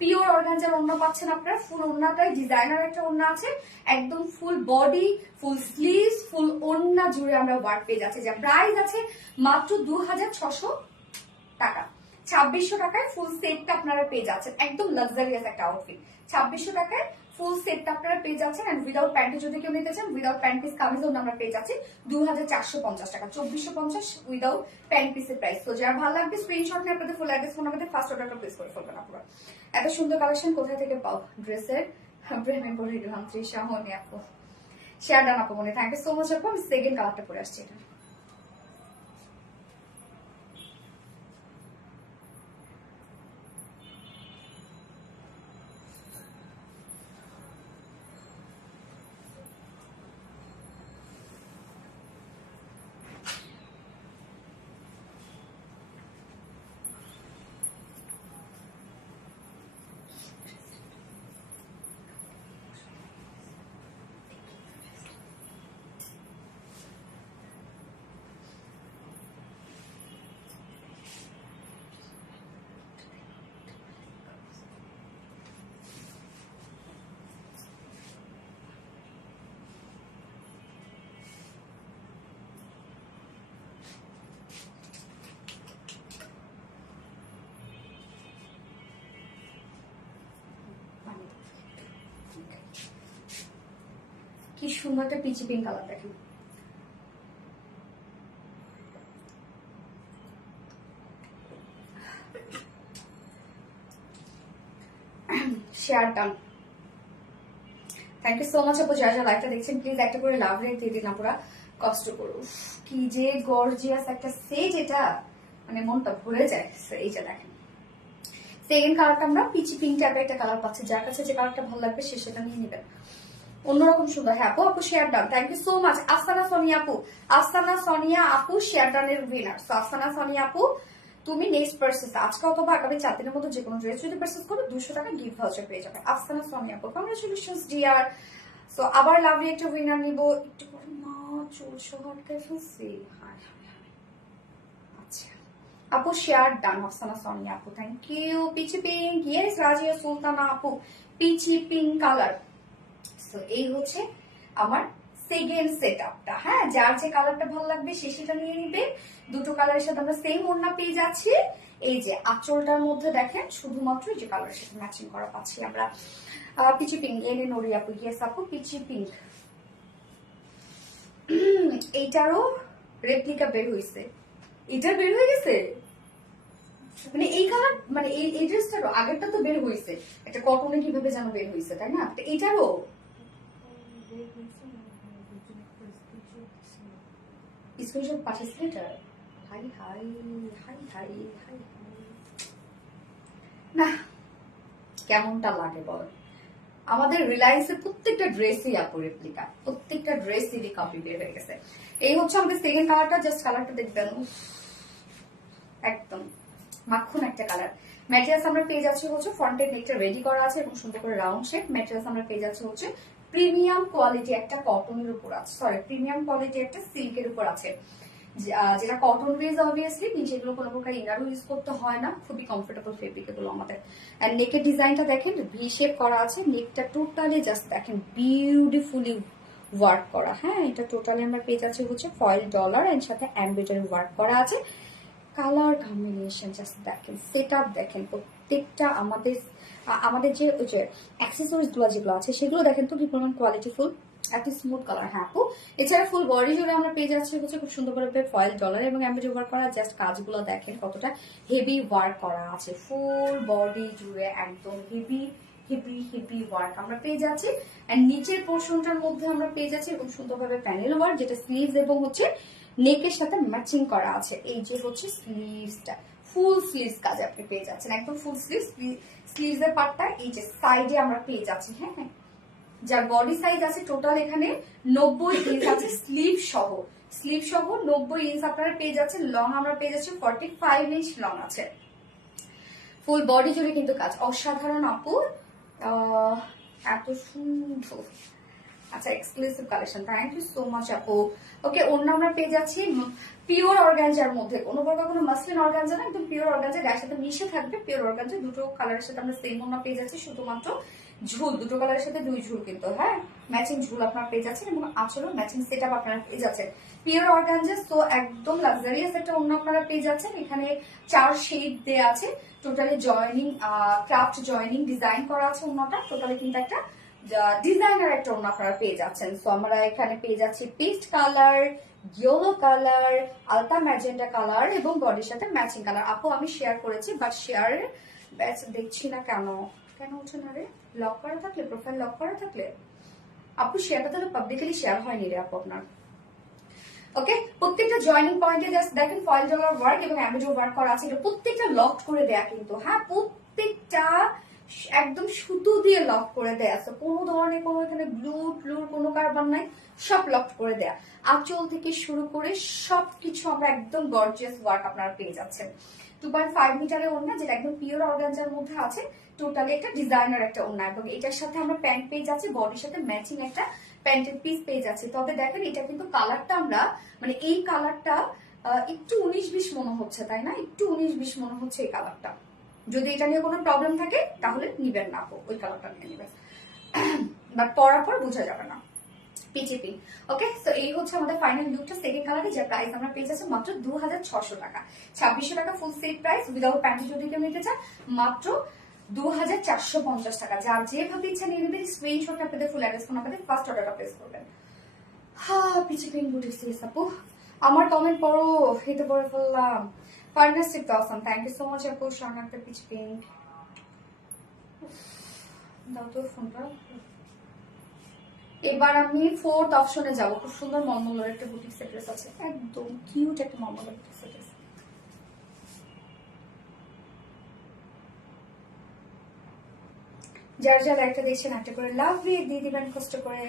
পিওর অর্গানজার ওড়না পাচ্ছেন আপনারা, ফুল ওড়নাটাই ডিজাইনার একটা ওড়না আছে, একদম ফুল বডি, ফুল স্লিভস, ফুল ওড়না জুড়ে আমরা ওয়ার্ক পেয়ে যাচ্ছি। যা প্রাইস আছে মাত্র 2600 টাকা। 2600 টাকায় ফুল সেটটা আপনারা পেয়ে যাচ্ছেন, একদম লাক্সারিয়াস একটা আউটফিট। 2600 টাকায় ফুল সেটটা আপনারা পেয়ে যাচ্ছেন। এন্ড উইদাউট প্যান্টে যদি কেউ নিতে চান, উইদাউট প্যান্ট পিস কামিজও আমরা পেয়ে যাচ্ছি 2450 টাকা। 2450 উইদাউট প্যান্ট পিসের প্রাইস। তো যারা ভালো লাগবে স্ক্রিনশট নিয়ে আপনাদের ফুল অ্যাড্রেস ফোন নাম্বারে ফার্স্ট অর্ডারটা প্লেস করে ফেলবেন আপনারা। এত সুন্দর কালেকশন কোথা থেকে পাও ড্রেসের, প্রেমে পড়ে গেলাম। তৃষা মনে আপু, শেয়ার ডান আপু মনে, থ্যাংক ইউ সো মাচ আপু। আমি সেকেন্ড কালারটা পরে আসছি এটা। কি সুন্দর একটা পিচি পিঙ্ক কালার দেখেন। Share done, thank you so much আপু। যারা লাইভটা দেখছেন প্লিজ একটা করে লাভ রেট দিয়ে দিন, পুরা কষ্ট করো। কি যে গর্জিয়াস একটা সেট, এটা মানে মনটা ভরে যায়। এইটা দেখেন, সেকেন্ড কালারটা আমরা পিচি পিঙ্ক টাইপের একটা কালার পাচ্ছি। যার কাছে যে কালারটা ভালো লাগবে সে সেটা নিয়ে নেবেন, অন্যরকম সুন্দর। হ্যাঁ আপু, আপু share done, thank you so much. Astana Sonia আপু, আস্তানা সোনিয়া আপু শেয়ার ডানের উইনার। সো আস্তানা সোনিয়া আপু, তুমি নেক্সট পারচেস আজকে অথবা আগামী 4 দিনের মধ্যে যে কোনো ড্রেস যদি পারচেস করো 200 টাকা গিফট ভাউচার পেয়ে যাবে। আফসানা সোনিয়া আপু, কংগ্রেচুলেশনস ডিয়ার। সো আবার লাভলি একটা উইনার নিব। একটু করে মা চুল সহাটতে ফেলছি। আচ্ছা আপু শেয়ার ডান, আফসানা সোনিয়া আপু, thank you. Peachy pink, yes Razia Sultana আপু, পিচি পিঙ্ক কালার। তো এই হচ্ছে আমার সেকেন্ড সেটআপটা। হ্যাঁ, যার যে কালারটা ভালো লাগবে সে সেটা নিয়ে নিবে। দুটো কালারের সাথে আমরা সেম ওড়না পেয়ে যাচ্ছি। এই যে আঁচলটার মধ্যে দেখেন শুধুমাত্র এই যে কালারের সাথে ম্যাচিং করা পাচ্ছি আমরা। পিচি পিঙ্ক, এনে নরি আপু, ইয়েস আপু পিচি পিঙ্ক। এইটারও রেপ্লিকা বের হয়েছে, এটার বের হয়ে গেছে। মানে এই কালার, মানে এই ড্রেসটারও আগেরটা তো বের হয়েছে, একটা কটনে কিভাবে যেন বের হয়েছে, তাই না? এইটারও স্ক্রিনশট পাঠিয়েছে এটা। High high high high high, না কেমনটা লাগে বল? আমাদের রিলায়েন্সের প্রত্যেকটা ড্রেসই আপু রেপ্লিকা, প্রত্যেকটা ড্রেসই কপি বের হয়ে গেছে। এই হচ্ছে আমাদের সেকেন্ড কালারটা, জাস্ট কালারটা দেখবেন, একদম মাখন একটা কালার। ম্যাটেরিয়ালস আমরা পেয়ে যাচ্ছি হচ্ছে ফ্রন্টের নেকটা রেডি করা আছে এবং সুন্দর করে রাউন্ড শেপ। ম্যাটেরিয়ালস আমরা পেয়ে যাচ্ছি হচ্ছে প্রিমিয়াম কোয়ালিটি একটা কটনের উপর আছে, সরি প্রিমিয়াম কোয়ালিটি একটা সিল্কের উপর আছে। যেটা কটন বেস অবভিয়াসলি, নিচেগুলো কোনো প্রকার ইনারও ইউজ করতে হয় না, খুবই কমফোর্টেবল ফেব্রিক এগুলো আমাদের। এন্ড নেকের ডিজাইনটা দেখেন ভি শেপ করা আছে, নেকটা টোটালি জাস্ট দেখেন বিউটিফুলি ওয়ার্ক করা। হ্যাঁ, এটা টোটালি আমরা পেয়ে যাচ্ছি হচ্ছে ফয়েল ডলার এর সাথে এমব্রয়ডারি ওয়ার্ক করা আছে। কালার কম্বিনেশন জাস্ট দেখেন, সেট আপ দেখেন, প্রত্যেকটা আমাদের যে ওই যে অ্যাক্সেসরিজ গুলো যেগুলো আছে সেগুলো দেখেন তো কি পরিমাণ কোয়ালিটিফুল, এত স্মুথ কালার। হ্যাঁ আপু, এছাড়া ফুল বডি জুড়ে আমরা পেয়ে যাচ্ছি হচ্ছে খুব সুন্দর করে ফয়েল ডলার এবং এমব্রয়ডারি ওয়ার্ক করা। জাস্ট কাজগুলো দেখেন কতটা হেভি ওয়ার্ক করা আছে, ফুল বডি জুড়ে একদম হেভি হেভি হেভি ওয়ার্ক আমরা পেয়ে যাচ্ছি। এন্ড নিচের পোর্শনটার মধ্যে আমরা পেয়ে যাচ্ছি এরকম সুন্দরভাবে প্যানেল ওয়ার্ক, যেটা স্লিভস এবং হচ্ছে নেকের সাথে ম্যাচিং করা আছে। এই যে হচ্ছে স্লিভসটা, ফুল স্লিভস কাজ আপনি পেয়ে যাচ্ছেন, একদম ফুল স্লিভস। স্লিভস এর পার্টটা এই যে সাইডে আমরা পেয়ে যাচ্ছি। হ্যাঁ হ্যাঁ, যার বডি সাইজ আছে টোটাল এখানে 90 ইঞ্চ আছে স্লিভ সহ, 90 ইঞ্চ আপনারা পেয়ে যাচ্ছেন। লং আমরা পেয়ে যাচ্ছি 45 ইঞ্চ লং আছে। ফুল বডি জুড়ে কিন্তু কাজ অসাধারণ আপু, এত সুন্দর। আচ্ছা, exclusive collection, thank you so much আপু। ওকে, অন্য আমরা পেয়ে যাচ্ছি পিওর অর্গানজার মধ্যে, কোনো প্রকার কোনো মাসলিন অর্গানজা না, একদম পিওর অর্গানজা, যার সাথে মিশে থাকবে পিওর অর্গানজা। দুটো কালারের সাথে আমরা সেম ওড়না পেয়ে যাচ্ছি, শুধুমাত্র ঝুল দুটো কালারের সাথে 2 ঝুল কিন্তু, হ্যাঁ ম্যাচিং ঝুল আপনারা পেয়ে যাচ্ছেন এবং আঁচলও ম্যাচিং সেট আপ আপনারা পেয়ে যাচ্ছেন। পিওর অর্গানজা, তো একদম লাক্সারিয়াস একটা ওড়না আপনারা পেয়ে যাচ্ছেন। এখানে 4 শেড দেয়া আছে, totally joining craft joining design করা আছে ওড়নাটা, টোটালি কিন্তু একটা ডিজাইনার একটা ওড়না আপনারা পেয়ে যাচ্ছেন। সো আমরা এখানে পেয়ে যাচ্ছি পেস্ট কালার, ইয়েলো কালার, আলতা ম্যাজেন্টা কালার এবং বডির সাথে ম্যাচিং কালার। আপু আমি শেয়ার করেছি, বাট শেয়ারের ব্যাচ দেখছি না কেন, হচ্ছে না রে? লক করা থাকলে, প্রোফাইল লক করা থাকলে আপু শেয়ারটা তাহলে পাবলিকলি শেয়ার হয়নি রে আপু আপনার। ওকে, প্রত্যেকটা জয়েনিং পয়েন্টে জাস্ট দেখেন ফয়েল ডলার ওয়ার্ক এবং এমব্রয়ডারি ওয়ার্ক করা আছে। এটা প্রত্যেকটা লক করে দেয়া কিন্তু, হ্যাঁ প্রত্যেকটা একদম সুতো দিয়ে লক করে দেয়া আছে, কোনো ধরনের কোনো এখানে ব্লুর কোনো কারবার নাই, সব লক করে দেয়া। আঁচল থেকে শুরু করে সবকিছু আমরা একদম গর্জিয়াস ওয়ার্ক আপনারা পেয়ে যাচ্ছেন। 2.5 মিটারের ওড়না, যেটা একদম পিওর অর্গানজার মধ্যে আছে, টোটালি একটা ডিজাইনার একটা ওড়না এবং এটার সাথে আমরা প্যান্ট পেয়ে যাচ্ছি, বডির সাথে ম্যাচিং একটা প্যান্টের পিস পেয়ে যাচ্ছে। তবে দেখেন এটা কিন্তু কালারটা আমরা মানে এই কালারটা একটু 19-20 মনে হচ্ছে, তাই না? একটু 19-20 মনে হচ্ছে এই কালারটা। যদি এটা নিয়ে কোনো প্রবলেম থাকে তাহলে নিবেন না আপু, ওই কালারটা নিয়ে নিবেন, বাট পরার পর বোঝা যাবে না। Peachy pink. ওকে, সো এই হচ্ছে আমাদের ফাইনাল লুকটা সেকেন্ড কালারে, যার প্রাইস আমরা পেয়ে যাচ্ছি মাত্র 2600 টাকা, 2600 টাকা full set price. Without pant যদি কেউ নিতে চান মাত্র 2450 টাকা। যার যেভাবে ইচ্ছা নিয়ে নেবেন, স্ক্রিনশট আপনাদের ফুল অ্যাড্রেস ফোন আপনাদের ফার্স্ট অর্ডারটা প্লেস করবেন। হ্যাঁ, পিচি পিঙ্ক বুটিক্স আপু, আমার কমেন্ট পড়ো, হেঁটে পড়ে ফেললাম। ফার্নাস্টিক অসম, থ্যাংক ইউ সো মাচ আপু। শরণার্থী পিচি পিঙ্ক দাও তো ফোনটা। এবার আমি 4th অপশনে যাব, খুব সুন্দর মলমলের একটা বুটিক্স ড্রেস আছে, একদম কিউট একটা মলমলের বুটিক্স ড্রেস। যার যার একটা দেখছেন একটা করে লাভ দিয়ে দিবেন কষ্ট করে।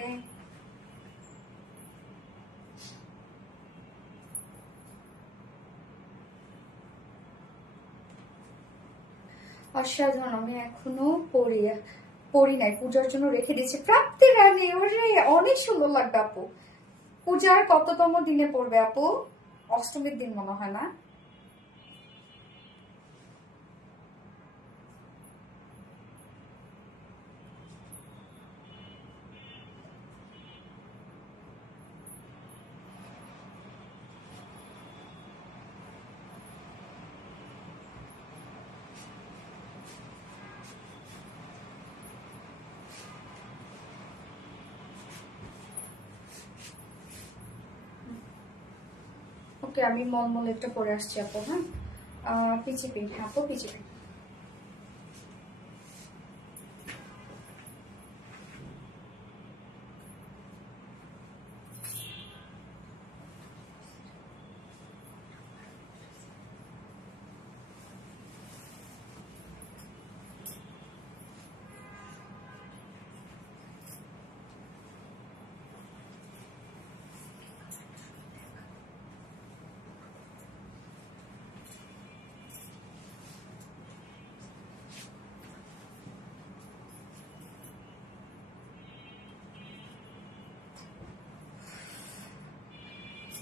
অসাধারণ, আমি এখনো পড়ি নাই, পূজার জন্য রেখে দিয়েছি। প্রাপ্তি রানী, অনেক সুন্দর লাগবে আপু। পূজার কততম দিনে পড়বে আপু? অষ্টমীর দিন মনে হয় না? ওকে, আমি মলমলেরটা পরে আসছি আপু। হ্যাঁ, পিচি পিঙ্ক। হ্যাঁ আপু, পিচি পিঙ্ক।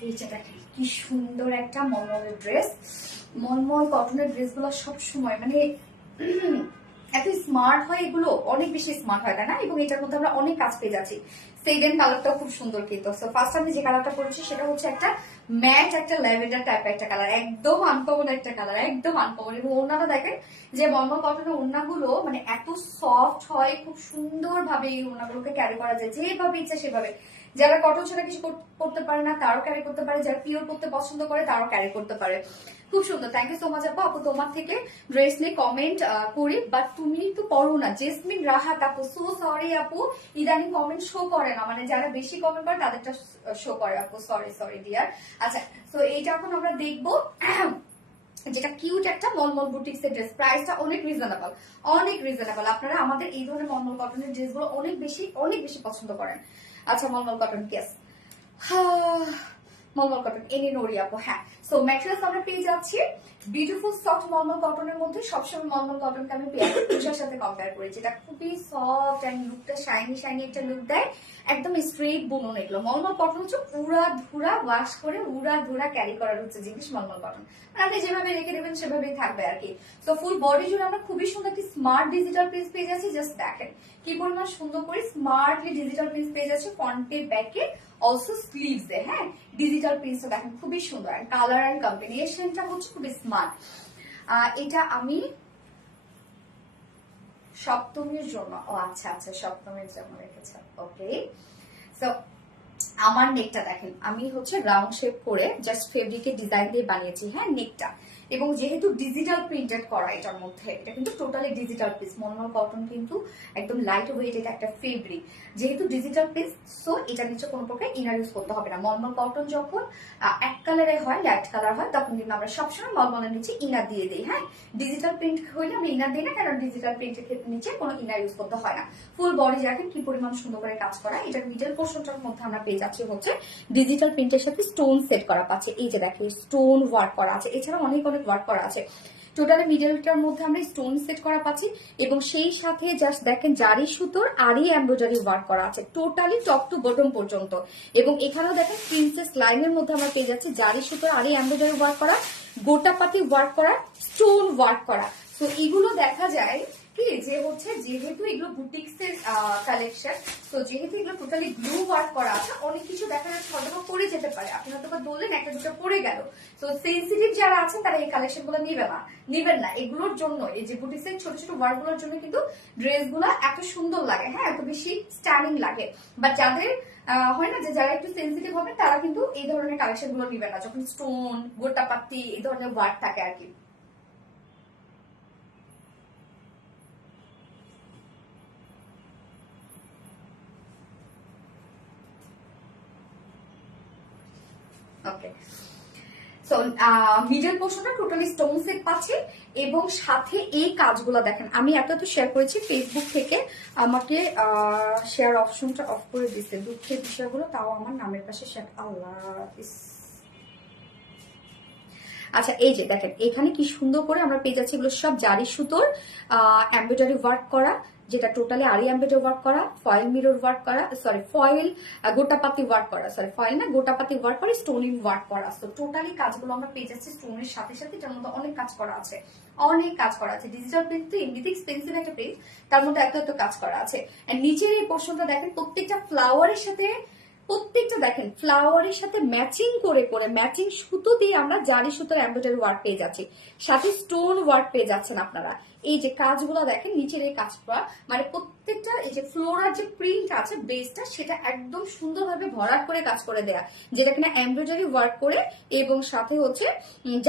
এইটা দেখেন কি সুন্দর একটা মলমলের ড্রেস। মলমল কটনের ড্রেসগুলো সব সময় মানে এত স্মার্ট হয়, এগুলো অনেক বেশি স্মার্ট হয় তাই না? এবং এটার মধ্যে আমরা অনেক কাজ পেয়ে যাচ্ছি। সেকেন্ড কালারটাও খুব সুন্দর কিন্তু। সো ফার্স্ট আমি যে কালারটা পরেছি সেটা হচ্ছে একটা ম্যাট, একটা ল্যাভেন্ডার টাইপের একটা কালার, একদম আনকমন একটা কালার, একদম আনকমন। এবং ওড়নাটা দেখেন যে মলমল কটনের ওড়নাগুলো মানে এত সফট হয়, খুব সুন্দর ভাবে এই ওড়নাগুলোকে ক্যারি করা যায় যেভাবে ইচ্ছা সেভাবে। যারা কটন ছাড়া কিছু করতে পারে না তারও ক্যারি করতে পারে, যারা পিওর করতে পছন্দ করে তারও ক্যারি করতে পারে। খুব সুন্দর। থ্যাংক ইউ সো মাচ আপু। আপু তোমার থেকে ড্রেস নিয়ে কমেন্ট করি, বাট তুমি তো পড়ো না। জেসমিন রাহাত আপু, সো সরি আপু, ইদানিং কমেন্ট শো করে না, মানে যারা বেশি কমেন্ট করে তাদেরটা শো করে আপু, সরি সরি ডিয়ার। আচ্ছা, তো এইটা এখন আমরা দেখবো যেটা কিউট একটা মলমল বুটিক্স এর ড্রেস। প্রাইসটা অনেক রিজনেবল, অনেক রিজনেবল। আপনারা আমাদের এই ধরনের মলমল কটনের ড্রেসগুলো অনেক বেশি পছন্দ করেন। আচ্ছা, মলমল কটন কেস, মলমল কটন এনে নড়ি আপু। হ্যাঁ, সো ম্যাটেরিয়ালস আমরা পেয়ে যাচ্ছি বিউটিফুল সফট মলমল কটনের মধ্যে। সবসময় মলমল কটনকে আমি তুষার সাথে কম্পেয়ার করি, যেটা খুবই সফট এন্ড লুকটা শাইনি একটা লুক দেয়, একদম স্ট্রেট বুনন। এগুলো মলমল কটন হচ্ছে উড়া ধুরা ওয়াশ করে উড়া ধুরা ক্যারি করার হচ্ছে জিনিস মলমল কটন। আপনি যেভাবে রেখে দেবেন সেভাবেই থাকবে আর কি। তো ফুল বডি জুড়ে আমরা খুবই সুন্দর একটি স্মার্ট ডিজিটাল প্রিন্ট পেয়ে যাচ্ছি। জাস্ট দেখেন কি পরিমাণ সুন্দর করে স্মার্টলি ডিজিটাল প্রিন্ট পেয়ে যাচ্ছে ফ্রন্টে ব্যাকে অলসো স্লিভস এ। হ্যাঁ, ডিজিটাল প্রিন্টটা দেখেন খুবই সুন্দর, এন্ড কালার এন্ড কম্বিনেশনটা হচ্ছে খুবই স্মার্ট। এটা আমি সপ্তমীর জন্য, ও আচ্ছা আচ্ছা, সপ্তমীর জন্য রেখেছি। ওকে, সো আমার নেকটা দেখেন আমি হচ্ছে রাউন্ড শেপ করে জাস্ট ফেব্রিকের ডিজাইন দিয়ে বানিয়েছি। হ্যাঁ, নেকটা, এবং যেহেতু ডিজিটাল প্রিন্টেড করা এটার মধ্যে, এটা কিন্তু টোটালি ডিজিটাল পিস। মলমল কটন কিন্তু একদম লাইট ওয়েট, এটা একটা ফেব্রিক, যেহেতু ডিজিটাল পিস, সো এটা নিচে কোনো প্রকার ইনার ইউজ করতে হবে না। মলমল কটন যখন এক কালারে হয়, লাইট কালার হয়, তখন কিন্তু আমরা সবসময় মলমলের নিচে ইনার দিয়ে দিই। হ্যাঁ, ডিজিটাল প্রিন্ট হইলে আমরা ইনার দিই না, কারণ ডিজিটাল প্রিন্টের নিচে কোনো ইনার ইউজ করতে হয় না। ফুল বডি দেখেন কি পরিমাণ সুন্দর করে কাজ করা। এটার মিডল পোর্শনটার মধ্যে আমরা পেয়ে যাচ্ছি হচ্ছে ডিজিটাল প্রিন্টের সাথে স্টোন সেট করা পাচ্ছে। এই যে দেখেন স্টোন ওয়ার্ক করা আছে, এছাড়া অনেক ওয়ার্ক করা আছে। টোটালি মিডলটার মধ্যে আমরা স্টোন সেট করা পাচ্ছি, এবং সেই সাথে জাস্ট দেখেন জারি সুতোর আরি এমব্রয়ডারি ওয়ার্ক করা আছে টোটালি টপ টু বটম পর্যন্ত। এবং এখানেও দেখেন প্রিন্সেস লাইনের মধ্যে আমরা পেয়ে যাচ্ছি জারি সুতোর আরি এমব্রয়ডারি ওয়ার্ক করা, গোটাপাতি ওয়ার্ক করা, স্টোন ওয়ার্ক করা। তো এগুলো দেখা যায় কি যে হচ্ছে যেহেতু এগুলো বুটিক্স এর কালেকশন, তো যেহেতু এগুলো টোটালি গ্লু ওয়ার্ক করা আছে, অনেক কিছু দেখা যাচ্ছে হয়তো পড়ে যেতে পারে। আপনি হয়তো বললেন একটা দুটো পড়ে গেল, তো সেন্সিটিভ যারা আছেন তারা এই কালেকশন গুলো নিবেন না। এগুলোর জন্য, এই যে বুটিক্স এর ছোট ছোট ওয়ার্ক গুলোর জন্য কিন্তু ড্রেস গুলা এত সুন্দর লাগে, হ্যাঁ, এত বেশি স্টাইলিং লাগে। বাট যাদের হয় না যে যারা একটু সেন্সিটিভ হবে, তারা কিন্তু এই ধরনের কালেকশন গুলো নিবেন না, যখন স্টোন গোটাপাতি এই ধরনের ওয়ার্ক থাকে আর কি। ওকে, সো মিডল পোর্শনটা টোটালি স্টোন সেট পাচ্ছি, এবং সাথে এই কাজগুলো দেখেন। আমি এত শেয়ার করেছি ফেসবুক থেকে, আমাকে শেয়ার অপশনটা অফ করে দিচ্ছে, দুঃখের বিষয়গুলো তাও আমার নামের পাশে শেয়ার। আল্লাহ, আচ্ছা, এই যে দেখেন এখানে কি সুন্দর করে আমরা পেয়ে যাচ্ছি এগুলো সব জারি সুতোর এমব্রয়ডারি ওয়ার্ক করা, যেটা টোটালি আরি এমব্রয়ডারি ওয়ার্ক করা, ফয়েল মিরর ওয়ার্ক করা, সরি ফয়েল গোটাপাতি ওয়ার্ক করা, সরি ফয়েল না গোটাপাতি ওয়ার্ক করা, স্টোনিং ওয়ার্ক করা। তো টোটালি কাজগুলো আমরা পেয়ে যাচ্ছি স্টোনের সাথে সাথে, এটার মধ্যে অনেক কাজ করা আছে, অনেক কাজ করা আছে। ডিজিটাল প্রিন্ট তো এমনিতে এক্সপেন্সিভ একটা প্রিন্ট, তার মধ্যে এত কাজ করা আছে। আর নিচের এই পোর্শনটা দেখেন প্রত্যেকটা ফ্লাওয়ারের সাথে, প্রত্যেকটা দেখেন ফ্লাওয়ারের সাথে ম্যাচিং করে ম্যাচিং সুতো দিয়ে আমরা জারি সুতোর এমব্রয়ডারি ওয়ার্ক পেয়ে যাচ্ছি, সাথে স্টোন ওয়ার্ক পেয়ে যাচ্ছেন আপনারা। এই যে কাজগুলো দেখেন নিচের এই কাজটা, মানে প্রত্যেকটা এই যে ফ্লোরার যে প্রিন্ট আছে বেসটা, সেটা একদম সুন্দরভাবে ভরাট করে কাজ করে দেয়া, যেটা কিনা এমব্রয়ডারি ওয়ার্ক করে এবং সাথে হচ্ছে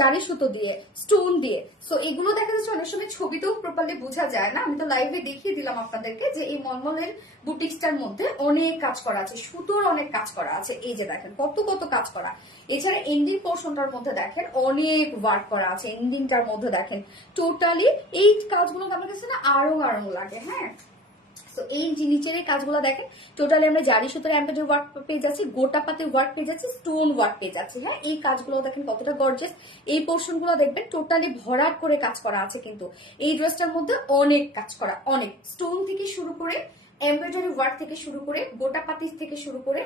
জারি সুতো দিয়ে স্টোন দিয়ে। সো এগুলো দেখা যাচ্ছে অনেক সময় ছবিতেও প্রপারলি বোঝা যায় না, আমি তো লাইভে দেখিয়ে দিলাম আপনাদেরকে যে এই মলমলের বুটিক্সটার মধ্যে অনেক কাজ করা আছে, সুতোর অনেক কাজ করা আছে। এই যে দেখেন কত কাজ করা। এছাড়া এন্ডিং পোর্শনটার মধ্যে দেখেন অনেক ওয়ার্ক করা আছে, এন্ডিংটার মধ্যে দেখেন টোটালি এই কাজগুলো আমার কাছে না আরো লাগে। হ্যাঁ, তো এই যে নিচের এই কাজগুলো দেখেন টোটালি আমরা জারি সুতোর এমব্রয়ডারি ওয়ার্ক পেয়ে যাচ্ছি, গোটাপাতি ওয়ার্ক পেয়ে যাচ্ছি, স্টোন ওয়ার্ক পেয়ে যাচ্ছি। হ্যাঁ, এই কাজগুলো দেখেন কতটা গর্জিয়াস। এই পোর্শন গুলো দেখবেন টোটালি ভরাট করে কাজ করা আছে, কিন্তু এই ড্রেসটার মধ্যে অনেক কাজ করা, অনেক স্টোন থেকে শুরু করে এমব্রয়ডারি ওয়ার্ক থেকে শুরু করে গোটা পাতি থেকে শুরু করে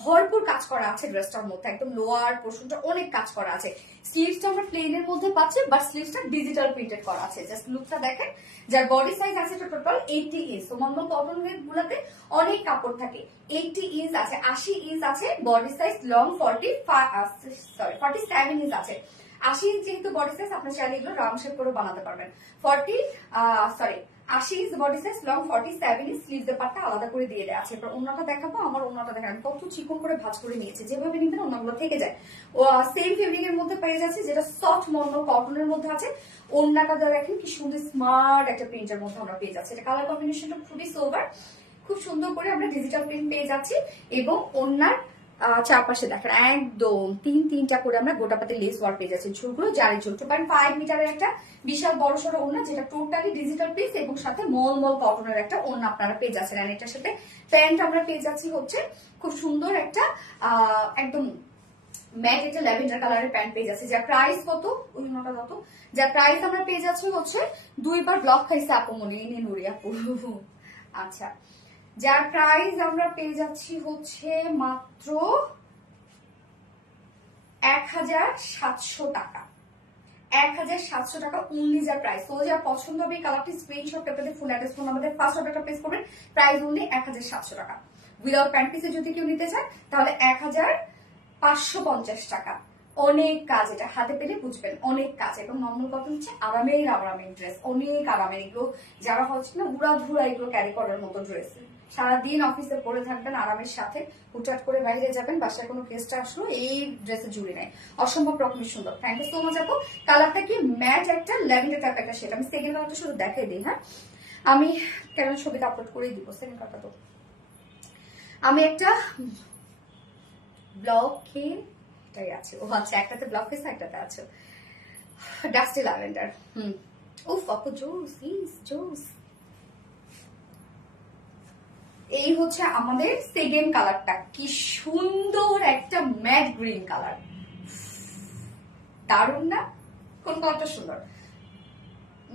ভরপুর কাজ করা আছে ড্রেসটার মধ্যে, একদম লোয়ার পোর্শনটা অনেক কাজ করা আছে। স্লিভসটা আমরা প্লেনের মধ্যে পাচ্ছি, বাট স্লিভসটা ডিজিটাল প্রিন্টেড করা আছে। জাস্ট লুকটা দেখেন। যার বডি সাইজ আছে টোটাল 80 ইঞ্চ। তো নরমাল কটন ওয়ের গুলাতে অনেক কাপড় থাকে। 80 ইঞ্চ আছে, 80 ইঞ্চ আছে বডি সাইজ, লং 47 ইঞ্চ আছে। 80 ইঞ্চ যেহেতু বডি সাইজ, আপনি চাইলে এগুলো রাউন্ড শেপ করে বানাতে পারবেন। 80 inch body size, long 47 inch, sleeves এর পাটটা আলাদা করে দিয়ে দেওয়া আছে। এবার ওন্নাটা দেখাবো। আমার ওন্নাটা দেখেন কত চিকন করে ভাঁজ করে নিয়েছে, যেভাবে নিবেন ওন্নাগুলো থেকে যায়। ও সেম ফেব্রিক এর মধ্যে পেয়ে যাচ্ছে, যেটা সফট মন্ডল কটনের মধ্যে আছে। ওন্নাটা দেখেন কি সুন্দর স্মার্ট একটা প্রিন্টের মধ্যে আমরা পেয়ে যাচ্ছি। এটা কালার কম্বিনেশনটা খুবই সোবার, খুব সুন্দর করে আমরা ডিজিটাল প্রিন্ট পেয়ে যাচ্ছি। এবং ওন্নার চারপাশে দেখেন একদম তিনটা করে আমরা গোটাপাতি লেস ওয়ার্ক পেয়ে যাচ্ছি। ঝুলগুলো জারি ঝুল 2.5 মিটারের একটা বিশাল বড় সড়ো ওড়না, যেটা টোটালি ডিজিটাল পিস এবং সাথে মল কটনের একটা ওড়না আপনারা পেয়ে যাচ্ছেন। আর এটার সাথে প্যান্ট আমরা পেয়ে যাচ্ছি হচ্ছে খুব সুন্দর একটা একদম ম্যাট একটা ল্যাভেন্ডার কালারের প্যান্ট পেয়ে যাচ্ছে। যার প্রাইস কত, ওই ওড়নাটা কত, যার প্রাইস আমরা পেয়ে যাচ্ছি হচ্ছে 2বার ব্লক খাইছে আপু মনে এনে নুরি আপু। আচ্ছা, যার প্রাইস আমরা পেয়ে যাচ্ছি হচ্ছে মাত্র 1700 টাকা। 1700 টাকা অনলি যার প্রাইস। তো যার পছন্দ হবে কালারটি স্ক্রিনশট পেপারে ফুল অ্যাড্রেস ফোন আমাদের ফার্স্ট অর্ডারটা প্লেস করবেন। প্রাইস অনলি 1700 টাকা। উইদাউট প্যান্ট পিসে যদি কেউ নিতে চায় তাহলে 1550 টাকা। অনেক কাজ, এটা হাতে পেলে বুঝবেন অনেক কাজ। এবং নর্মাল কটন হচ্ছে আরামের ড্রেস, অনেক আরামের। এগুলো যারা হচ্ছে না উড়াধুরা এগুলো ক্যারি করার মতো ড্রেস, সারাদিন অফিসে পরে থাকবেন আরামের সাথে, হুটহাট করে বাইরে যাবেন, বাসায় কোনো গেস্ট আসলো, এই ড্রেসে জুড়ে নেয়। অসম্ভব রকমের সুন্দর। থ্যাংক ইউ সো মাচ আপু। কালারটা কি ম্যাট একটা ল্যাভেন্ডার টাইপ একটা শেড। আমি সেকেন্ড কালারটা শুধু দেখাই দিই। হ্যাঁ, আমি কেন ছবিটা আপলোড করেই দিব। সেকেন্ড কালারটা তো আমি একটা ব্লকে এটাই আছে। ও আচ্ছা, একটাতে ব্লক ফেস একটাতে আছে ডাস্টি ল্যাভেন্ডার। উফ আপু জোস, জোস। এই হচ্ছে আমাদের সেকেন্ড কালারটা, কি সুন্দর একটা ম্যাট গ্রিন কালার। দারুণ না? কোন কালারটা সুন্দর?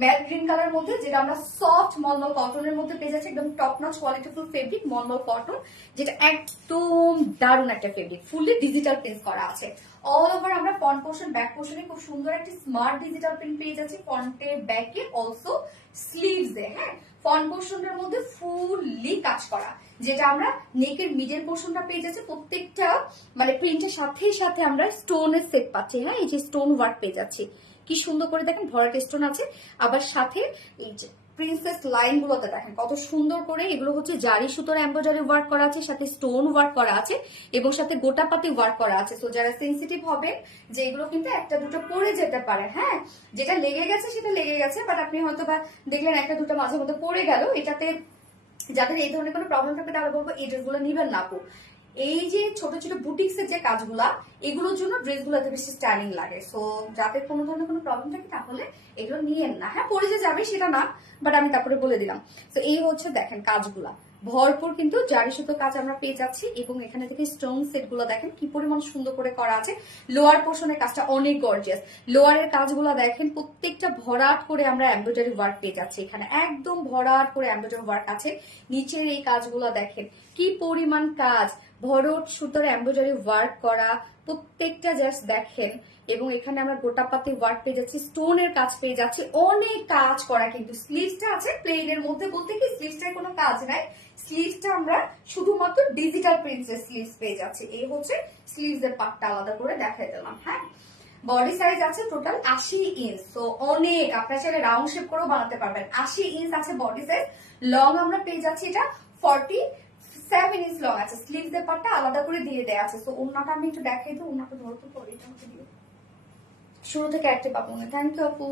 ম্যাট গ্রিন কালার মধ্যে, যেটা আমরা সফট মলমল কটনের মধ্যে পেয়ে যাচ্ছি। একদম টপ নচ কোয়ালিটিফুল ফেব্রিক মলমল কটন, যেটা একদম দারুণ একটা ফেব্রিক। ফুললি ডিজিটাল প্রিন্ট করা আছে অল ওভার। আমরা ফ্রন্ট পোর্শন ব্যাক পোর্শনে খুব সুন্দর একটা স্মার্ট ডিজিটাল প্রিন্ট পেয়ে যাচ্ছি, ফ্রন্টে ব্যাকে অলসো স্লিভস এ। হ্যাঁ, ফ্রন্ট পোর্শনের মধ্যে ফুললি কাজ করা, যেটা আমরা নেকের মিডল পোর্শনটা পেয়ে যাচ্ছি। প্রত্যেকটা মানে প্রিন্টের সাথে আমরা স্টোনের সেট পাচ্ছি। হ্যাঁ, এই যে স্টোন ওয়ার্ক পেয়ে যাচ্ছি, কি সুন্দর করে দেখেন ভরাট স্টোন আছে। আবার সাথে এই যে প্রিন্সেস লাইন গুলোতে দেখেন কত সুন্দর করে, এগুলো হচ্ছে জারি সুতোর এমব্রয়ডারি ওয়ার্ক করা আছে, সাথে স্টোন ওয়ার্ক করা আছে এবং সাথে গোটাপাতি ওয়ার্ক করা আছে। তো যারা সেন্সিটিভ হবে যে এগুলো কিন্তু একটা দুটো পরে যেতে পারে, হ্যাঁ, যেটা লেগে গেছে সেটা লেগে গেছে, বাট আপনি হয়তো বা দেখলেন একটা দুটো মাঝে মধ্যে পড়ে গেল, এটাতে যাদের এই ধরনের কোনো প্রবলেম থাকে তাহলে বলবো এই ড্রেসগুলো নিবেন না আপু। এই যে ছোট ছোট বুটিক্স এর যে কাজগুলা, এগুলোর জন্য ড্রেসগুলো এত বেশি স্টাইলিং লাগে। সো যাদের কোনো ধরনের কোনো প্রবলেম থাকে তাহলে এগুলো নিয়েন না। হ্যাঁ, পরে যে যাবে সেটা না, বাট আমি তারপরে বলে দিলাম। তো এই হচ্ছে দেখেন কাজগুলা ভরপুর কিন্তু জারি সুতো কাজ আমরা পেয়ে যাচ্ছি। এবং এখানে থেকে স্টোন সেট গুলো দেখেন কি পরিমাণ সুন্দর করে করা আছে। লোয়ার পোর্শনের কাজটা অনেক গর্জিয়াস। লোয়ারের কাজগুলো দেখেন প্রত্যেকটা ভরাট করে আমরা এমব্রয়ডারি ওয়ার্ক পেয়ে যাচ্ছি। এখানে একদম ভরাট করে এমব্রয়ডারি ওয়ার্ক আছে। নিচের এই কাজগুলো দেখেন কি পরিমাণ কাজ, ভরট সুতোর এমব্রয়ডারি ওয়ার্ক করা প্রত্যেকটা জাস্ট দেখেন। এবং এখানে আমরা গোটাপাতি ওয়ার্ক পেয়ে যাচ্ছি, স্টোনের কাজ পেয়ে যাচ্ছি, অনেক কাজ করা। কিন্তু স্লিভসটা আছে প্লেনের মধ্যে, বলতে কি স্লিভসটার কোনো কাজ নাই। স্লিভসটা আমরা শুধুমাত্র ডিজিটাল প্রিন্টের স্লিভস পেয়ে যাচ্ছি। এই হচ্ছে স্লিভস এর পার্টটা আলাদা করে দেখাই দিলাম। হ্যাঁ, বডি সাইজ আছে টোটাল 80 ইঞ্চ। তো অনেক, আপনারা চাইলে রাউন্ড শেপ করেও বানাতে পারবেন। 80 ইঞ্চ আছে বডি সাইজ। লং আমরা পেয়ে যাচ্ছি এটা 47 ইঞ্চ লং আছে। স্লিভস এর পার্টটা আলাদা করে দিয়ে দেয়া আছে। তো ওন্নাটা আমি একটু দেখাই দিই। ওন্নাটা ধরতে পারি, শুরু থেকে অ্যাক্টিভ আপু। থ্যাংক ইউ আপু,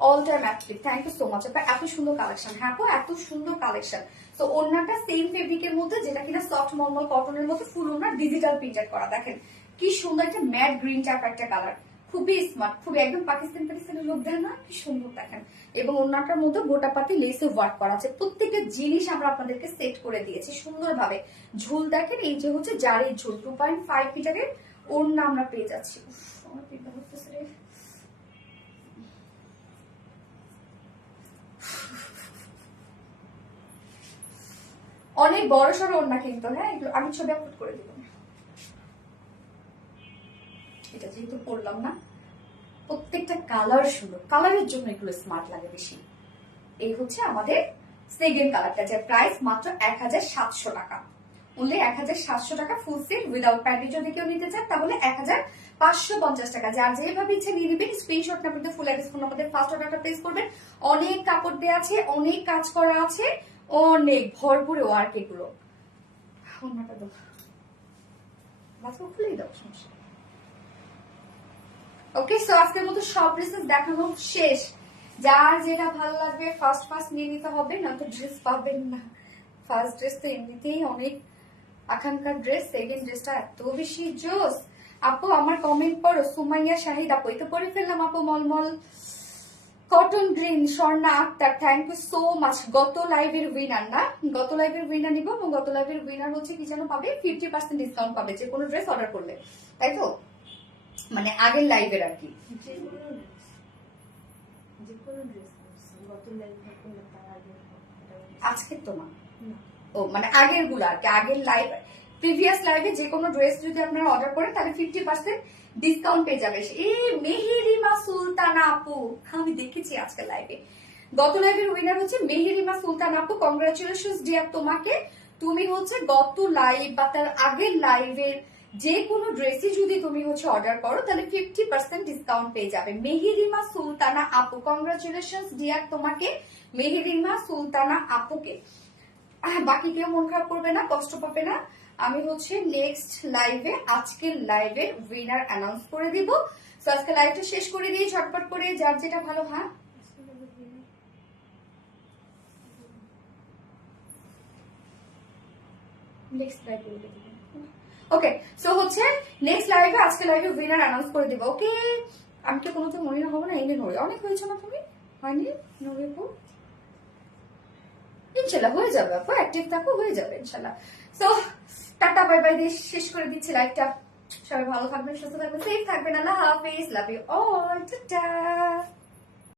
all time active. Thank you so much আপু। এত সুন্দর কালেকশন। হ্যাঁ আপু, এত সুন্দর কালেকশন। তো ওন্নাটা সেম ফেব্রিকের মধ্যে, যেটা কিনা সফট নরমাল কটনের মধ্যে, ফুল ওন্না ডিজিটাল প্রিন্টেড করা। দেখেন কি সুন্দর একটা ম্যাট গ্রিন টাইপ একটা কালার, খুবই স্মার্ট, খুবই একদম পাকিস্তানের লোক দেয় না, কি সুন্দর দেখেন। এবং ওন্নাটার মধ্যে গোটাপাতি লেসে ওয়ার্ক করা আছে। প্রত্যেকটা জিনিস আমরা আপনাদেরকে সেট করে দিয়েছি সুন্দরভাবে। ঝুল দেখেন, এই যে হচ্ছে জারির ঝুল 2.5 মিটারের ওন্না আমরা পেয়ে যাচ্ছি। অনেক বড় সড়ো ওড়না কিন্তু, হ্যাঁ এগুলো আমি ছবি আপলোড করে দিব। এটা যেহেতু পরলাম না, প্রত্যেকটা কালার সুন্দর, কালারের জন্য এগুলো স্মার্ট লাগে বেশি। এই হচ্ছে আমাদের সেকেন্ড কালারটা, যার প্রাইস মাত্র 1700 টাকা, মূল্যে 1700 টাকা ফুল সেট উইদাউট প্যান্টি। যদি কেউ নিতে চান তাহলে 1550 টাকা। যার যেভাবে ইচ্ছে নিয়ে নেবেন, স্ক্রিনশট না করতে ফুল অ্যাড্রেস ফোন আমাদের ফার্স্ট অর্ডারটা প্লেস করবেন। অনেক কাপড় দেওয়া আছে, অনেক কাজ করা আছে, অনেক ভরপুরে ওয়ার্ক এগুলো। অন্যটা দাও, বাথরুম খুলেই দাও, সমস্যা। ওকে, সো আজকের মতো সব ড্রেসেস দেখানো শেষ। যার যেটা ভালো লাগবে ফার্স্ট নিয়ে নিতে হবে, না তো ড্রেস পাবেন না। ফার্স্ট ড্রেস তো এমনিতেই অনেক আকাঙ্ক্ষার ড্রেস, সেকেন্ড ড্রেসটা এত বেশি জোস। আপু আমার কমেন্ট পড়ো, সুমাইয়া শাহিদ আপু, এই তো পড়ে ফেললাম আপু। Mulmul cotton green Swarna Akter, thank you so much. গত লাইভের উইনার না, গত লাইভের উইনার নিব, এবং গত লাইভের উইনার হচ্ছে কি যেন পাবে, 50% ডিসকাউন্ট পাবে যে কোনো ড্রেস অর্ডার করলে, তাই তো? মানে আগের লাইভের আর কি। আজকের তো না, ও মানে আগের গুলো আর কি, আগের লাইভ, প্রিভিয়াস লাইভে যে কোনো ড্রেস যদি আপনারা অর্ডার করেন তাহলে 50% ডিসকাউন্ট পেয়ে যাবে। এই মেহেরিমা সুলতানা আপু, আমি দেখেছি আজকে লাইভে। গত লাইভের উইনার হচ্ছে মেহেরিমা সুলতান আপু, কংগ্রাচুলেশনস ডিয়ার তোমাকে। তুমি হচ্ছে গত লাইভ বা তার আগের লাইভের যে কোনো ড্রেসই যদি তুমি হচ্ছে অর্ডার করো তাহলে 50% ডিসকাউন্ট পেয়ে যাবে। মেহেরিমা সুলতানা আপু, কংগ্রাচুলেশনস ডিয়ার তোমাকে, মেহেরিমা সুলতানা আপুকে। বাকি কেউ মন খারাপ করবে না, কষ্ট পাবে না। আমি হচ্ছে নেক্সট লাইভে, আজকের লাইভে উইনার অ্যানাউন্স করে দিব। সো আজকে লাইভটা শেষ করে দিয়ে ঝটপট করে যার যেটা ভালো। হ্যাঁ, নেক্সট লাইভে ওকে। সো হচ্ছে নেক্সট লাইভে, আজকে লাইভে উইনার অ্যানাউন্স করে দিব। ওকে, আমি তো কোনো তো মনে হবো না, এনে নড়ে অনেক হয়েছে না, তুমি হয়নি নড়ে আপু? ইনশাল্লাহ হয়ে যাবে আপু, অ্যাক্টিভ থাকো, হয়ে যাবে ইনশাল্লাহ। সো টাটা বাই বাই দিয়ে শেষ করে দিচ্ছি লাইভটা। সবাই ভালো থাকবেন, সুস্থ থাকবেন, সেফ থাকবেন। আল্লাহ হাফেজ, লাভ ইউ অল, টাটা।